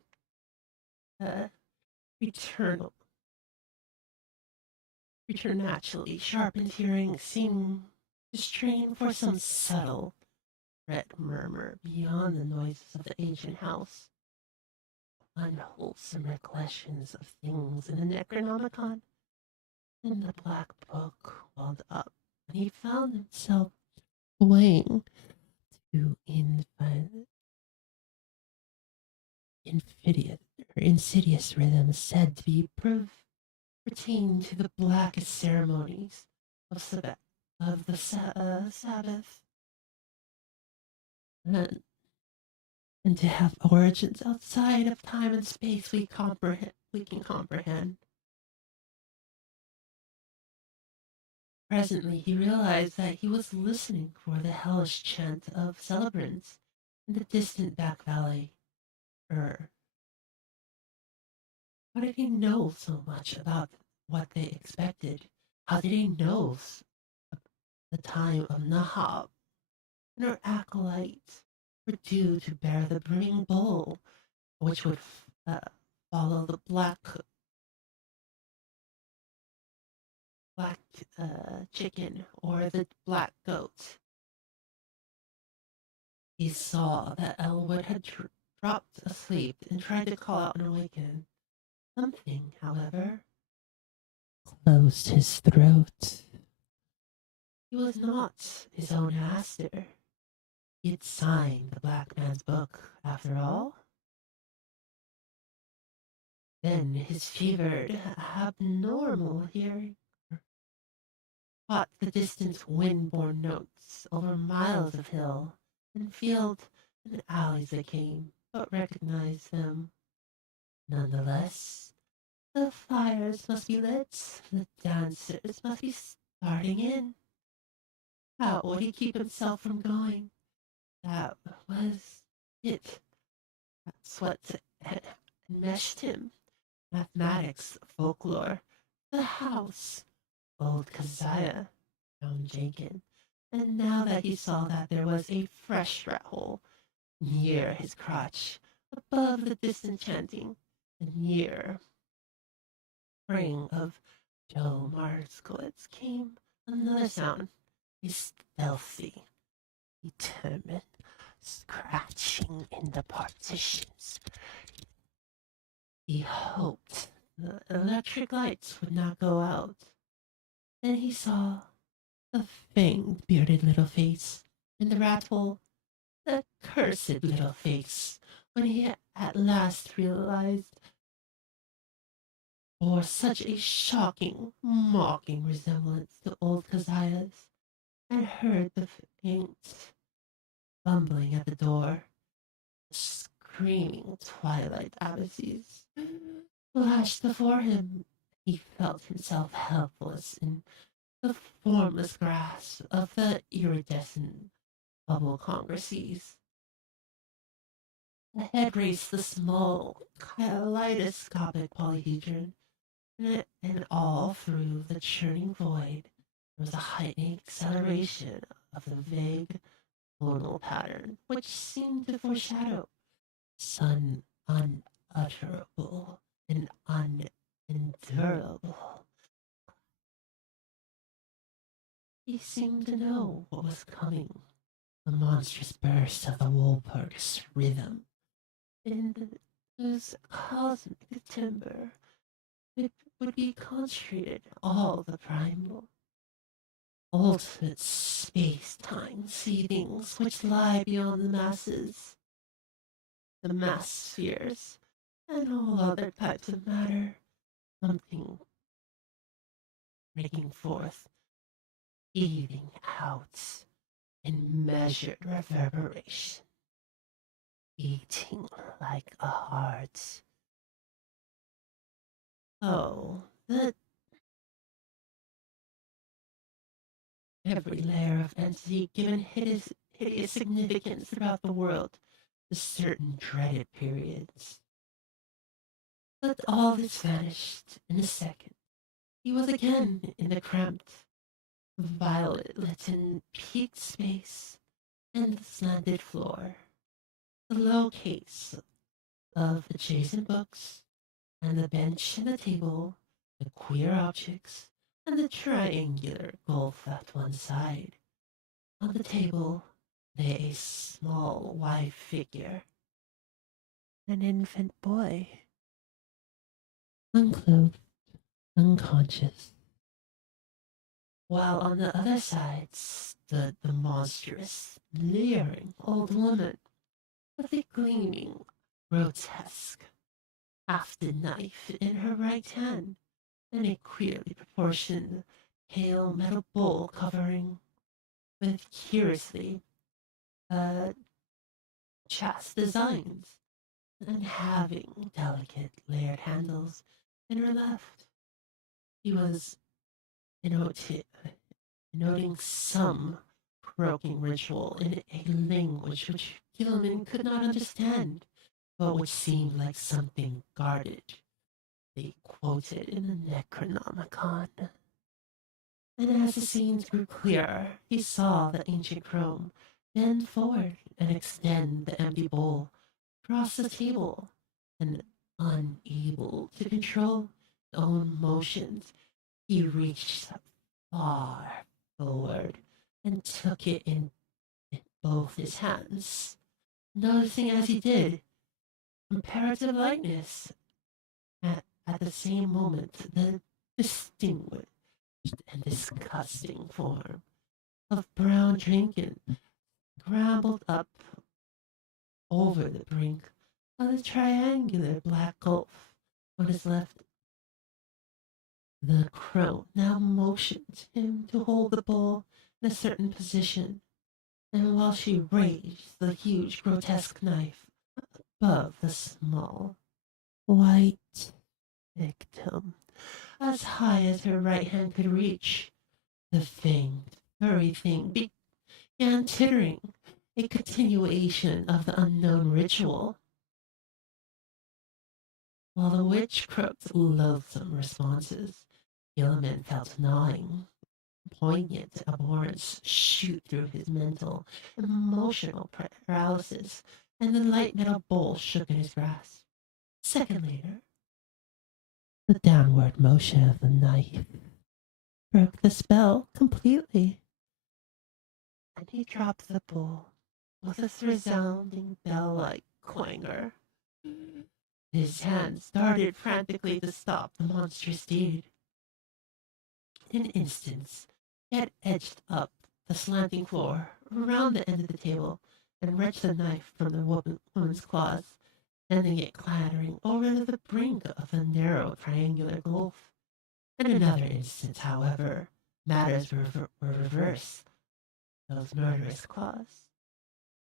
returned preternaturally sharpened hearing seemed to strain for some subtle red murmur beyond the noises of the ancient house. Unwholesome recollections of things in the Necronomicon and the Black Book welled up, and he found himself swaying to insidious rhythms said to be pertain to the blackest ceremonies of the Sabbath, and, and to have origins outside of time and space we can comprehend. Presently, he realized that he was listening for the hellish chant of celebrants in the distant back valley. How did he know so much about what they expected? How did he know the time of Nahab and her acolytes were due to bear the brimming bowl, which would follow the black chicken or the black goat? He saw that Elwood had dropped asleep and tried to call out and awaken. Something, however, closed his throat. He was not his own master. He had signed the black man's book, after all. Then his fevered, abnormal hearing caught the distant wind-borne notes over miles of hill and field and alleys that came, but recognized them. Nonetheless, the fires must be lit, the dancers must be starting in. How would he keep himself from going? That was it. That's what enmeshed him. Mathematics, folklore, the house, old Keziah, young Jenkins. And now that he saw that there was a fresh rat hole near his crotch, above the distant chanting, the near ring of Joe Marsowitz came another sound, a stealthy, determined scratching in the partitions. He hoped the electric lights would not go out. Then he saw the fanged, bearded little face in the rat hole, the cursed little face when he at last realized bore such a shocking, mocking resemblance to old Keziah's, and heard the faint bumbling at the door, the screaming twilight abysses flashed before him. He felt himself helpless in the formless grasp of the iridescent bubble congresses. The head raced the small, kaleidoscopic polyhedron, and all through the churning void there was a heightening acceleration of the vague tonal pattern, which seemed to foreshadow sun unutterable and unendurable. He seemed to know what was coming. The monstrous burst of the Wolperk's rhythm, in whose cosmic timbre it would be concentrated all the primal, ultimate space-time seethings which lie beyond the masses, the mass spheres, and all other types of matter, something breaking forth, heaving out in measured reverberation, beating like a heart. Oh, that every layer of entity given hideous significance throughout the world to certain dreaded periods. But all this vanished in a second. He was again in the cramped, violet-lit peaked space and the slanted floor, the low case of adjacent books, and the bench and the table, the queer objects, and the triangular gulf at one side. On the table lay a small white figure, an infant boy, unclothed, unconscious, while on the other side stood the monstrous, leering old woman with a gleaming, grotesque, hafted knife in her right hand and a queerly proportioned pale metal bowl covering with curiously uh, chast designs and having delicate layered handles in her left. He was noting some croaking ritual in a language which Gilman could not understand, but which seemed like something guarded. They quoted in the Necronomicon. And as the scenes grew clearer, he saw the ancient crone bend forward and extend the empty bowl across the table, and unable to control his own motions, he reached far forward and took it in both his hands, noticing as he did comparative lightness. At the same moment, the distinguished and disgusting form of brown Drinkin scrambled up over the brink of the triangular black gulf on his left. The crone now motioned him to hold the bowl in a certain position, and while she raised the huge grotesque knife above the small white victim as high as her right hand could reach, the faint, furry thing began tittering, a continuation of the unknown ritual, while the witch croaked loathsome responses. Gilliman felt gnawing, poignant abhorrence shoot through his mental, emotional paralysis, and the light metal bowl shook in his grasp. A second later, the downward motion of the knife broke the spell completely, and he dropped the bowl with a resounding bell-like clangor. His hands darted frantically to stop the monstrous deed. In an instant, he had edged up the slanting floor, around the end of the table, and wrenched the knife from the woman's claws, sending it clattering over to the brink of the narrow triangular gulf. In another instant, however, matters were reversed. Those murderous claws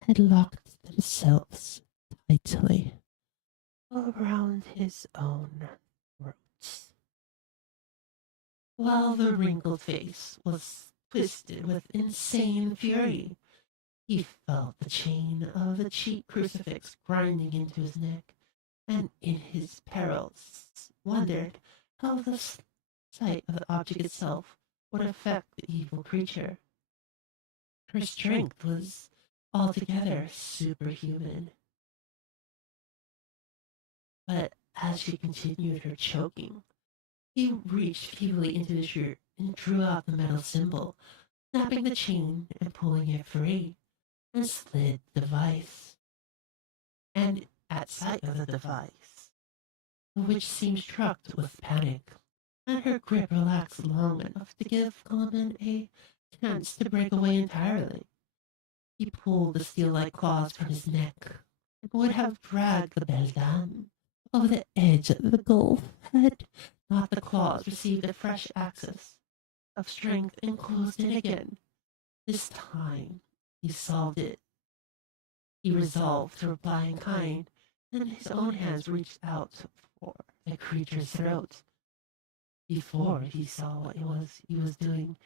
had locked themselves tightly around his own throat, while the wrinkled face was twisted with insane fury. He felt the chain of the cheap crucifix grinding into his neck, and in his perils wondered how the sight of the object itself would affect the evil creature. Her strength was altogether superhuman, but as she continued her choking, he reached feebly into his shirt and drew out the metal symbol, snapping the chain and pulling it free, and slid the device. And at sight of the device, the witch seemed struck with panic, and her grip relaxed long enough to give Coleman a chance to break away entirely. He pulled the steel-like claws from his neck and would have dragged the beldam over the edge of the gulf had not the claws received a fresh access of strength and closed it again. This time he solved it. He resolved to reply in kind, and his own hands reached out for the creature's throat. Before he saw what it was he was doing,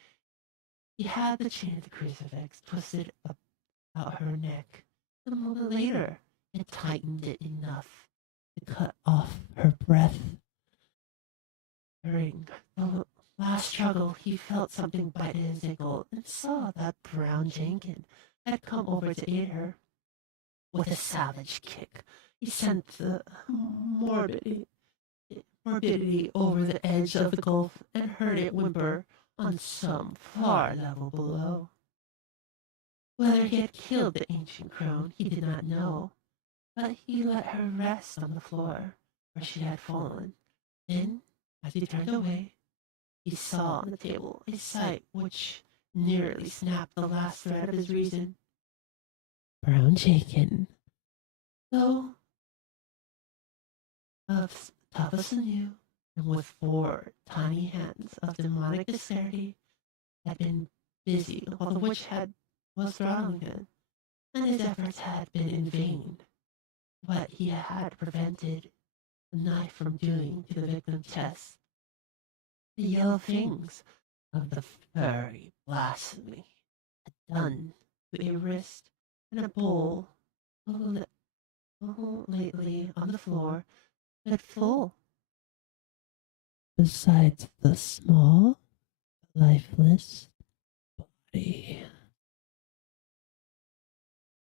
he had the chain of the crucifix twisted about her neck. A moment later, it tightened it enough to cut off her breath. During the last struggle, he felt something bite his ankle and saw that Brown Jenkins had come over to aid her. With a savage kick, he sent the morbidity over the edge of the gulf and heard it whimper on some far level below. Whether he had killed the ancient crone, he did not know, but he let her rest on the floor where she had fallen. Then, as he turned away, he saw on the table a sight which nearly snapped the last thread of his reason. Brown Jenkins, though of tough sinew and with 4 tiny hands of demonic dexterity, had been busy while the witch was throttling him, and his efforts had been in vain. What he had prevented the knife from doing to the victim's chest, the yellow fangs of the furry blasphemy had done to a wrist and a bowl lately on the floor, but full. Besides the small, lifeless body.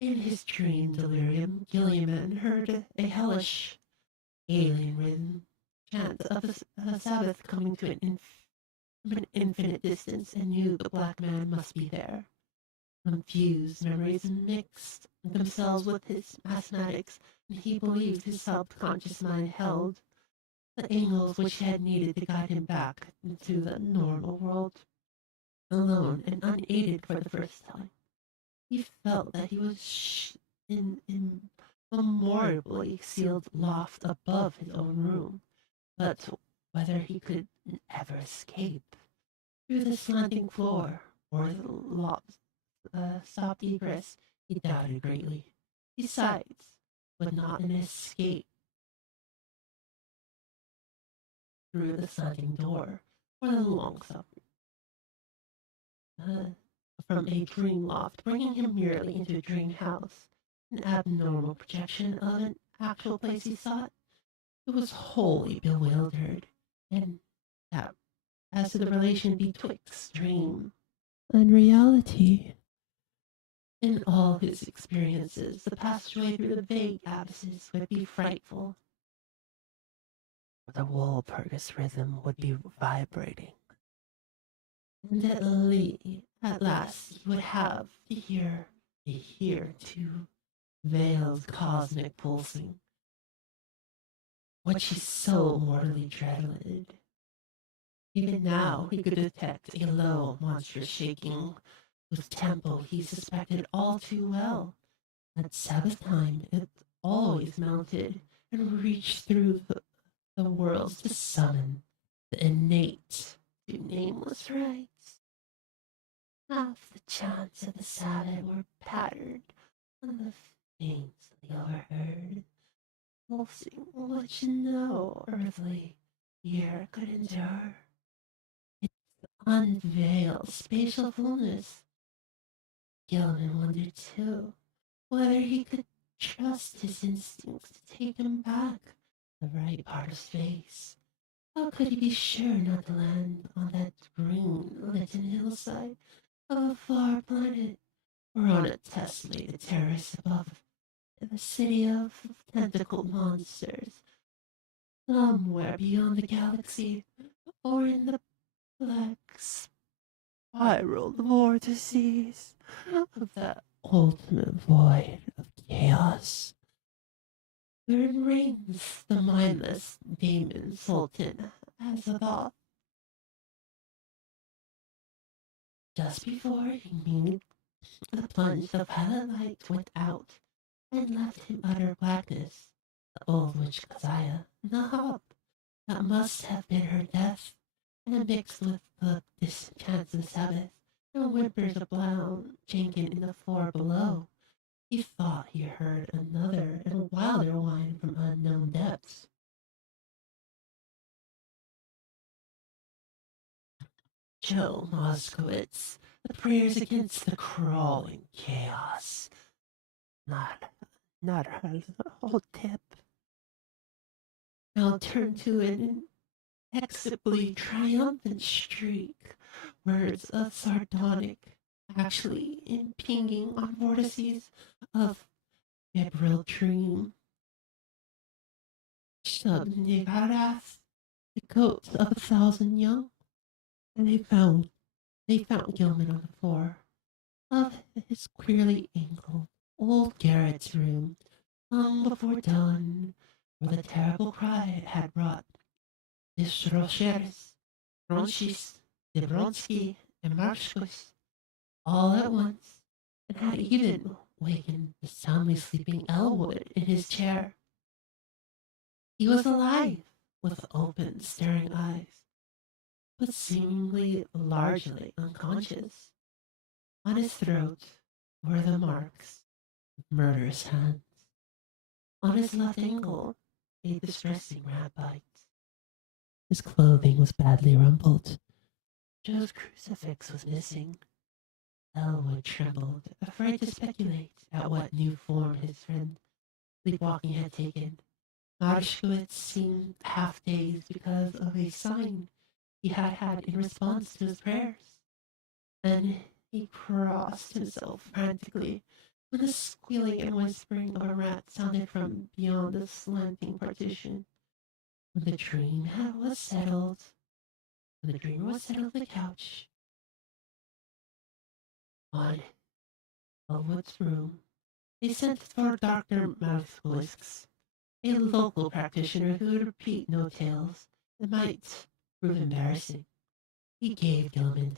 In his dream delirium, Gilliam heard a hellish, alien-ridden chant of the Sabbath coming to from an infinite distance and knew the black man must be there. Confused memories mixed themselves with his mathematics, and he believed his subconscious mind held the angles which he had needed to guide him back into the normal world. Alone and unaided for the first time, he felt that he was in memorably sealed loft above his own room, but whether he could ever escape through the slanting floor or the stopped egress, he doubted greatly. Besides, would not an escape through the slanting door or the long from a dream loft, bringing him merely into a dream house, an abnormal projection of an actual place he sought? He was wholly bewildered, and that as to the relation betwixt dream and reality. In all his experiences, the passageway through the vague abysses would be frightful. The Walpurgis rhythm would be vibrating, and at last he would have to hear two veiled cosmic pulsing, which he so mortally dreaded. Even now he could detect a low, monstrous shaking, whose tempo he suspected all too well. At Sabbath time it always mounted and reached through the worlds to summon the innate to nameless rites. Half the chants of the Sabbath were patterned on the faintly overheard, pulsing which no earthly ear could endure. Its unveiled spatial fullness. Gilman wondered too whether he could trust his instincts to take him back to the right part of space. How could he be sure not to land on that green litten hillside of a far planet, or on a tessellated terrace above the city of tentacled monsters, somewhere beyond the galaxy, or in the black spiral vortices of that ultimate void of chaos, wherein reigns the mindless demon sultan as a thought. Just before he knew, the plunge of violet light went out and left him utter blackness. The old witch Keziah, the hub that must have been her death, and mixed with the disenchanted Sabbath and whimpers of brown jankin in the floor below, he thought he heard another and wilder whine from unknown depths. Joe Moskowitz, the prayers against the crawling chaos. Not, not her whole tip. Now turn to an inexplicably triumphant streak, words of sardonic, actually impinging on vortices of febrile dream. Subnigarath, the goats of 1,000 young, and they found Gilman on the floor of his queerly angled old garret's room, long before dawn, where the terrible cry had brought Disrocheres, Bronchis, Debronsky, and Marshkus all at once, and had even wakened the soundly sleeping Elwood in his chair. He was alive, with open, staring eyes, but seemingly largely unconscious. On his throat were the marks of murderous hands. On his left ankle, a distressing rat bite. His clothing was badly rumpled. Joe's crucifix was missing. Elwood trembled, afraid to speculate at what new form his friend sleepwalking had taken. Marshkowitz seemed half dazed because of a sign he had had in response to his prayers. Then he crossed himself frantically when the squealing and whispering of a rat sounded from beyond the slanting partition. When the dream was settled, when the dreamer was settled on the couch on Elwood's room, they sent for Dr. Mouthwisks, a local practitioner who would repeat no tales that might prove embarrassing. He gave Gilman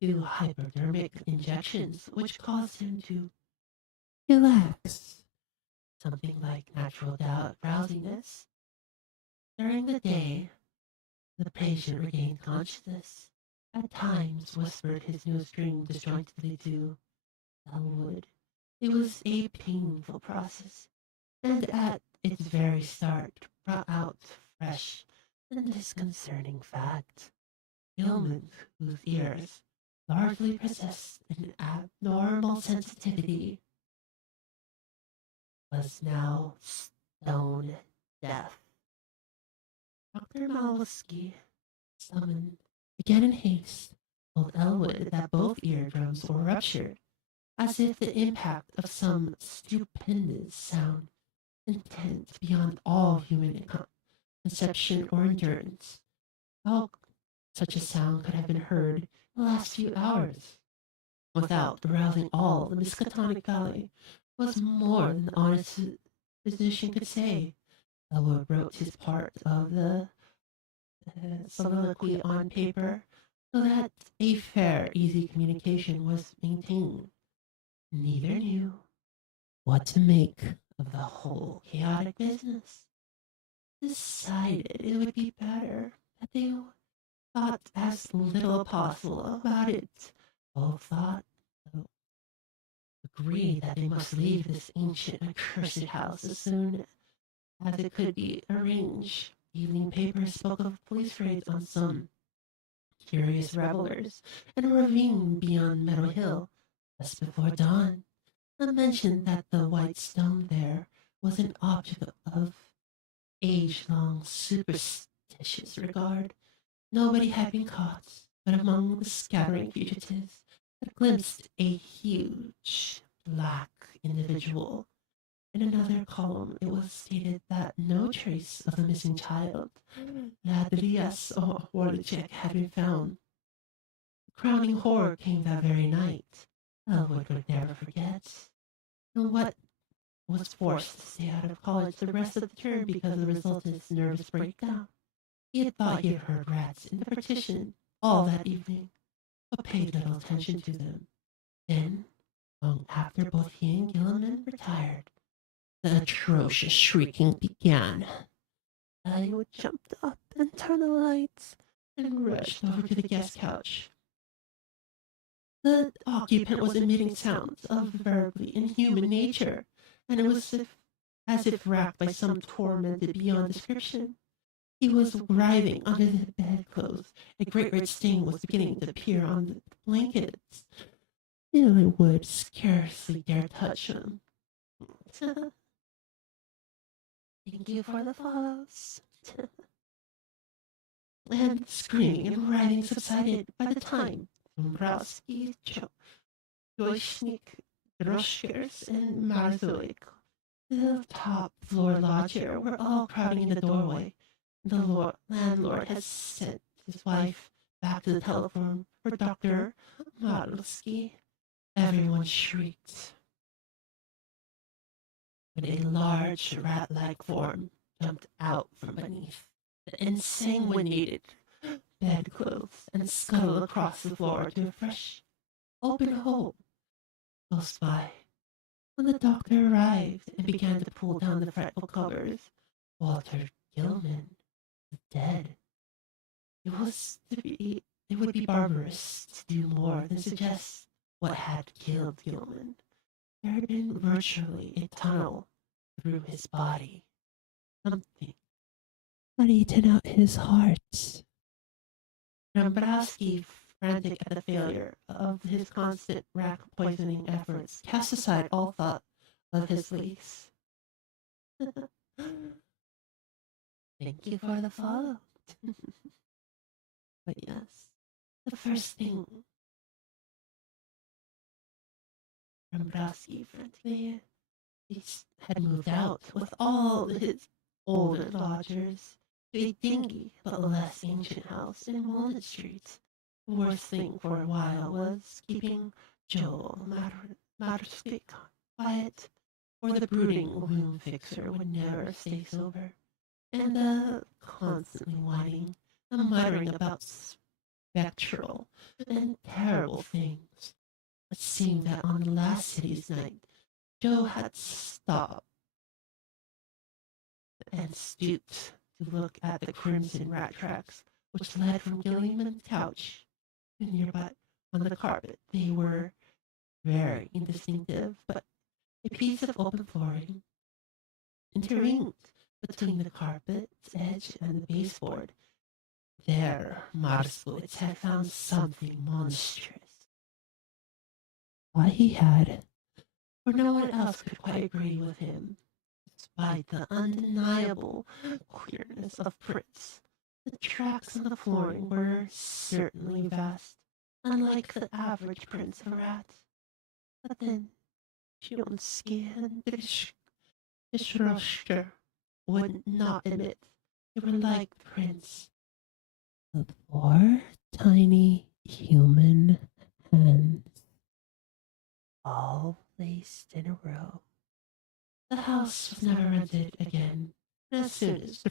two hypodermic injections, which caused him to relax, something like natural drowsiness. During the day, the patient regained consciousness, at times whispered his newest dream disjointedly to Elwood. It was a painful process, and at its very start brought out fresh and disconcerting fact. Gilman, whose ears largely possessed an abnormal sensitivity, was now stone deaf. Dr. Malowski, summoned again in haste, told Elwood that both eardrums were ruptured, as if the impact of some stupendous sound, intent beyond all human conception or endurance. How such a sound could have been heard in the last few hours, without arousing all the Miskatonic Valley, was more than the honest physician could say. Elwood wrote his part of the soliloquy on paper so that a fair, easy communication was maintained. Neither knew what to make of the whole chaotic business. Decided it would be better that they thought as little possible about it. Both thought, though, agreed that they must leave this ancient accursed house as soon as it could be arranged. Evening papers spoke of police raids on some curious revelers in a ravine beyond Meadow Hill just before dawn, and mentioned that the white stone there was an object of age-long superstitious regard. Nobody had been caught, but among the scattering fugitives had glimpsed a huge black individual, In another column, it was stated that no trace of the missing child, Ladrias or Wojciech, had been found. The crowning horror came that very night. Elwood would never forget. And what was forced to stay out of college the rest of the term because of the result of his nervous breakdown. He had thought he had heard rats in the partition all that evening, but paid little attention to them. Then, long after both he and Gilliman retired, the atrocious shrieking began. Elliot jumped up and turned the lights and rushed over to the guest couch. The occupant was emitting sounds of verbally inhuman nature, and it was as if racked by some tormented beyond description. He was writhing under the bedclothes. A great red stain was beginning to appear on the blankets. Billy would scarcely dare touch him. Thank you for the follows. And screaming and writhing subsided by the time Dombrowski, Joyschnik, Droschkers, and Marzoik, the top floor lodger, were all crowding in the doorway. The landlord had sent his wife back to the telephone for Dr. Marlowski. Everyone shrieked when a large rat-like form jumped out from beneath the ensanguinated bedclothes and scuttled across the floor to a fresh, open hole close by. When the doctor arrived and began to pull down the fretful covers, Walter Gilman was dead. It would be barbarous to do more than suggest what had killed Gilman. There had been virtually a tunnel through his body. Something had eaten out his heart. Dombrowski, frantic at the failure of his constant rack poisoning efforts, cast aside all thought of his lease. Thank you for the follow. But yes, the first thing Dombrowski frantically had moved out with all his older lodgers to a dingy but less ancient house in Walnut Street. The worst thing for a while was keeping Joel Marsky quiet, for the brooding room fixer would never stay sober, and the constantly whining and muttering about spectral and terrible things. It seemed that on the last city's night, Joe had stopped and stooped to look at the crimson rat tracks which led from Gilliman's couch to nearby on the carpet. They were very indistinctive, but a piece of open flooring intervened between the carpet's edge and the baseboard. There, Marskowitz had found something monstrous. Why he had, for no one else could quite agree with him, despite the undeniable queerness of prints. The tracks on the flooring were certainly vast, unlike the average prints of a rat. But then, Shionski and Dishroshker would not admit they were like prints of 4 tiny human hands, all placed in a row. The house was never rented again, and as soon as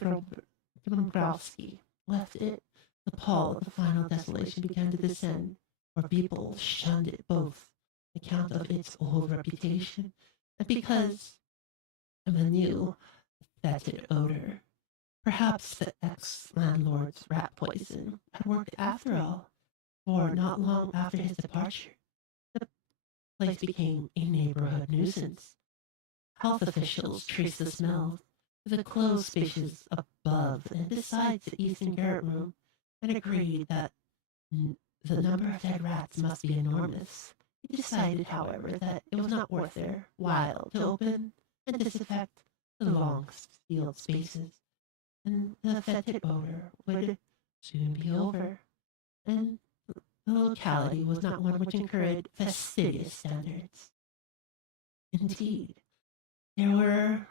Dombrowski left it, the pall of the final desolation began to descend, for people shunned it both on account of its old reputation and because of a new, fetid odor. Perhaps the ex-landlord's rat poison had worked after all, for not long after his departure, the place became a neighborhood nuisance. Health officials traced the smell to the closed spaces above and besides the eastern garret room, and agreed that the number of dead rats must be enormous. He decided, however, that it was not worth their while to open and disinfect the long sealed spaces, and the fetid odor would soon be over, and the locality was not one which encouraged fastidious standards. Indeed, There were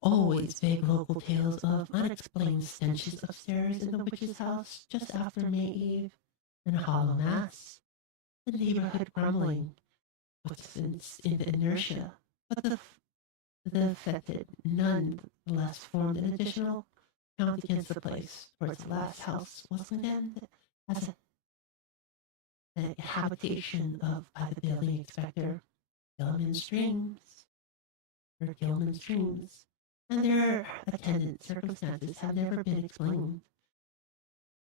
always vague local tales of unexplained stenches upstairs in the witch's house just after May Eve and Hollow Mass. The neighborhood grumbling, puts in the inertia, but the fetid nonetheless formed an additional count against the place where its last house was condemned as a habitation of by the building inspector, Gilman's dreams, or Gilman's dreams, and their attendant circumstances have never been explained.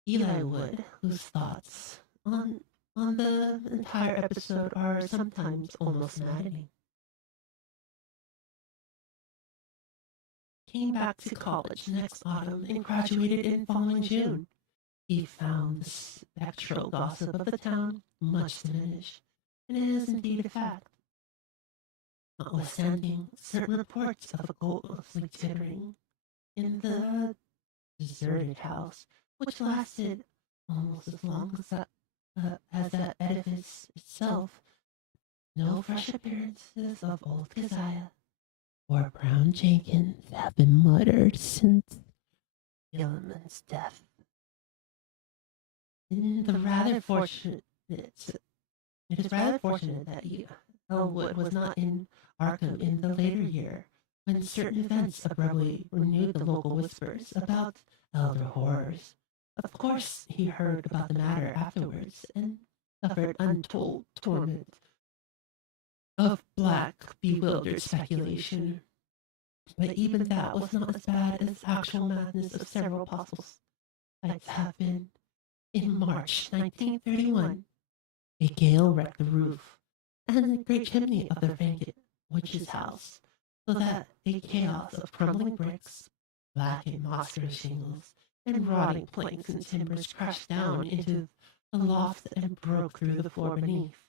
Eli Wood, whose thoughts on the entire episode are sometimes almost maddening, came back to college next autumn and graduated in following June. He found the spectral gossip of the town much diminished, and it is indeed a fact. Notwithstanding certain reports of a ghostly tittering in the deserted house, which lasted almost as long as that edifice itself, no fresh appearances of old Keziah or Brown Jenkins have been muttered since Gilman's death. In the rather fortunate, it is rather fortunate that Elwood was not in Arkham in the later year, when certain events abruptly renewed the local whispers about elder horrors. Of course, he heard about the matter afterwards and suffered untold torment of black, bewildered speculation. But even that was not as bad as actual madness of several possible sites have been. In March 1931, a gale wrecked the roof and the great chimney of the vacant witch's house, so that a chaos of crumbling bricks, blackened moss-gray shingles, and rotting planks and timbers crashed down into the loft and broke through the floor beneath.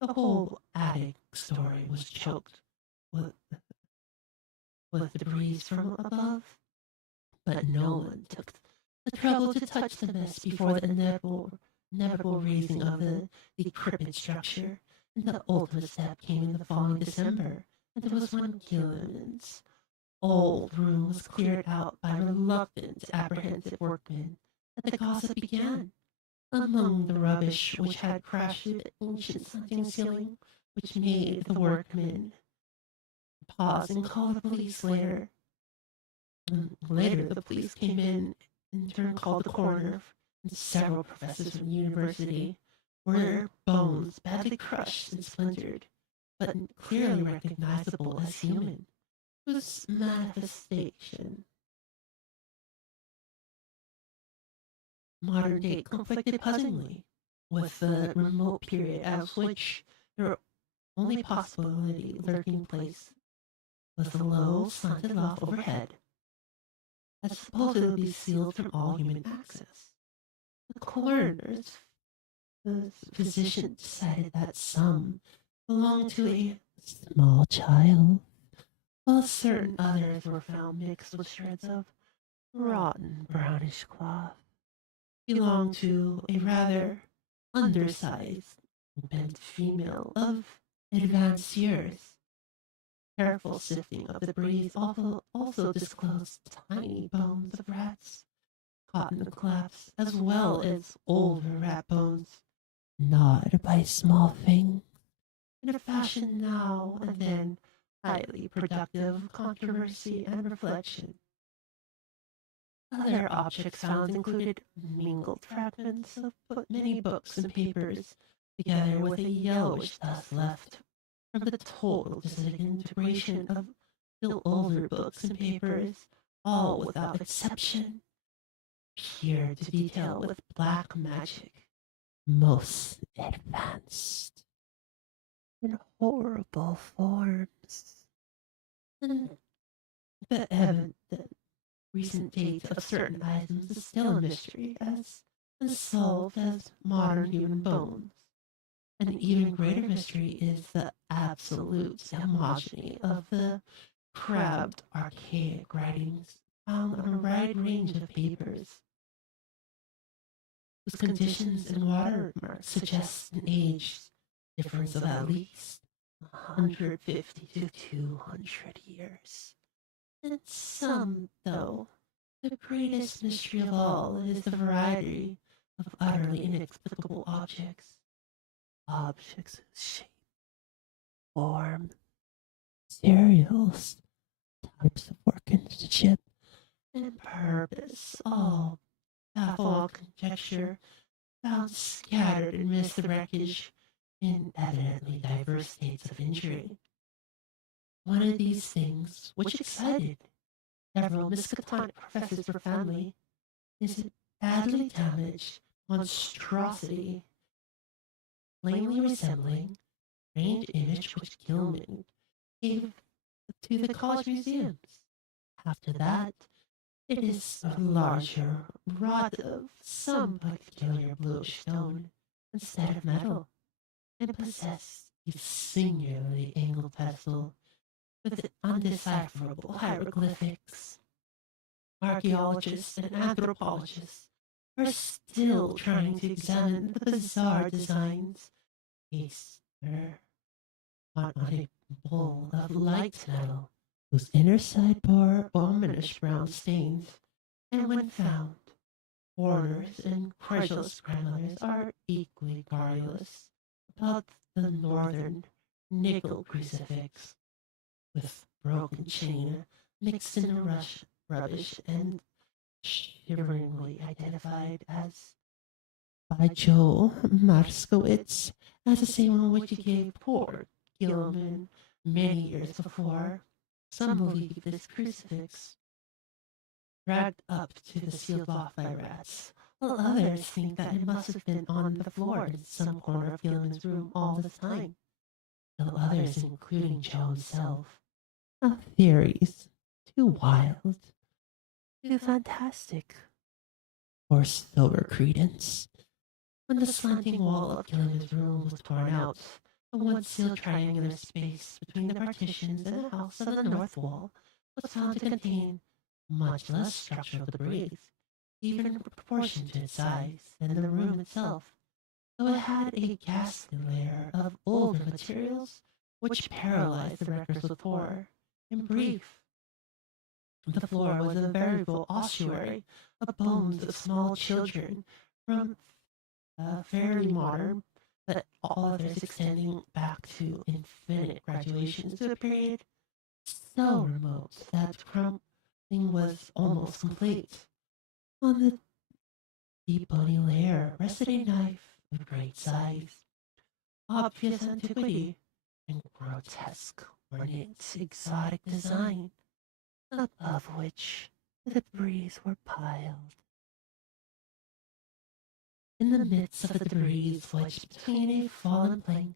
The whole attic story was choked with, with debris from above, but no one took the trouble to touch the mess before the inevitable raising of the decrepit structure. And the ultimate step came in the following December, and it was when Gilman's old room was cleared out by reluctant, apprehensive workmen that the gossip began. Among the rubbish which had crashed through the ancient slanting ceiling, which made the workmen pause and call the police later. Later, the police came in turn called the coroner, and several professors from the university, were bones badly crushed and splintered, but clearly recognizable as human, whose manifestation modern date conflicted puzzlingly with the remote period as which their only possibility lurking place was the low, slanted loft overhead, that supposedly sealed from all human access. The coroner's physician decided that some belonged to a small child, while certain others were found mixed with shreds of rotten brownish cloth, belonged to a rather undersized, bent female of advanced years. Careful sifting of the debris also disclosed tiny bones of rats caught in the collapse, as well as older rat bones, gnawed by small things, in a fashion now and then highly productive of controversy and reflection. Other objects found included mingled fragments of many books and papers, together with a yellowish dust left from the total disintegration of still older books and papers, all without exception appeared to detail with black magic, most advanced in horrible forms. And the recent date of certain items is still a mystery, as unsolved as modern human bones. An even greater mystery is the absolute homogeny of the crabbed, archaic writings found on a wide range of papers, whose conditions and watermarks suggest an age difference of at least 150 to 200 years. And some, though, the greatest mystery of all is the variety of utterly inexplicable objects. Objects whose shape, form, materials, types of workmanship, and purpose all baffle all conjecture, found scattered amidst the wreckage in evidently diverse states of injury. One of these things, which excited several Miskatonic professors profoundly, is a badly damaged monstrosity, plainly resembling a strange image which Gilman gave to the college museums. After that, it is a larger rod of some peculiar bluish stone instead of metal, and possessed a singularly angled pedestal with undecipherable hieroglyphics. Archaeologists and anthropologists are still trying to examine the bizarre designs based on a bowl of light metal whose inner side bore ominous brown stains, and when found, foreigners and credulous grandmothers are equally garrulous about the northern nickel crucifix with broken chain mixed in the rubbish and shiveringly identified as by Joel Marskowitz as the same one which he gave poor Gilman many years before. Some believe this crucifix dragged up to the sealed loft by rats, while others think that it must have been on the floor in some corner of Gilman's room all this time. Still others, including Joe himself, have theories too wild, too fantastic for sober credence. When the slanting wall of Gilman's room was torn out, the one sealed triangular space between the partitions and the house of the north wall was found to contain much less structural debris, even in proportion to its size, than the room itself, though it had a ghastly layer of older materials which paralyzed the wreckers with horror. In brief, the floor was a veritable ossuary of bones of small children from fairly modern, but all others extending back to infinite graduations to a period so remote that crumbling was almost complete. On the deep bony layer rested a knife of great size, obvious antiquity, and grotesque, ornate, exotic design, above which the debris were piled. In the midst of the debris wedged between a fallen plank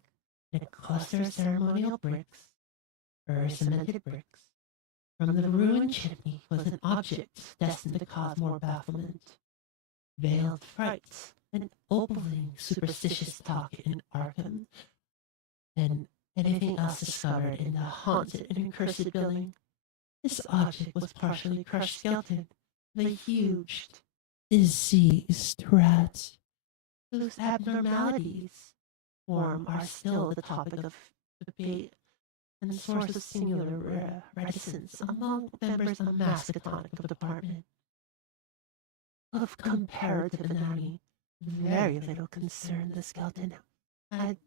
and a cluster of ceremonial bricks, or cemented bricks, from the ruined chimney was an object destined to cause more bafflement, veiled fright, and opening superstitious talk in Arkham than anything else discovered in the haunted and accursed building. This object was partially crushed skeleton of a huge, diseased rat, whose abnormalities form are still the topic of debate and source of singular reticence among members of the Mascotonic department. Of comparative anatomy, very little concern the skeleton had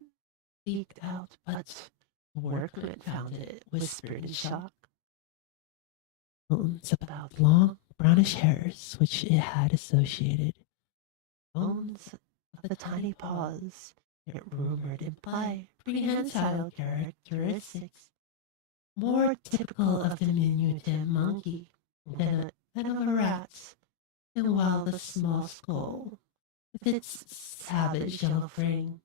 leaked out, but the workmen found it whispered in shock. Bones about long brownish hairs which it had associated. Bones of the tiny paws, it rumored imply prehensile characteristics, more typical of the diminutive monkey than of a rat, and while the small skull, with its savage yellow frame,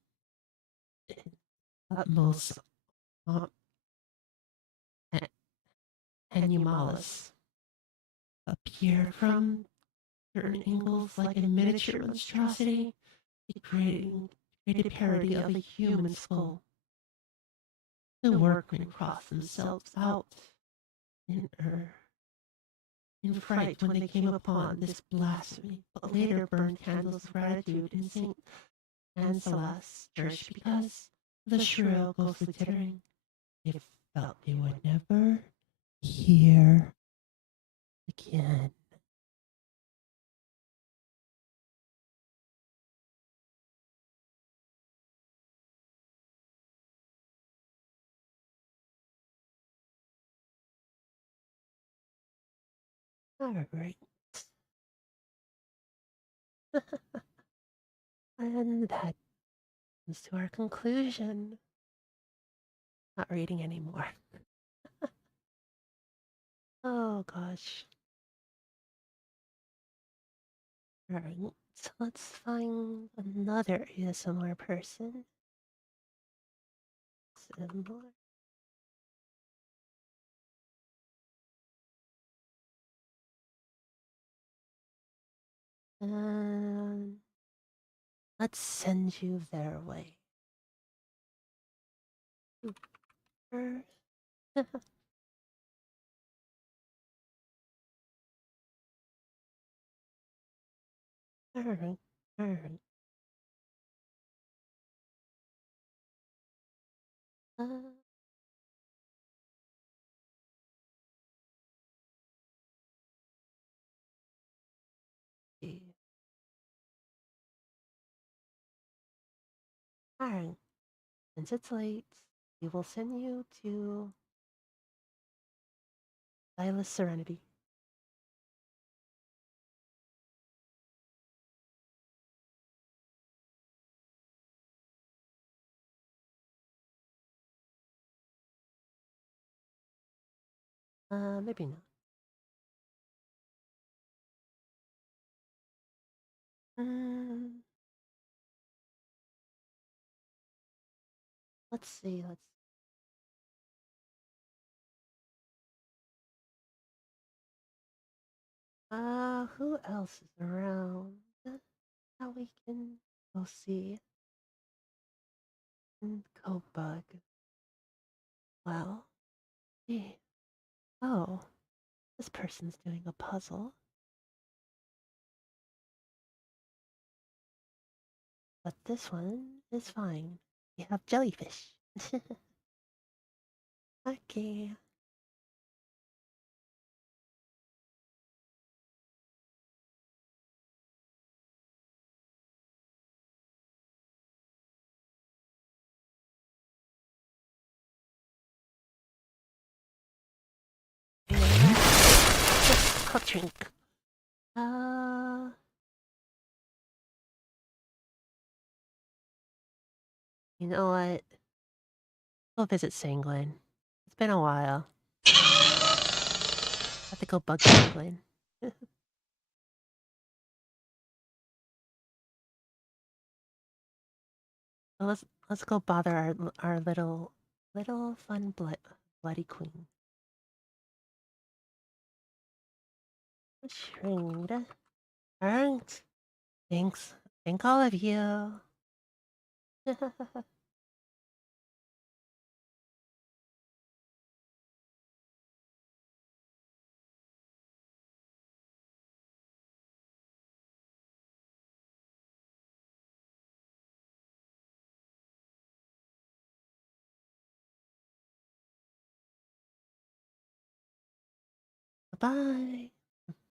utmost animalis, appeared from certain angles like a miniature monstrosity, created parody of a human skull. The workmen crossed themselves out in in fright when they came upon this blasphemy, but later burned candles of gratitude in St. Anselm's church because of the shrill ghostly tittering They felt they would never hear again. All right. And that comes to our conclusion. Not reading anymore. Oh gosh. All right. So let's find another ASMR person. Similar. And let's send you their way. Super. Alright. Alright. Uh, Alright. Since it's late, we will send you to Silas Serenity. Maybe not. Mm, let's see. Let's. Who else is around? How we can go see. Go bug. Well, hey. Oh, this person's doing a puzzle, but this one is fine. We have jellyfish. Okay. Just drink. Uh, you know what? Go visit Sanguine. It's been a while. Have to go bug Sanguine. So let's go bother our little fun bloody queen. Shringed. Alright. Thanks. Thank all of you. Bye.